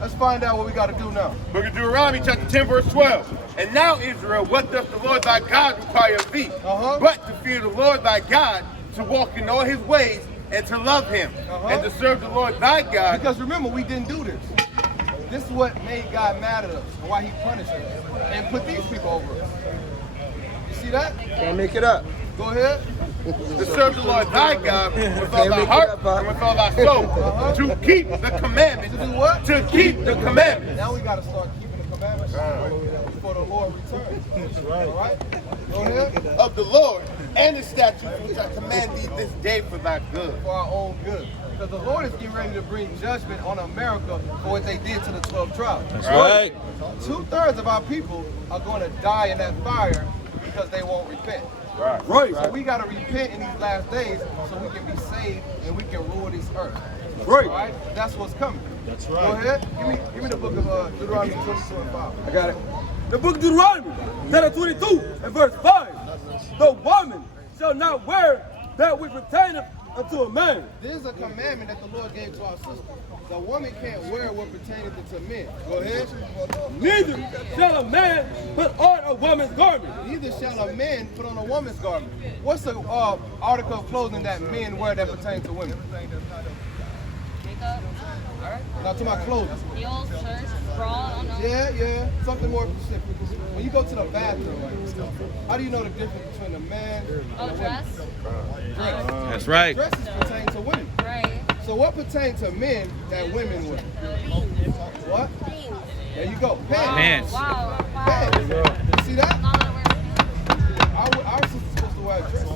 Let's find out what we got to do now. Book of Deuteronomy chapter 10 verse 12. And now Israel, what doth the Lord thy God require of thee? But to fear the Lord thy God, to walk in all his ways, and to love him, and to serve the Lord thy God. Because remember, we didn't do this. This is what made God mad at us, and why he punished us, and put these people over us. You see that? Can't make it up. Go ahead. to serve the Lord thy God with all thy heart and with all thy soul, to keep the commandments. To do what? To keep the commandments. Now we got to start keeping the commandments before the Lord returns. That's right. All right? Go ahead. Of the Lord and his statutes which I command thee this day for thy good. For our own good. Because the Lord is getting ready to bring judgment on America for what they did to the 12 tribes. That's right. 2/3 of our people are going to die in that fire because they won't repent. Right. So we got to repent in these last days so we can be saved and we can rule this earth. Right. All right? That's what's coming. That's Go ahead. Give me the book of Deuteronomy 22 and 5. I got it. The book of Deuteronomy, chapter 22 and verse 5. The woman shall not wear that which pertaineth unto a man. There's a commandment that the Lord gave to our sister. The woman can't wear what pertaineth to men. Go ahead. Neither shall a man put on a woman's garment. Neither shall a man put on a woman's garment. What's the article of clothing that men wear that pertains to women? Makeup, Now to my clothing. heels, shirts, bra, I don't know. Yeah, something more specific. When you go to the bathroom, how do you know the difference between a man and a woman? Dress. Dress. That's right. Dresses pertain to women. Right. So what pertains to men that women wear? What? There you go. Pants. Pants. Wow. Pants. You see that? Not gonna wear pants. Our sister's supposed to wear a dress.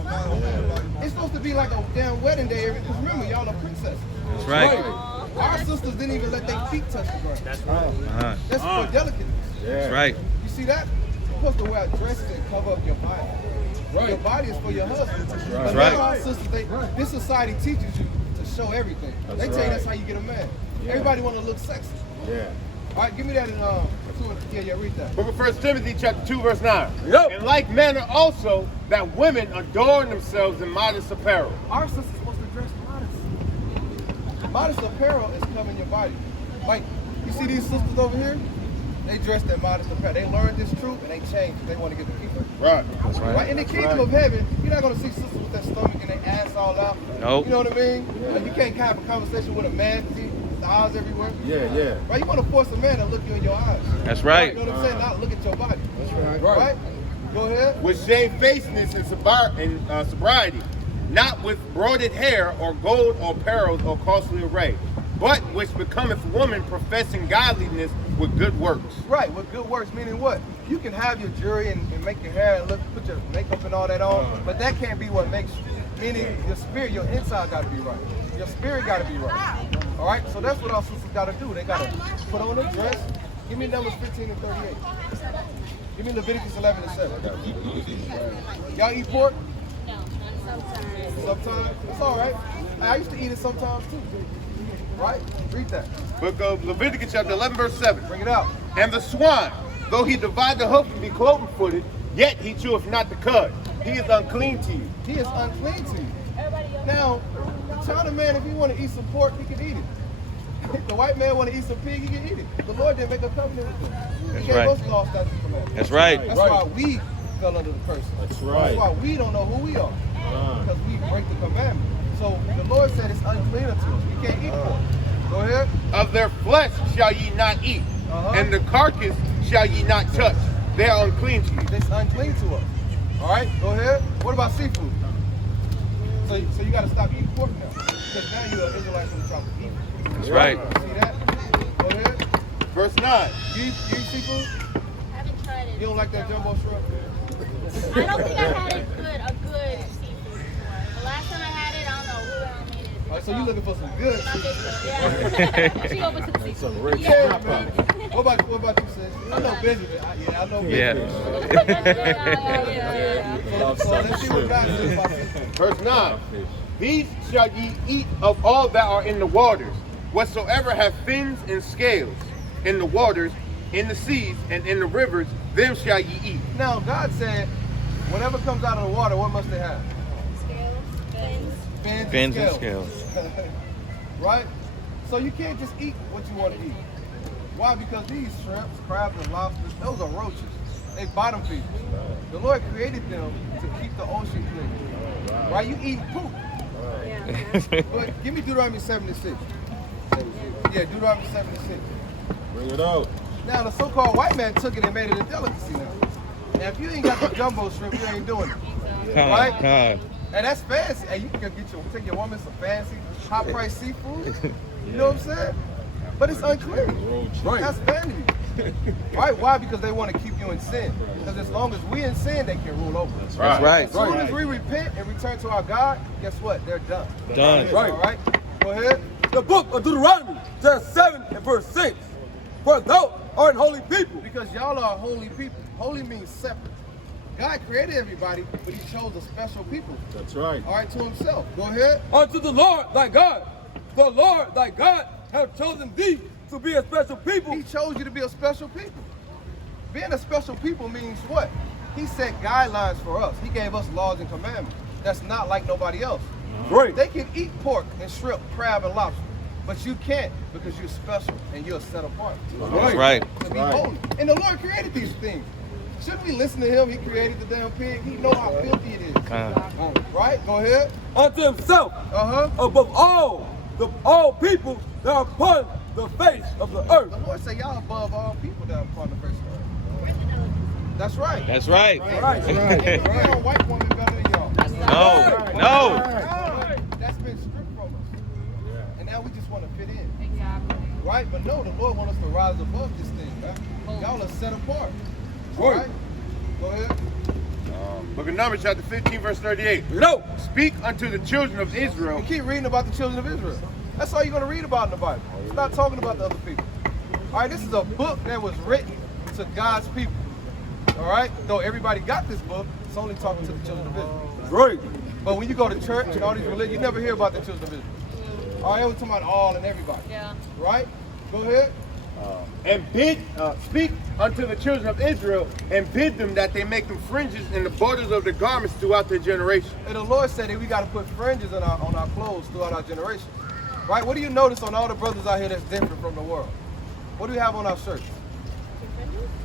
It's supposed to be like a damn wedding day. Because remember, y'all are princesses. That's right. Our sisters didn't even let their feet touch the ground. That's right. That's for delicateness. That's right. You see that? You're supposed to wear dresses and cover up your body. Right. Your body is for your husband. But right. now our sisters, this society teaches you to show everything. They tell you that's how you get a man. Everybody want to look sexy. Yeah. All right, give me that in read that. Book of 1 Timothy chapter 2 verse 9. Yep. In like manner also that women adorn themselves in modest apparel. Our sister's supposed to dress modest. Modest apparel is covering your body. Like, you see these sisters over here? They dress their modest apparel. They learned this truth and they changed. They want to get the keeper. Right. That's right. Right? In the kingdom of heaven, you're not going to see sisters with their stomach and their ass all out. Nope. You know what I mean? Like, you can't have a conversation with a man because he's eyes everywhere. Yeah. Right? You want to force a man to look you in your eyes. That's right. You know what I'm saying? Not look at your body. That's right. Go ahead. With shamefacedness and sobriety, not with broided hair or gold or pearls or costly array, but which becometh woman professing godliness with good works. Right, with good works, meaning what? You can have your jewelry and make your hair and put your makeup and all that on, but that can't be what makes you. Meaning your spirit, your inside got to be right. Your spirit got to be right. All right, so that's what our sisters got to do. They got to put on a dress. Give me Numbers 15 and 38. Give me Leviticus 11 and 7. Y'all eat pork? No, sometimes. Sometimes? It's all right. I used to eat it sometimes too. Right? Read that. Book of Leviticus chapter 11 verse 7. Bring it out. And the swine, though he divide the hoof and be cloven-footed, yet he cheweth not the cud. He is unclean to you. He is unclean to you. Now, the China man, if he want to eat some pork, he can eat it. If the white man want to eat some pig, he can eat it. The Lord didn't make a covenant with them. He gave us law, statutes, and commandments. That's right. That's why we fell under the curse. That's right. That's why we don't know who we are. Because we break the commandment. So the Lord said it's unclean unto us. We can't eat pork. Go ahead. Of their flesh shall ye not eat, and the carcass shall ye not touch. They are unclean to you. It's unclean to us. All right, go ahead. What about seafood? So you got to stop eating pork now. Because now you're an Israelite from the tribe of Egypt. That's right. See that? Go ahead. Verse 9. You eat seafood? I haven't tried it. You don't like that jumbo shrimp? I don't think I had a good seafood before. The last time I had it, I don't know who made it. All right, so you're looking for some good My seafood. sister, yeah. She open to the seafood. Yeah, man. What about you, sis? I know busy, but I know busy. Yeah. So let's see what God says about seafood. Verse 9. These shall ye eat of all that are in the waters, whatsoever have fins and scales in the waters, in the seas, and in the rivers, them shall ye eat. Now, God said, whatever comes out of the water, what must they have? Scales, fins. Fins and scales. Right? So you can't just eat what you want to eat. Why? Because these shrimps, crabs, and lobsters, those are roaches. They bottom feeders. The Lord created them to keep the ocean clean. Right? You eat poop. But give me Deuteronomy 76. Yeah, Deuteronomy 76. Bring it out. Now, the so-called white man took it and made it a delicacy now. Now, if you ain't got the jumbo shrimp, you ain't doing it. Right? And that's fancy. Hey, you can take your woman some fancy, high-priced seafood. You know what I'm saying? But it's unclean. Right. That's vanity. Right? Why? Because they want to keep you in sin. Because as long as we in sin, they can rule over us. That's right. As soon as we repent and return to our God, guess what? They're done. Done. Right. All right? Go ahead. The book of Deuteronomy, chapter 7 and verse 6. For thou art an holy people. Because y'all are holy people. Holy means separate. God created everybody, but he chose a special people. That's right. All right, to himself. Go ahead. Unto the Lord thy God. The Lord thy God hath chosen thee to be a special people. He chose you to be a special people. Being a special people means what? He set guidelines for us. He gave us laws and commandments. That's not like nobody else. Right. They can eat pork and shrimp, crab and lobster, but you can't because you're special and you're set apart. That's right. To be holy. And the Lord created these things. Shouldn't we listen to him? He created the damn pig. He know how filthy it is. Right? Go ahead. Unto himself. Above all people that are upon the face of the earth. The Lord said y'all above all people that are upon the face of the earth. That's right. That's right. Right. Ain't no white woman better than y'all. No. That's been stripped from us. And now we just want to fit in. Exactly. Right? But no, the Lord wants us to rise above this thing, man. Y'all are set apart. All right? Go ahead. Book of Numbers, chapter 15, verse 38. No. Speak unto the children of Israel. You keep reading about the children of Israel. That's all you're going to read about in the Bible. It's not talking about the other people. All right, this is a book that was written to God's people. All right? Though everybody got this book, it's only talking to the children of Israel. Right. But when you go to church and all these religions, you never hear about the children of Israel. All right, we're talking about all and everybody. Yeah. Right? Go ahead. Speak unto the children of Israel and bid them that they make them fringes in the borders of their garments throughout their generation. And the Lord said that we got to put fringes on our clothes throughout our generation. Right? What do you notice on all the brothers out here that's different from the world? What do we have on our shirts?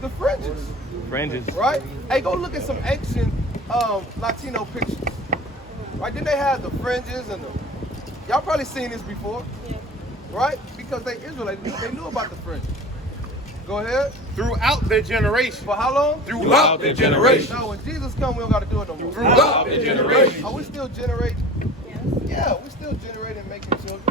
The fringes. Fringes. Right? Hey, go look at some ancient Latino pictures. Right? Didn't they have the fringes and the... Y'all probably seen this before. Yeah. Right? Because they Israelites, they knew about the fringes. Go ahead. Throughout their generation. For how long? Throughout their generation. No, when Jesus comes, we don't got to do it no more. Throughout their generation. Are we still generating? Yes. Yeah, we're still generating, making children.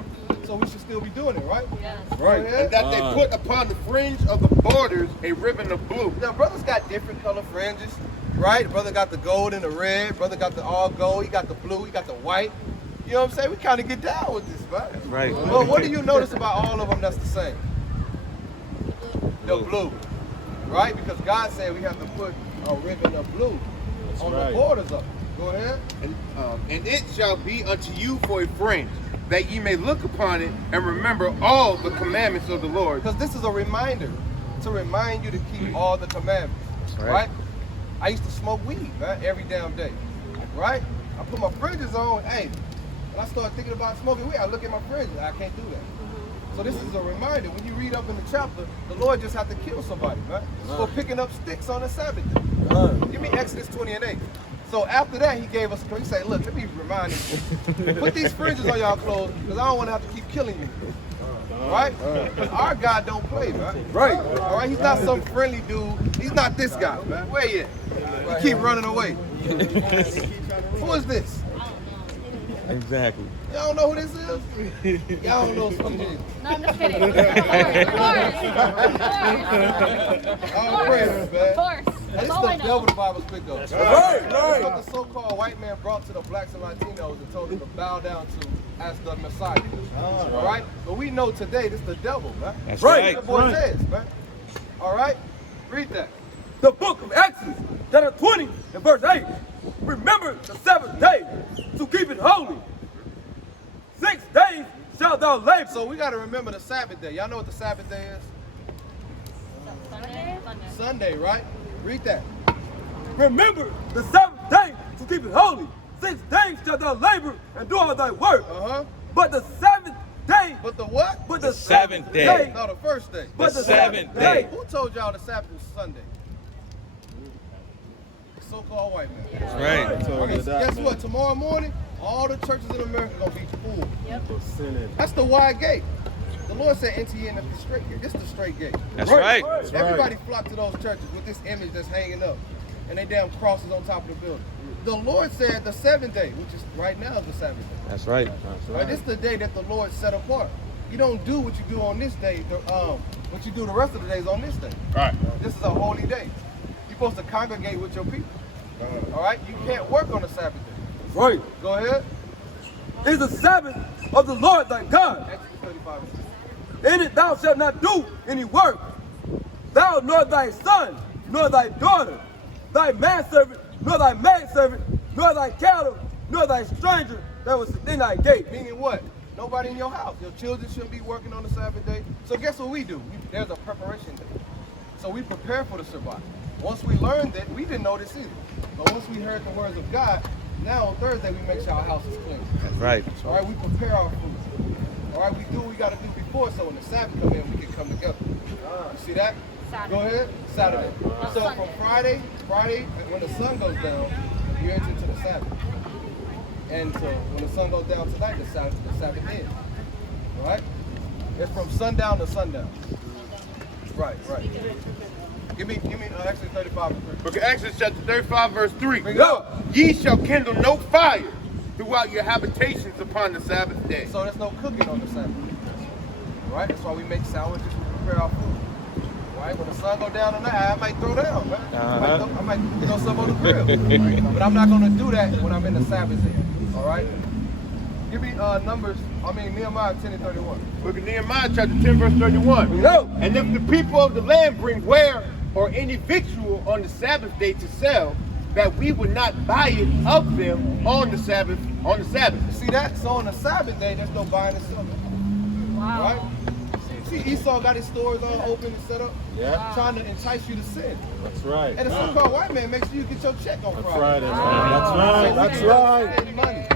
So we should still be doing it, right? Yes. Right. And that they put upon the fringe of the borders a ribbon of blue. Now, brothers got different color fringes, right? Brother got the gold and the red. Brother got the all gold. He got the blue. He got the white. You know what I'm saying? We kind of get down with this, man. That's right. Well, what do you notice about all of them that's the same? The blue, right? Because God said we have to put a ribbon of blue on the borders of it. Go ahead. And it shall be unto you for a fringe, that ye may look upon it and remember all the commandments of the Lord. Because this is a reminder to remind you to keep all the commandments, right? I used to smoke weed, man, every damn day, right? I put my fringes on, hey, when I started thinking about smoking weed, I look at my fringes, I can't do that. So this is a reminder. When you read up in the chapter, the Lord just had to kill somebody, right? For picking up sticks on the Sabbath day. Give me Exodus 20:8. So after that, he gave us, he said, look, let me remind you, put these fringes on y'all clothes, because I don't want to have to keep killing you. Right? Because our God don't play, man. Right. All right? He's not some friendly dude. He's not this guy, man. Where you at? He keep running away. Who is this? Exactly. Y'all don't know who this is? Y'all don't know who this is. No, I'm just kidding. Of course. This is the devil the Bible speaks of. Right. What the so-called white man brought to the blacks and Latinos and told them to bow down to as the Messiah. All right? But we know today this is the devil, man. That's right. That's what it says, man. All right? Read that. The book of Exodus, chapter 20 and verse 8. Remember the Sabbath day to keep it holy. 6 days shalt thou labor. So we got to remember the Sabbath day. Y'all know what the Sabbath day is? Sunday, right? Read that. Remember the Sabbath day to keep it holy. 6 days shalt thou labor and do all thy work. But the seventh day. But the what? But the seventh day. No, the first day. But the seventh day. Who told y'all the Sabbath was Sunday? The so-called white man. That's right. Okay, so guess what? Tomorrow morning, all the churches in America are going to be full. Yep. That's the wide gate. The Lord said, enter ye in at the straight gate. This is the straight gate. That's right. Everybody flocked to those churches with this image that's hanging up. and they damn crosses on top of the building. The Lord said the seventh day, which is right now is the Sabbath day. That's right. Right? This is the day that the Lord set apart. You don't do what you do on this day, what you do the rest of the days on this day. Right. This is a holy day. You're supposed to congregate with your people. All right? You can't work on the Sabbath day. Right. Go ahead. It's the Sabbath of the Lord thy God. Exodus 35. In it thou shalt not do any work. Thou nor thy son, nor thy daughter, thy manservant, nor thy maidservant, nor thy cattle, nor thy stranger that was within thy gate. Meaning what? Nobody in your house. Your children shouldn't be working on the Sabbath day. So guess what we do? There's a preparation day. So we prepare for the Shabbat. Once we learned it, we didn't know this either. But once we heard the words of God, now on Thursday we make sure our house is clean. That's right. All right, we prepare our food. All right, we do what we got to do before, so when the Sabbath come in, we can come together. You see that? Saturday. Go ahead. Saturday. So from Friday, when the sun goes down, you enter into the Sabbath. And so when the sun goes down tonight, the Sabbath ends. All right? It's from sundown to sundown. Right. Give me Exodus 35. Book of Exodus chapter 35 verse 3. Bring it up. Ye shall kindle no fire throughout your habitations upon the Sabbath day. So there's no cooking on the Sabbath. Right? That's why we make sandwiches, we prepare our food. Right? When the sun go down tonight, I might throw down, man. I might throw some on the grill. But I'm not going to do that when I'm in the Sabbath day. All right? Give me Nehemiah 10 and 31. Book of Nehemiah chapter 10 verse 31. No. And if the people of the land bring ware or any victual on the Sabbath day to sell, that we would not buy it of them on the Sabbath. See that? So on the Sabbath day, there's no buying and selling. Wow. Right? See, Esau got his stores all open and set up, Yeah. trying to entice you to sin. That's right. And the so-called white man makes sure you get your check on Friday. That's right. Spend money.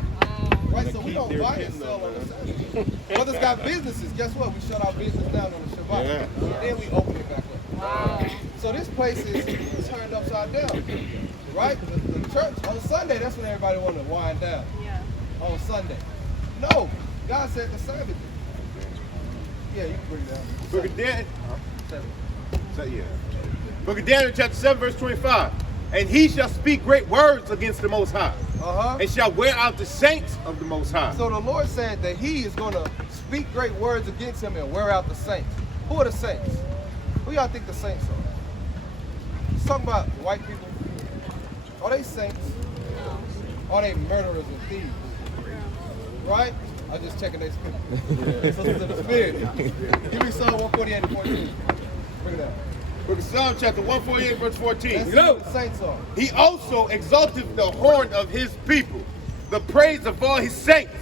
Right, so we don't buy and sell on the Sabbath. Brothers got businesses. Guess what? We shut our business down on the Shabbat. Yeah. Then we open it back up. So this place is turned upside down. Right? The church on Sunday, that's when everybody want to wind down. Yeah. On Sunday. No. God said the Sabbath day. Yeah, you can bring it down. Book of Daniel. 7. Book of Daniel chapter 7 verse 25. And he shall speak great words against the Most High, and shall wear out the saints of the Most High. So the Lord said that he is going to speak great words against him and wear out the saints. Who are the saints? Who y'all think the saints are? He's talking about white people. Are they saints? Are they murderers and thieves? Right? I'm just checking their spirit. Sisters of the spirit. Give me Psalm 148 and 14. Bring it out. Book of Psalm chapter 148 verse 14. Let's see what the saints are. He also exalteth the horn of his people, the praise of all his saints,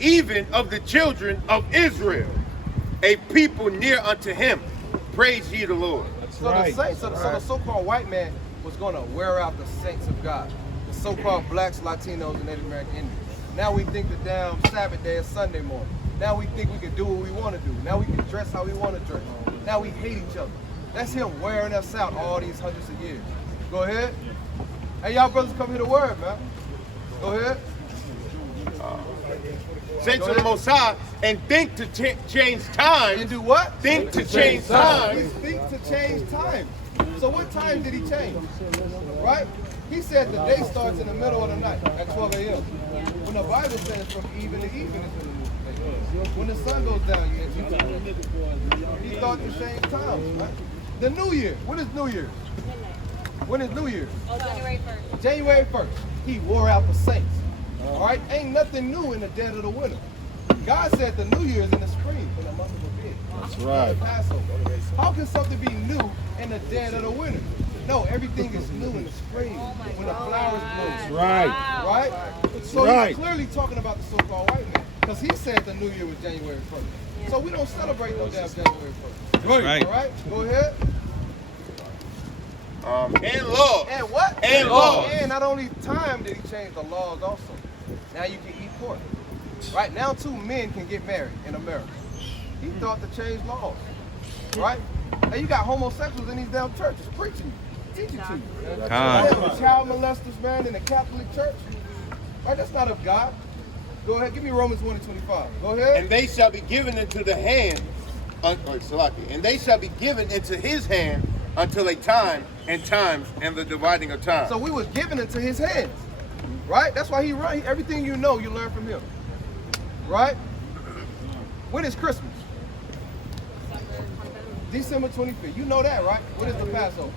even of the children of Israel, a people near unto him. Praise ye the Lord. So the saints, so the so-called white man was going to wear out the saints of God. The so-called blacks, Latinos, and Native American Indians. Now we think the damn Sabbath day is Sunday morning. Now we think we can do what we want to do. Now we can dress how we want to dress. Now we hate each other. That's him wearing us out all these hundreds of years. Go ahead. Hey, y'all brothers, come hear the word, man. Go ahead. Saints of the Most High, and think to change time. And do what? Think to change time. He think to change time. So what time did he change? Right? He said the day starts in the middle of the night at 12 a.m. When the Bible says from even to even is the new day. When the sun goes down, you enter time. He thought to change times, right? The New Year. When is New Year's? When is New Year's? Oh, January 1st. January 1st. He wore out the saints. All right? Ain't nothing new in the dead of the winter. God said the New Year's in the spring when the month of the pig. That's right. Passover. How can something be new in the dead of the winter? No, everything is new in the spring when the flowers bloom. Right. Right? So right. he's clearly talking about the so-called white man because he said the New Year was January 1st. So we don't celebrate no damn January 1st. Right. All right? Go ahead. And laws. And what? And laws. And not only time did he change the laws also. Now you can eat pork. Right? Now 2 men can get married in America. He thought to change laws. Right? Hey, you got homosexuals in these damn churches preaching, teaching to you. Child molesters, man, in the Catholic Church. Right? That's not of God. Go ahead. Give me Romans 1:25. Go ahead. And they shall be given into the hand, and they shall be given into his hand until a time and times and the dividing of time. So we was given into his hands, right? That's why he run. Everything you know, you learn from him, right? When is Christmas? December 25th. You know that, right? When is the Passover?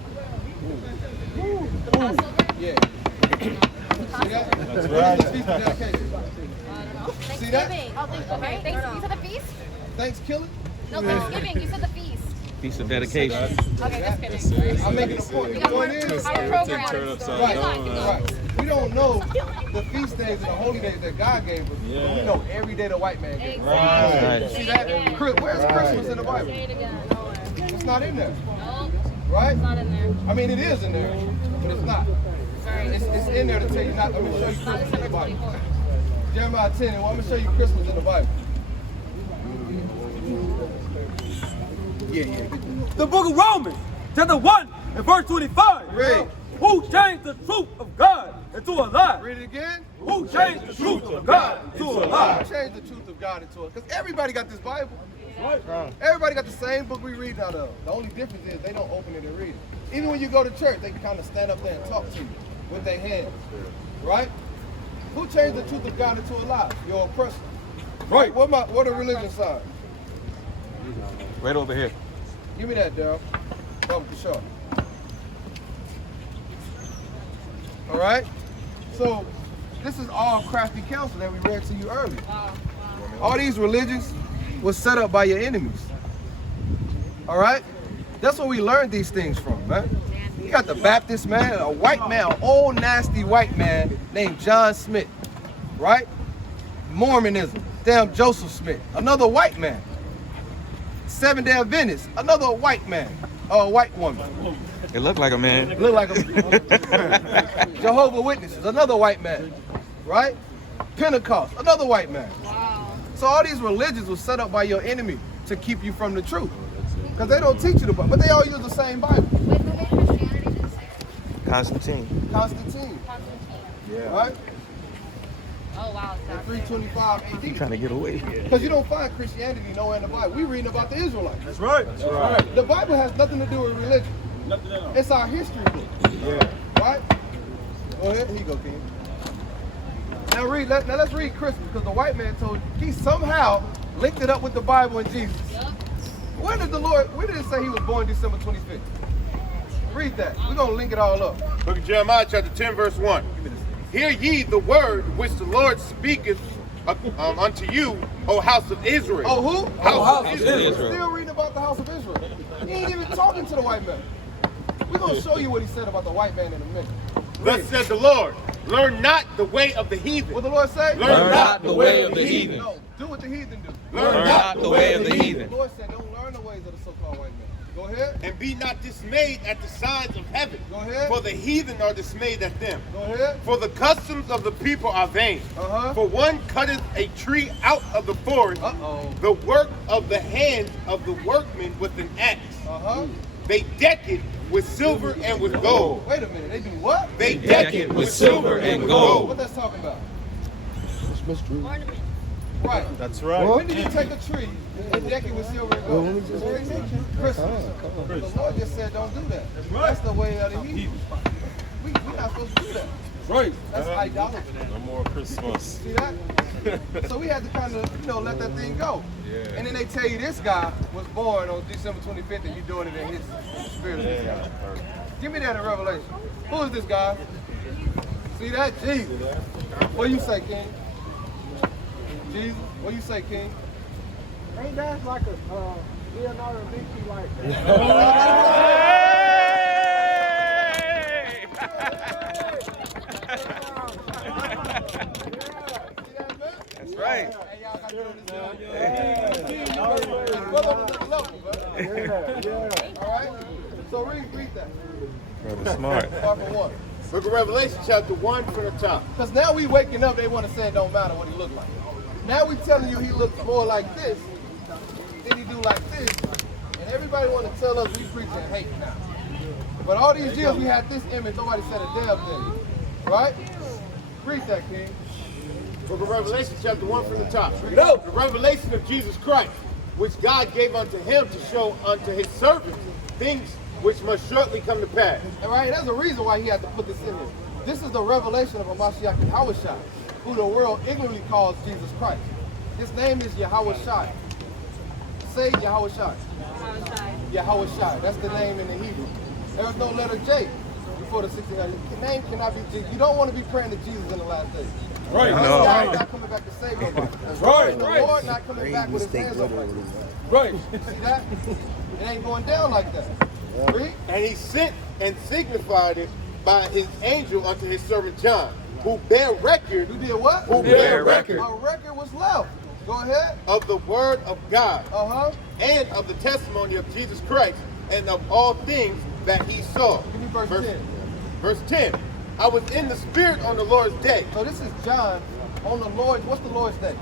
Yeah. See that? That's right. Feast of dedication. See that? Thanksgiving. Oh, okay. Thanksgiving. You said the feast? Thanksgiving? No, Thanksgiving. You said the feast. Piece of dedication. Okay, just kidding. I'm making a point. The point is, Our program. right. We don't know the feast days and the holy days that God gave us, but we know every day the white man gave us. Right. See that? Where's Christmas in the Bible? Say it again. Nowhere. It's not in there, No, right? it's not in there. I mean, it is in there, but it's not. Sorry. It's in there to tell you not. Let me show you Christmas in the Bible. Jeremiah 10, and I'm going to show you Christmas in the Bible. Yeah. The book of Romans, chapter 1 and verse 25. Read. Who changed the truth of God into a lie? Read it again. Who changed the truth of God into a lie? Change the truth of God into it. Because everybody got this Bible. Everybody got the same book we read out of. The only difference is they don't open it and read it. Even when you go to church, they can kind of stand up there and talk to you with their hands. Right? Who changed the truth of God into a lie? Your oppressor. Right. What a religion sign? Right over here. Give me that, Daryl. Oh, for sure. All right? So, this is all crafty counsel that we read to you earlier. All these religions was set up by your enemies. All right? That's where we learned these things from, man. You got the Baptist man, a white man, an old nasty white man named John Smith, right? Mormonism, damn Joseph Smith, another white man. Seventh-day Adventists, another white man, or a white woman. It looked like a man. Look like a Jehovah's Witnesses, another white man, right? Pentecost, another white man. Wow. So all these religions were set up by your enemy to keep you from the truth. Because they don't teach you the Bible, but they all use the same Bible. Wait, who made Christianity just say? Constantine. Constantine, Constantine. right? Oh, wow. In 325 AD. Trying to get away. Because you don't find Christianity nowhere in the Bible. We're reading about the Israelites. That's right. That's right. The Bible has nothing to do with religion. Nothing at all. It's our history book. Yeah. Right? Go ahead. Here you go, King. Now let's read Christmas, because the white man told you he somehow linked it up with the Bible and Jesus. Yep. Where did it say he was born December 25th? Read that. We're going to link it all up. Book of Jeremiah chapter 10 verse 1. Hear ye the word which the Lord speaketh unto you, O house of Israel. Oh, who? House of Israel. Israel. Still reading about the house of Israel. He ain't even talking to the white man. We're going to show you what he said about the white man in a minute. Thus said the Lord, learn not the way of the heathen. What the Lord say? Learn not the way of the heathen. No, do what the heathen do. Learn not the way of the heathen. The Lord said, don't learn the ways of the so-called white man. Go ahead. And be not dismayed at the signs of heaven. Go ahead. For the heathen are dismayed at them. Go ahead. For the customs of the people are vain. For one cutteth a tree out of the forest, the work of the hands of the workmen with an axe. They deck it with silver and with gold. Wait a minute, they do what? They deck it with silver and gold. What that's talking about? Ornament. Right. That's right. When did you take a tree and deck it with silver and gold? Christmas. The Lord just said don't do that. That's the way of the heathen. We're not supposed to do that. Right. That's idolatry. No more Christmas. See that? So we had to kind of, let that thing go. Yeah. And then they tell you this guy was born on December 25th and you're doing it in his spirit of this guy. Give me that in Revelation. Who is this guy? See that? Jesus. What you say, King? Jesus. What you say, King? Ain't that like a Leonardo da Vinci like? That's right. Hey, y'all got to do this. All right? So read that. Brother smart. Start from 1. Book of Revelation chapter 1 from the top. Because now we waking up, they want to say it don't matter what he look like. Now we telling you he looks more like this than he do like this. And everybody want to tell us we preaching hate now. But all these years we had this image, nobody said a damn thing. Right? Read that, King. Book of Revelation chapter 1 from the top. The revelation of Jesus Christ, which God gave unto him to show unto his servants things which must shortly come to pass. All right, there's a reason why he had to put this in here. This is the revelation of a Mashiach Yahushua, who the world ignorantly calls Jesus Christ. His name is Yahushua. Say Yahushua. Yahushua. That's the name in the Hebrew. There was no letter J before the 1600s. The name cannot be J. You don't want to be praying to Jesus in the last days. Right. No. God not coming back to save nobody. That's right. And the Lord not coming back with his hands up like this. Right. See that? It ain't going down like that. Read. And he sent and signified it by his angel unto his servant John, who bare record. Who did what? Who bare record. A record was left. Go ahead. Of the word of God. Uh-huh. And of the testimony of Jesus Christ, and of all things that he saw. Give me verse 10. Verse 10. I was in the Spirit on the Lord's day. So this is John on the Lord's, what's the Lord's day?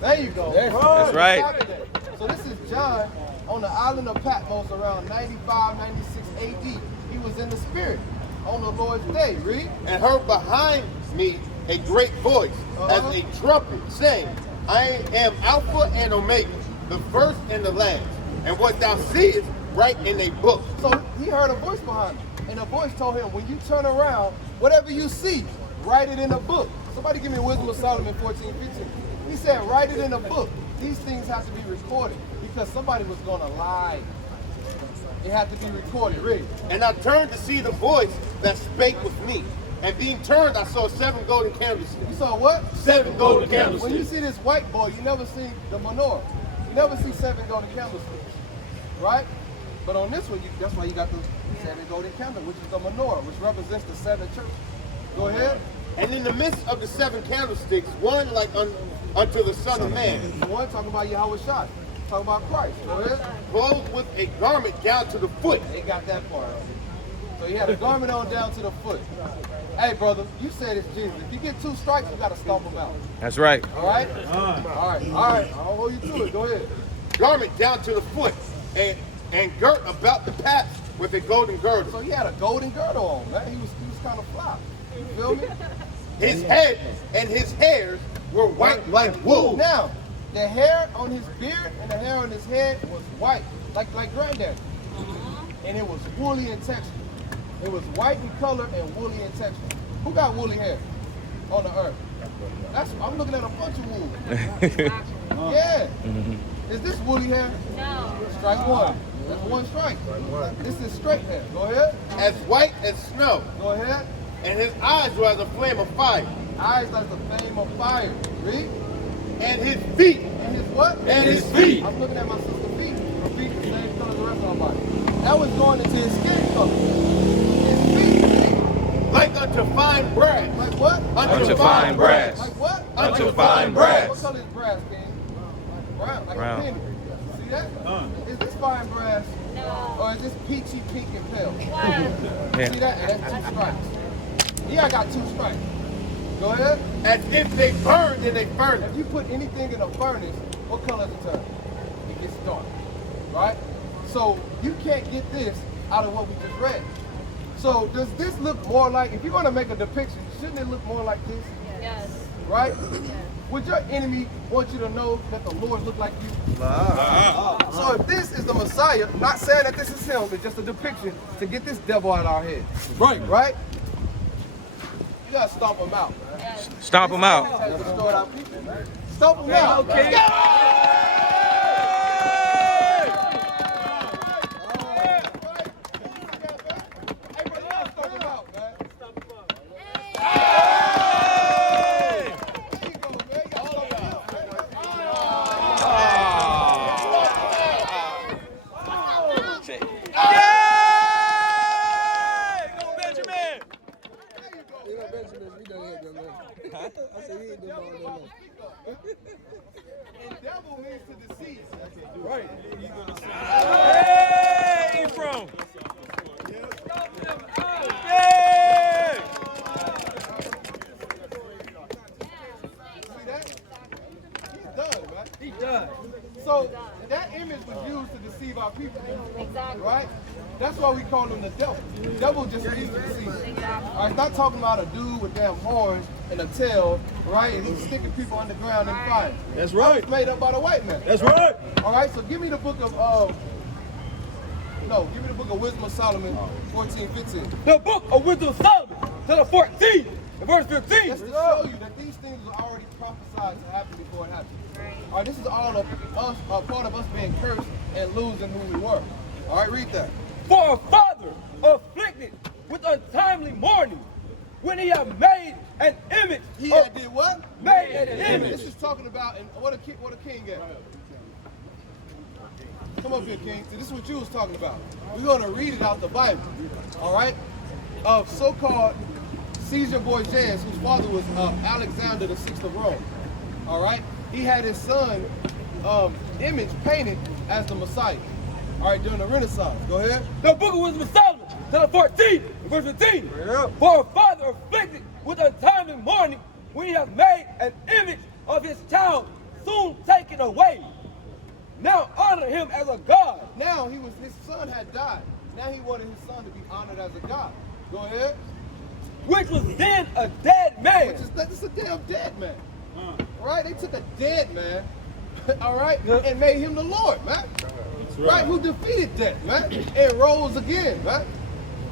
There you go. That's right. Saturday. So this is John on the island of Patmos around 95, 96 AD. He was in the Spirit on the Lord's day. Read. And heard behind me a great voice as a trumpet saying, I am Alpha and Omega, the first and the last. And what thou seest, write in a book. So he heard a voice behind him. And the voice told him, when you turn around, whatever you see, write it in a book. Somebody give me Wisdom of Solomon 14:15. He said, write it in a book. These things have to be recorded because somebody was going to lie. It had to be recorded. Read. And I turned to see the voice that spake with me. And being turned, I saw 7 golden candlesticks. You saw what? 7 golden candlesticks. When you see this white boy, you never see the menorah. You never see 7 golden candlesticks. Right? But on this one, that's why you got the 7 golden candles, which is the menorah, which represents the 7 churches. Go ahead. And in the midst of the 7 candlesticks, one like unto the Son of Man. One talking about Yahushua. Talking about Christ. Go ahead. Clothed with a garment down to the foot. They got that part. So he had a garment on down to the foot. Hey, brother, you said it's Jesus. If you get 2 strikes, you got to stomp him out. That's right. All right? All right. I'll hold you to it. Go ahead. Garment down to the foot. And girt about the paps with a golden girdle. So he had a golden girdle on, man. He was kind of fly. You feel me? His head and his hairs were white like wool. Now, the hair on his beard and the hair on his head was white, like granddaddy. And it was woolly in texture. It was white in color and woolly in texture. Who got woolly hair on the earth? I'm looking at a bunch of wool. Yeah. Is this woolly hair? No. Strike 1. That's 1 strike. This is straight hair. Go ahead. As white as snow. Go ahead. And his eyes were as a flame of fire. Eyes like the flame of fire. Read. And his feet. And his what? And his feet. I'm looking at my sister's feet. Her feet are the same color as the rest of our body. That was going into his skin color. His feet. Like unto fine brass. Like what? Unto fine brass. Like what? Unto fine brass. What color is brass, King? Brown. Like Brown. a penny. See that? Is this fine brass? No. Or is this peachy, pink, and pale? What? See that? And that's 2 strikes. Here I got 2 strikes. Go ahead. As if they burned in a furnace. If you put anything in a furnace, what color does it turn? It gets dark, right? So you can't get this out of what we just read. So does this look more like, if you're going to make a depiction, shouldn't it look more like this? Yes. Right? Yes. Would your enemy want you to know that the Lord look like you? So if this is the Messiah, not saying that this is him, it's just a depiction to get this devil out of our head. Right. Right? You gotta stomp him out, man. Yes. Stomp them out. Stomp him out. Okay. Let's go! Hey, bro, you gotta stomp him out, man. There you go, man. You gotta stomp him out, Go Benjamin! And devil means to deceive. Right. Hey, Ephraim! See that? He's done, man. He done. So that image was used to deceive our people. Exactly. Right? That's why we call him the devil. The devil just means to deceive. Exactly. All right, it's not talking about a dude with damn horns and a tail, right? And he's sticking people underground in fire. That's right. It's made up by the white man. That's right. All right, so give me the book of No, give me the book of Wisdom of Solomon, 14:15. The book of Wisdom of Solomon, chapter 14, and verse 15. Just to show you that these things were already prophesied to happen before it happened. All right, this is all of us, part of us being cursed and losing who we were. All right, read that. For a father afflicted with untimely mourning, when he had made an image. He had did what? Made an image. This is talking about, and what a king at? Come up here, King. See, this is what you was talking about. We're going to read it out the Bible, all right? Of so-called Caesar Borgias, whose father was Alexander the VI of Rome, all right? He had his son image painted as the Messiah, all right, during the Renaissance. Go ahead. The book of Wisdom of Solomon, chapter 14, verse 15. For a father afflicted with untimely mourning, when he has made an image of his child soon taken away. Now honor him as a god. Now his son had died. Now he wanted his son to be honored as a god. Go ahead. Which was then a dead man. Which is that's a damn dead man. All right, they took a dead man, all right, and made him the Lord, man. Right, who defeated death, man, and rose again, man.